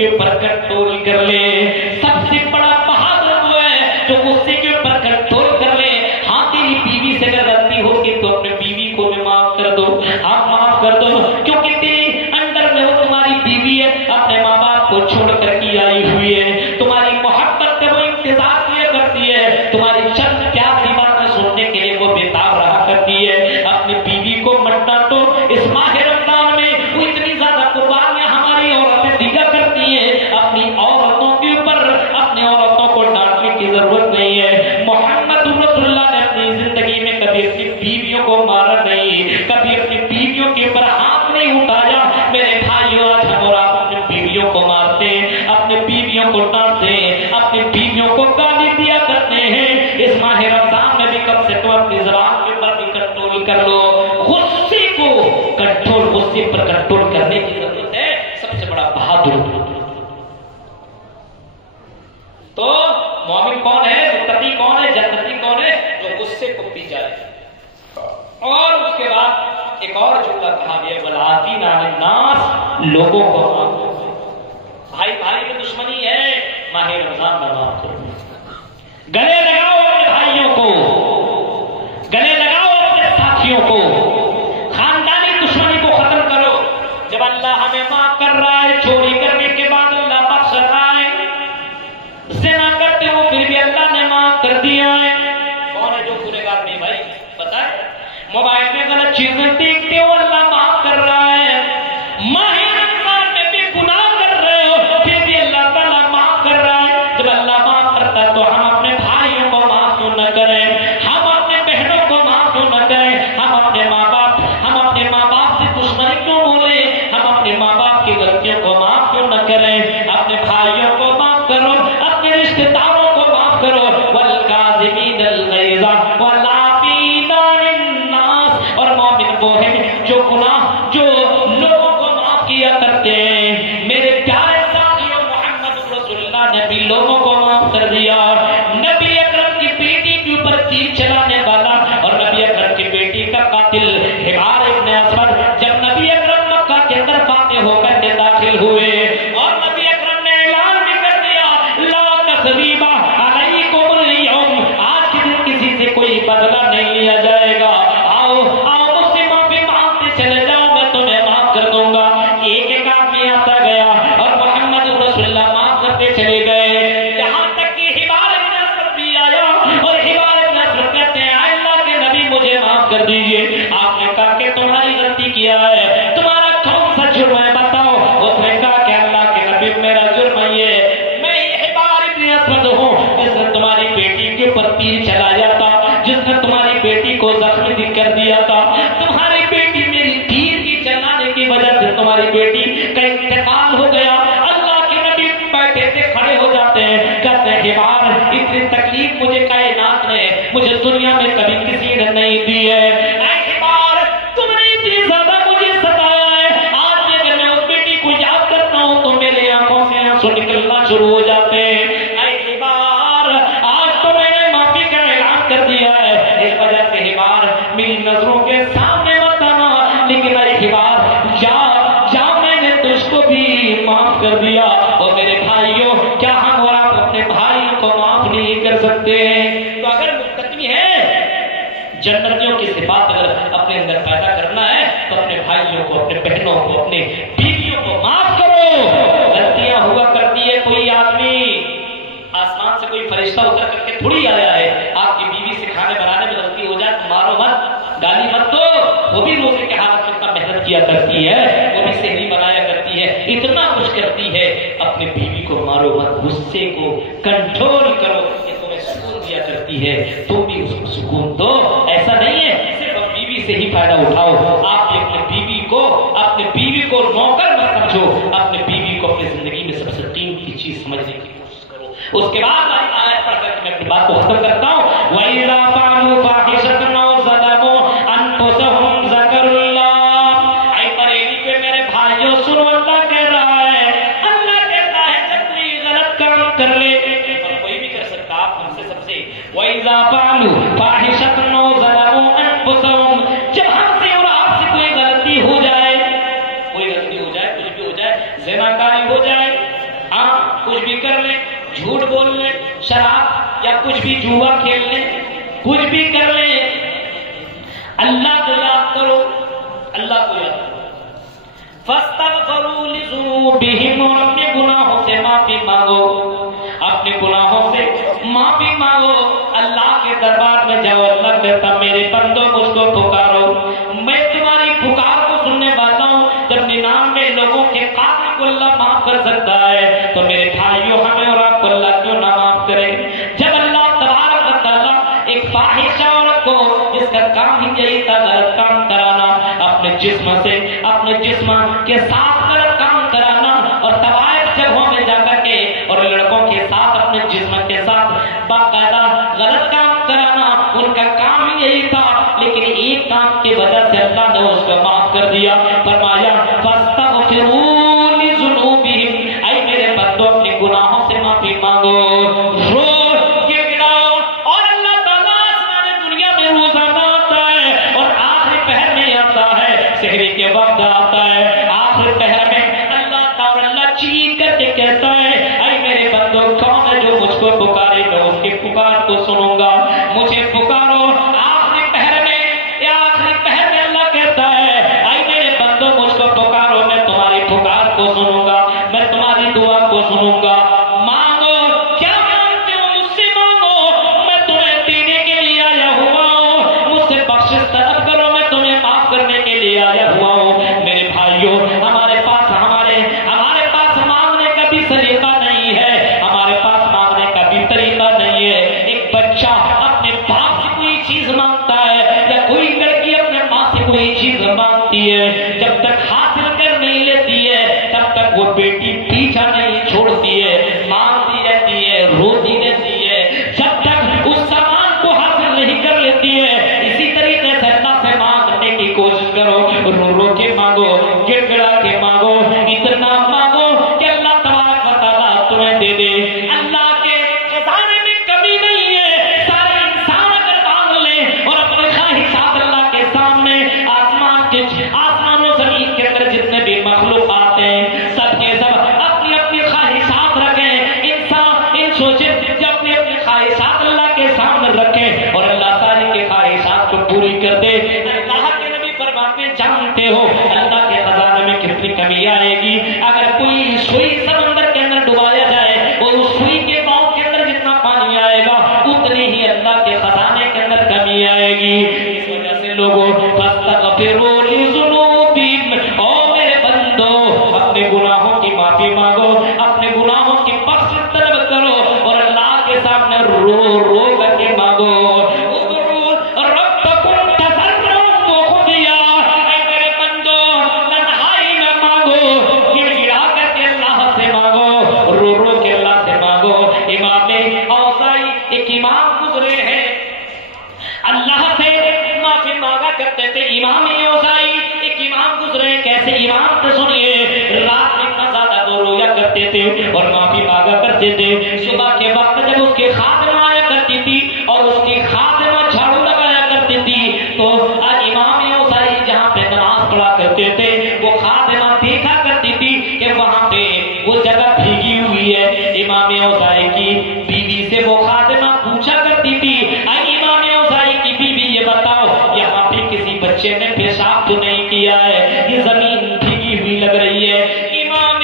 کے اوپر کنٹرول کر لے. سب سے بڑا بہادر وہ ہے جو غصے کے اوپر کنٹرول کر لے. ہاں تیری بیوی سے اگر غلطی ہوگی تو اپنے بیوی کو بھی معاف کر دو. آپ معاف کر دو کیونکہ تیری اندر میں وہ تمہاری بیوی ہے, اپنے ماں باپ کو چھوڑ کر کی آئی ہوئی ہے. تمہاری محبت کا وہ انتظار کیا کرتی ہے, تمہاری چند پیار کی باتیں سننے کے لیے وہ بیتاب رہا کرتی ہے. اپنی بیوی کو مت ڈانٹو. اس ماہ رمضان میں وہ اتنی زیادہ قربانیاں ہماری عورتیں دیا کرتی ہیں, اپنی عورتوں کے اوپر اپنی عورتوں کو ڈانٹنے کی ضرورت نہیں ہے. محمد رسول اللہ نے اپنی زندگی میں کبھی اپنی بیویوں کو مارا نہیں, کبھی اپنی بیویوں کے اوپر ہاتھ نہیں اٹھایا. میرے بھائیوں آج ہم اور آپ اپنی بیویوں کو مارتے ہیں, اپنی بیویوں کو ڈانٹتے ہیں, اپنی بیویوں کو گالی دیا کرتے ہیں. اس ماہ رمضان میں بھی کم سے کم اپنی زبان کے اوپر بھی کنٹرول کر لو. غصے کو کنٹرول, غصے پر کنٹرول کرنے کی ضرورت ہے. سب سے بڑا بہادر تو مومن کون ہے, متقی کون ہے, جنتی کون ہے؟ جو غصے کو پی جائے. اور اس کے بعد ایک اور جملہ کہا گیا, والعافین عن الناس, لوگوں کو معاف کرو. بھائی بھائی میں دشمنی ہے, ماہ رمضان میں معاف کرو. گلے لگاؤ اپنے بھائیوں کو, گلے لگاؤ اپنے ساتھیوں کو. خاندانی دشمنی کو ختم کرو. جب اللہ ہمیں معاف کر رہا ہے, چوری کرنے کے بعد اللہ بخش رہا ہے, زنا کرتے ہو پھر بھی اللہ نے معاف کر دیا ہے. کون ہے جو گنہگار نہیں بھائی پتا ہے؟ موبائل میں غلط چیزیں دیکھتے ہو, اللہ معاف کر رہا ہے. ماہ رمضان میں بھی گناہ کر رہے ہو پھر بھی اللہ تعالیٰ معاف کر رہا ہے. جب اللہ معاف کرتا ہے تو ہم اپنے بھائیوں کو معاف کیوں نہ کریں, ہم اپنے بہنوں کو معاف کیوں نہ کریں, ہم اپنے ماں باپ سے دشمنی کیوں بولے, ہم اپنے ماں باپ کی غلطیوں کو معاف کیوں نہ کریں. اپنے بھائیوں کو معاف کرو, اپنے رشتے داروں کو معاف کرو. والکاظمین الغیظ والعافین عن الناس. اور مومن وہ ہے جو گناہ جو لوگوں کو معاف کیا کرتے ہیں. میرے پیارے ساتھیوں, محمد رسول اللہ نے بھی لوگوں کو معاف کر دیا. نبی اکرم کی بیٹی کے اوپر تیر چلانے والا اور نبی اکرم کی بیٹی کا قاتل حمار ابن اسود, جب نبی اکرم مکہ کے اندر فاتح ہو کر کے داخل ہوئے اور نبی اکرم نے اعلان بھی کر دیا, لا تثریب علیکم اليوم, آج کے دن کسی سے کوئی بدلہ نہیں لیا جائے گا. آؤ مجھ سے معافی مانگتے چلے جاؤ, میں تمہیں معاف کر دوں گا. ایک ایک آدمی آتا گیا اور محمد رسول اللہ معاف کرتے چلے گئے. یہاں تک کہ حمار ابن اسود بھی آیا اور حمار ابن اسود کہتے ہیں, اے اللہ کے نبی مجھے معاف کر دیجئے. آپ نے کہا کہ تمہاری غلطی کیا ہے, تمہارا کون سا جرم ہے بتاؤ. اس نے کہا کہ اللہ کے نبی میرا جرم یہ ہے, میں حمار ابن اسود ہوں جس نے تمہاری بیٹی کے اوپر تیر چلایا تھا, جس نے تمہاری بیٹی کو زخمی کر دیا تھا. تمہاری بیٹی میری تیر کی چلانے کی وجہ سے تمہاری بیٹی کا انتقال ہو گیا. اللہ کے نبی بیٹھے سے کھڑے ہو جاتے ہیں, کہتے ہیں حمار اتنی تکلیف مجھے کائنات نے, مجھے دنیا میں کبھی کسی نے نہیں دی ہے. اے حمار تم نے اتنی زیادہ مجھے ستایا ہے, آج بھی اگر میں اس بیٹی کو یاد کرتا ہوں تو میری آنکھوں سے آنسو نکلنا شروع ہو جاتے ہیں. اے حمار آج تو میں نے معافی کا اعلان کر دیا ہے, اس وجہ سے حمار میری نظروں کے سامنے مت آنا, لیکن اے حمار جا میں نے تجھ کو بھی معاف کر دیا. اور میرے بھائیوں, کیا ہم اور آپ اپنے بھائیوں کو معاف نہیں کر سکتے ہیں؟ تو اگر متقی ہے, جنتیوں کی صفات اگر اپنے اندر پیدا کرنا ہے تو اپنے بھائیوں کو, اپنے بہنوں کو, اپنے بیویوں کو معاف کرو. غلطیاں ہوا کرتی ہے, کوئی آدمی آسمان سے کوئی فرشتہ اتر کر کے تھوڑی آیا ہے. آپ کی بیوی سے کھانے بنانے میں غلطی ہو جائے تو مارو مت, گالی مت دو. وہ بھی روزے کے حالت میں اتنا محنت کیا کرتی ہے, وہ بھی سحری بنایا کرتی ہے, اتنا کچھ کرتی ہے. اپنے بیوی کو مارو مت, غصے کو کنٹرول کرو. کہ تمہیں سکون دیا کرتی ہے تم بھی اس کو سکون دو. ایسا نہیں ہے صرف بیوی سے ہی فائدہ اٹھاؤ. آپ بھی اپنے بیوی کو نوکر مت سمجھو, اپنے بیوی کو اپنی زندگی میں سب سے قیمتی چیز سمجھنے کی کوشش کرو. اس کے بعد آیت پڑھ کر میں اپنی بات کو ختم کرتا ہوں. وَإِذَا فَعَلُوا فَاحِشَةً أَوْ ظَلَمُوا أَنفُسَهُمْ ذَكَرُوا اللَّهَ. اے بریلی کے میرے بھائیوں سنو, اللہ کہہ رہا ہے, اللہ کہتا ہے جب کوئی غلط کام کر لے, اور کوئی بھی کر سکتا, آپ ہم سے سب سے, وَإِذَا فَعَلُوا فَاحِشَةً أَوْ ظَلَمُوا أَنفُسَهُمْ, جب ہم سے اور آپ سے کوئی غلطی ہو جائے, کچھ بھی ہو جائے, زناکاری ہو جائے, کچھ بھی کر لیں، جھوٹ بول لیں، شراب یا کچھ بھی جوا کھیل لیں، کچھ بھی کر لیں، اللہ کو یاد کرو، اللہ کو یاد کرو۔ فاستغفروا لذنوبہم، اور اپنے گناہوں سے معافی مانگو، اپنے گناہوں سے معافی مانگو، اللہ کے دربار میں جاؤ۔ اللہ کہتا میرے بندوں مجھ کو پکارو، میں تمہاری پکار کو سننے والا ہوں۔ جب 99 لوگوں کے قاتل کو اللہ معاف کر سکتا ہے تو میرے بھائیوں ہمیں اور آپ کو اللہ کیوں نہ معاف کرے؟ جب اللہ تبارک و تعالیٰ ایک فاحشہ عورت کو جس کا کام ہی یہی تھا غلط کام کرانا، اپنے جسم سے، اپنے جسم کے ساتھ غلط کام کرانا، اور طوائف جگہوں میں جا کر کے اور لڑکوں کے ساتھ اپنے جسم کے ساتھ باقاعدہ غلط کام کرانا، ان کا کام ہی یہی تھا، لیکن ایک کام کی وجہ سے اللہ نے اس کو معاف کر دیا۔ فرمایا فاستغفروا لذنوبہم، اے میرے بندو اپنے گناہوں سے معافی مانگو، رو کے گراؤ، اور اللہ تعالیٰ آسمان دنیا میں روزانہ آتا ہے اور آخری پہر میں آتا ہے، سحری کے وقت آتا ہے، آخری پہر میں اللہ تعالیٰ چیخ کر کے کہتا ہے اے میرے بندو کون ہے جو مجھ کو پکارے گا، اس کی پکار کو سنوں گا، مجھے پکارو۔ آخری پہر میں یا آخری پہر میں اللہ کہتا ہے اے میرے بندو مجھ کو پکارو، میں تمہاری پکار کو سنوں گا، میں تمہاری دعا کو سنوں گا۔ مانگو، کیا مانگتے ہو مجھ سے مانگو، میں تمہیں دینے کے لیے آیا ہوا ہوں، مجھ سے بخشش طلب کرو، میں تمہیں معاف کرنے کے لیے آیا ہوا ہوں۔ میرے بھائیوں ہمارے پاس مانگنے کا بھی سلیقہ نہیں ہے، ہمارے پاس مانگنے کا بھی طریقہ نہیں ہے۔ ایک بچہ اپنے باپ سے کوئی چیز مانگتا ہے یا کوئی لڑکی اپنے ماں سے کوئی چیز مانگتی ہے، جب تک حاصل کر نہیں لیتی ہے تب تک وہ بیٹی پیچھا نہیں چھوڑتی ہے، مانگتی رہتی ہے، روتی رہتی ہے، جب تک اس سامان کو حاصل نہیں کر لیتی ہے۔ اسی طریقے سے اللہ سے مانگنے کی کوشش کرو، رو رو کے مانگو، گڑ گڑا کے مانگو، اتنا مانگو کہ اللہ تبارک و تعالیٰ تمہیں دے دے۔ اللہ کے خزانے میں کمی نہیں ہے، سارے انسان اگر مانگ لیں اور اپنے خواہشات اللہ کے سامنے، آسمان و زمین کے اندر جتنے بھی مخلوقات ہیں سب کے سب اپنی اپنی خواہشات رکھیں، انسان سوچے کہ اپنی اپنی خواہشات اللہ کے سامنے رکھیں اور اللہ تعالیٰ کی خواہشات کو پوری کر دے۔ اللہ کے نبی فرماتے ہیں جانتے ہو اللہ کے خزانے میں کتنی کمی آئے گی؟ اگر کوئی سوئی سمندر کے اندر ڈبایا جائے اور اس سوئی کے پاؤں کے اندر جتنا پانی آئے گا اتنی ہی اللہ کے خزانے کے اندر کمی آئے گی۔ اس وجہ سے لوگوں فاستغفروا لذنوبہم، او میرے بندو اپنے گناہوں کی معافی مانگو، اپنے گناہوں کی بخشش طلب کرو اور اللہ کے سامنے رو رو کر کے مانگو۔ امام اوزاعی ایک امام گزرے، کیسے امام تو سنیے، رات میں اتنا زیادہ دو رویا کرتے تھے اور معافی مانگا کرتے تھے۔ صبح کے وقت جب اس کی خادمہ آیا کرتی تھی اور اس کی خادمہ جھاڑو لگایا کرتی تھی تو امام اوزاعی جہاں پہ نماز پڑھا کرتے تھے وہ خادمہ دیکھا کرتی تھی کہ وہاں پہ وہ جگہ بھیگی ہوئی ہے۔ امام اوزاعی کی بیوی سے وہ خادمہ پوچھا کرتی تھی اے امام اوزاعی کی بیوی یہ بتاؤ یہاں پہ کسی بچے نے پیشاب تو نہیں کیا ہے، یہ زمین بھیگی ہوئی لگ رہی ہے؟ امام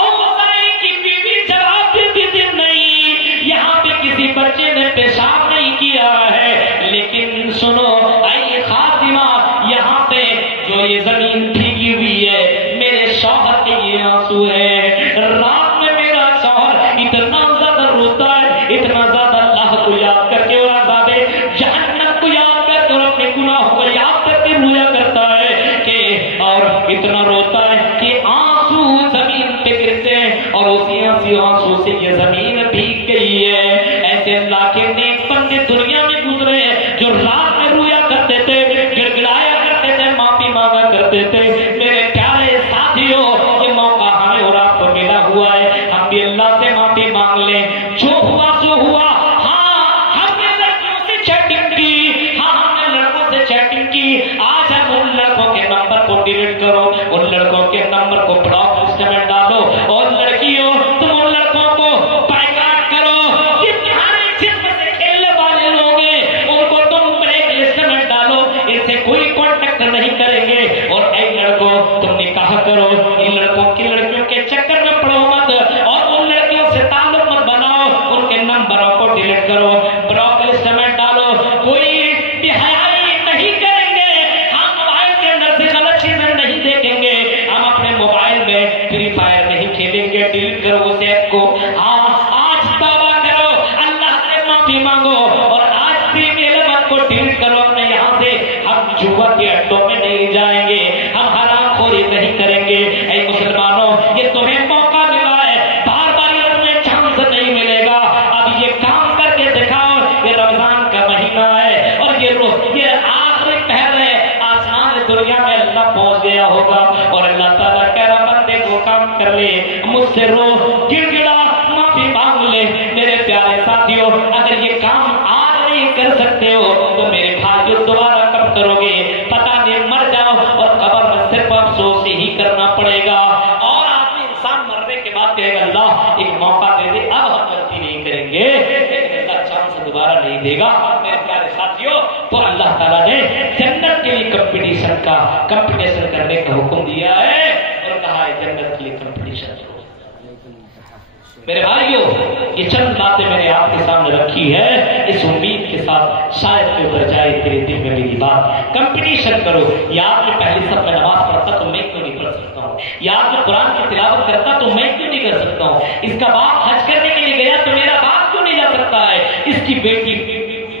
اوزاعی کی بیوی جواب دیتی تھی نہیں، یہاں پہ کسی بچے نے پیشاب نہیں کیا ہے، لیکن سنو اے خادمہ یہاں پہ جو یہ زمین بھیگی ہوئی ہے میرے شوہر کے یہ آنسو ہے، رات میں میرا شوہر اتنا زیادہ روتا ہے، اتنا زیادہ اللہ کو یاد کر کے اور عذاب جہنم کو یاد کر کے اور اپنے گناہوں کو یاد کر کے رویا کرتا ہے کہ اور اتنا روتا ہے کہ آنسو زمین پہ گرتے ہیں اور اسی آنسو سے یہ زمین بھیگ گئی ہے۔ ایسے اللہ کے نیک بندے دنیا میں گزرے ہیں جو رات میں رویا کرتے تھے، گڑ گڑایا کرتے تھے، معافی مانگا کرتے تھے۔ میرے پیارے ساتھیوں یہ موقع ہمیں اور آپ کو ملا ہوا ہے، ہم بھی اللہ سے معافی مانگ لیں، جو ہوا سو ہوا۔ آج ہم ان لڑکوں کے نمبر کو ڈیلیٹ کرو، ان لڑکوں کے نمبر کو بلاک لسٹ میں ڈالو، اور لڑکیوں تم ان لڑکوں کو ڈیلیٹ کرو اس ایپ کو. آج توبہ کرو, اللہ سے معافی مانگو, اور آج بھی میل کو ڈیلیٹ کرو اپنے یہاں سے. ہم جوا کے اڈوں میں نہیں جائیں گے, ہم حرام خوری نہیں کریں گے. اے مسلمانوں, یہ تمہیں موقع ملا ہے, بار بار یہ تمہیں چانس نہیں ملے گا. اب یہ کام کر کے دکھاؤ. یہ رمضان کا مہینہ ہے اور یہ آخری پہر ہے. آسمان دنیا میں اللہ پہنچ گیا ہوگا اور اللہ تعالیٰ کہہ رہا بندے کو کام کر لے, مجھ سے رو, گڑ گڑا, معافی مانگ لے. میرے پیارے ساتھیوں, اگر یہ کام آج نہیں کر سکتے ہو تو میرے بھائیوں دوبارہ کب کرو گے؟ پتہ نہیں, مر جاؤ اور قبر میں صرف افسوس ہی کرنا پڑے گا. اور آدمی انسان مرنے کے بعد کہے گا اللہ ایک موقع دے دے, اب ہم غلطی نہیں کریں گے, لیکن اللہ چانس دوبارہ نہیں دے گا. میرے پیارے ساتھیوں, تو اللہ تعالیٰ نے جنت کے لیے کمپٹیشن کرنے کا حکم دیا ہے اور کہا ہے جنت کے لیے کمپٹیشن کرو. میرے بھائیوں, یہ چند باتیں میں نے آپ کے سامنے رکھی ہے اس امید کے ساتھ شاید کہ اتر جائے تیرے دل میں میری بات. کمپٹیشن کرو. یاد میں پہلی سب میں نماز پڑھتا تو میں کیوں نہیں پڑھ سکتا ہوں؟ یاد میں قرآن کی تلاوت کرتا تو میں کیوں نہیں کر سکتا ہوں؟ اس کا باپ حج کرنے کے لیے گیا تو میرا باپ کیوں نہیں جا سکتا ہے؟ اس کی بیٹی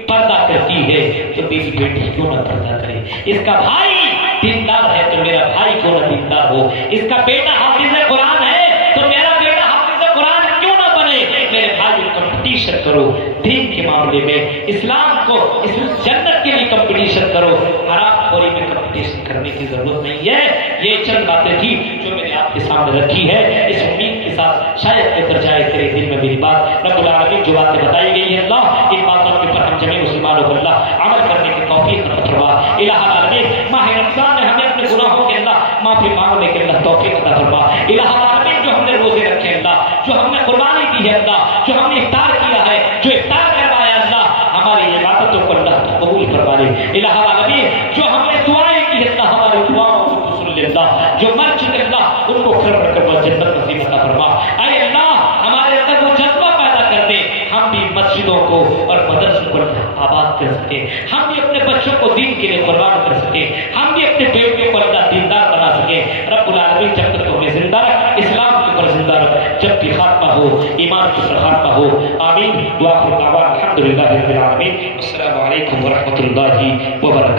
پردہ کرتی ہے تو میری بیٹی کیوں نہ پردہ کرے؟ اس کا بھائی دیندار ہے تو میرا بھائی کیوں نہ دیندار ہو؟ اس کا بیٹا حافظ قرآن ہے تو میرا بیٹا حافظ قرآن کیوں نہ بنے؟ میرے بھائی کمپٹیشن کرو دین کے معاملے میں, اسلام کو اس جنت کے لیے کمپٹیشن کرو. حرام خوری میں کمپٹیشن کرنے کی ضرورت نہیں ہے. یہ چند باتیں تھی جو میں نے آپ کے سامنے رکھی ہے اس امید کے ساتھ شاید اتر جائے تیرے دل میں میری بات. رب العالمین جو باتیں بتائی گئی ہیں اللہ ان باتوں کے اوپر ہم جميع مسلمانوں کو اللہ عمل کرنے کی توفیق عطا فرما. الہ العالمین ماہ رمضان میں ہمیں اپنے گناہوں کے اللہ معافی مانگنے کے اللہ توفیق عطا فرما. الہ العالمین جو ہم نے روزے رکھے اللہ, جو ہم نے قربانی دی ہے اللہ, جو ہم نے افطار کیا ہے, جو افطار کروایا اللہ, ہماری عبادتوں کو اللہ قبول فرما لے. الہ العالمین جو ہم نے دعائیں کی اللہ ہماری دعاؤں کو سن لے اللہ, جو مر چکے اللہ ان کو پھر کر جنت نصیب عطا فرما. اے اللہ ہمارے اندر وہ جذبہ پیدا کر دے, ہم بھی مسجدوں کو اور مدرسوں کو آباد کر سکے, ہم بھی اپنے بچوں کو دین کے لیے قربان کر سکے, ہم بھی اپنے بیٹوں کو اللہ دیندار بنا سکے. رب العالمین جب تک ہمیں زندہ رکھ, اسلام کے اوپر زندہ رکھ, جب بھی خاتمہ ہو ایمان کے اوپر خاتمہ ہو. آمین. دعا دعوانا الحمدللہ رب العالمین. السلام علیکم ورحمۃ اللہ وبرکاتہ.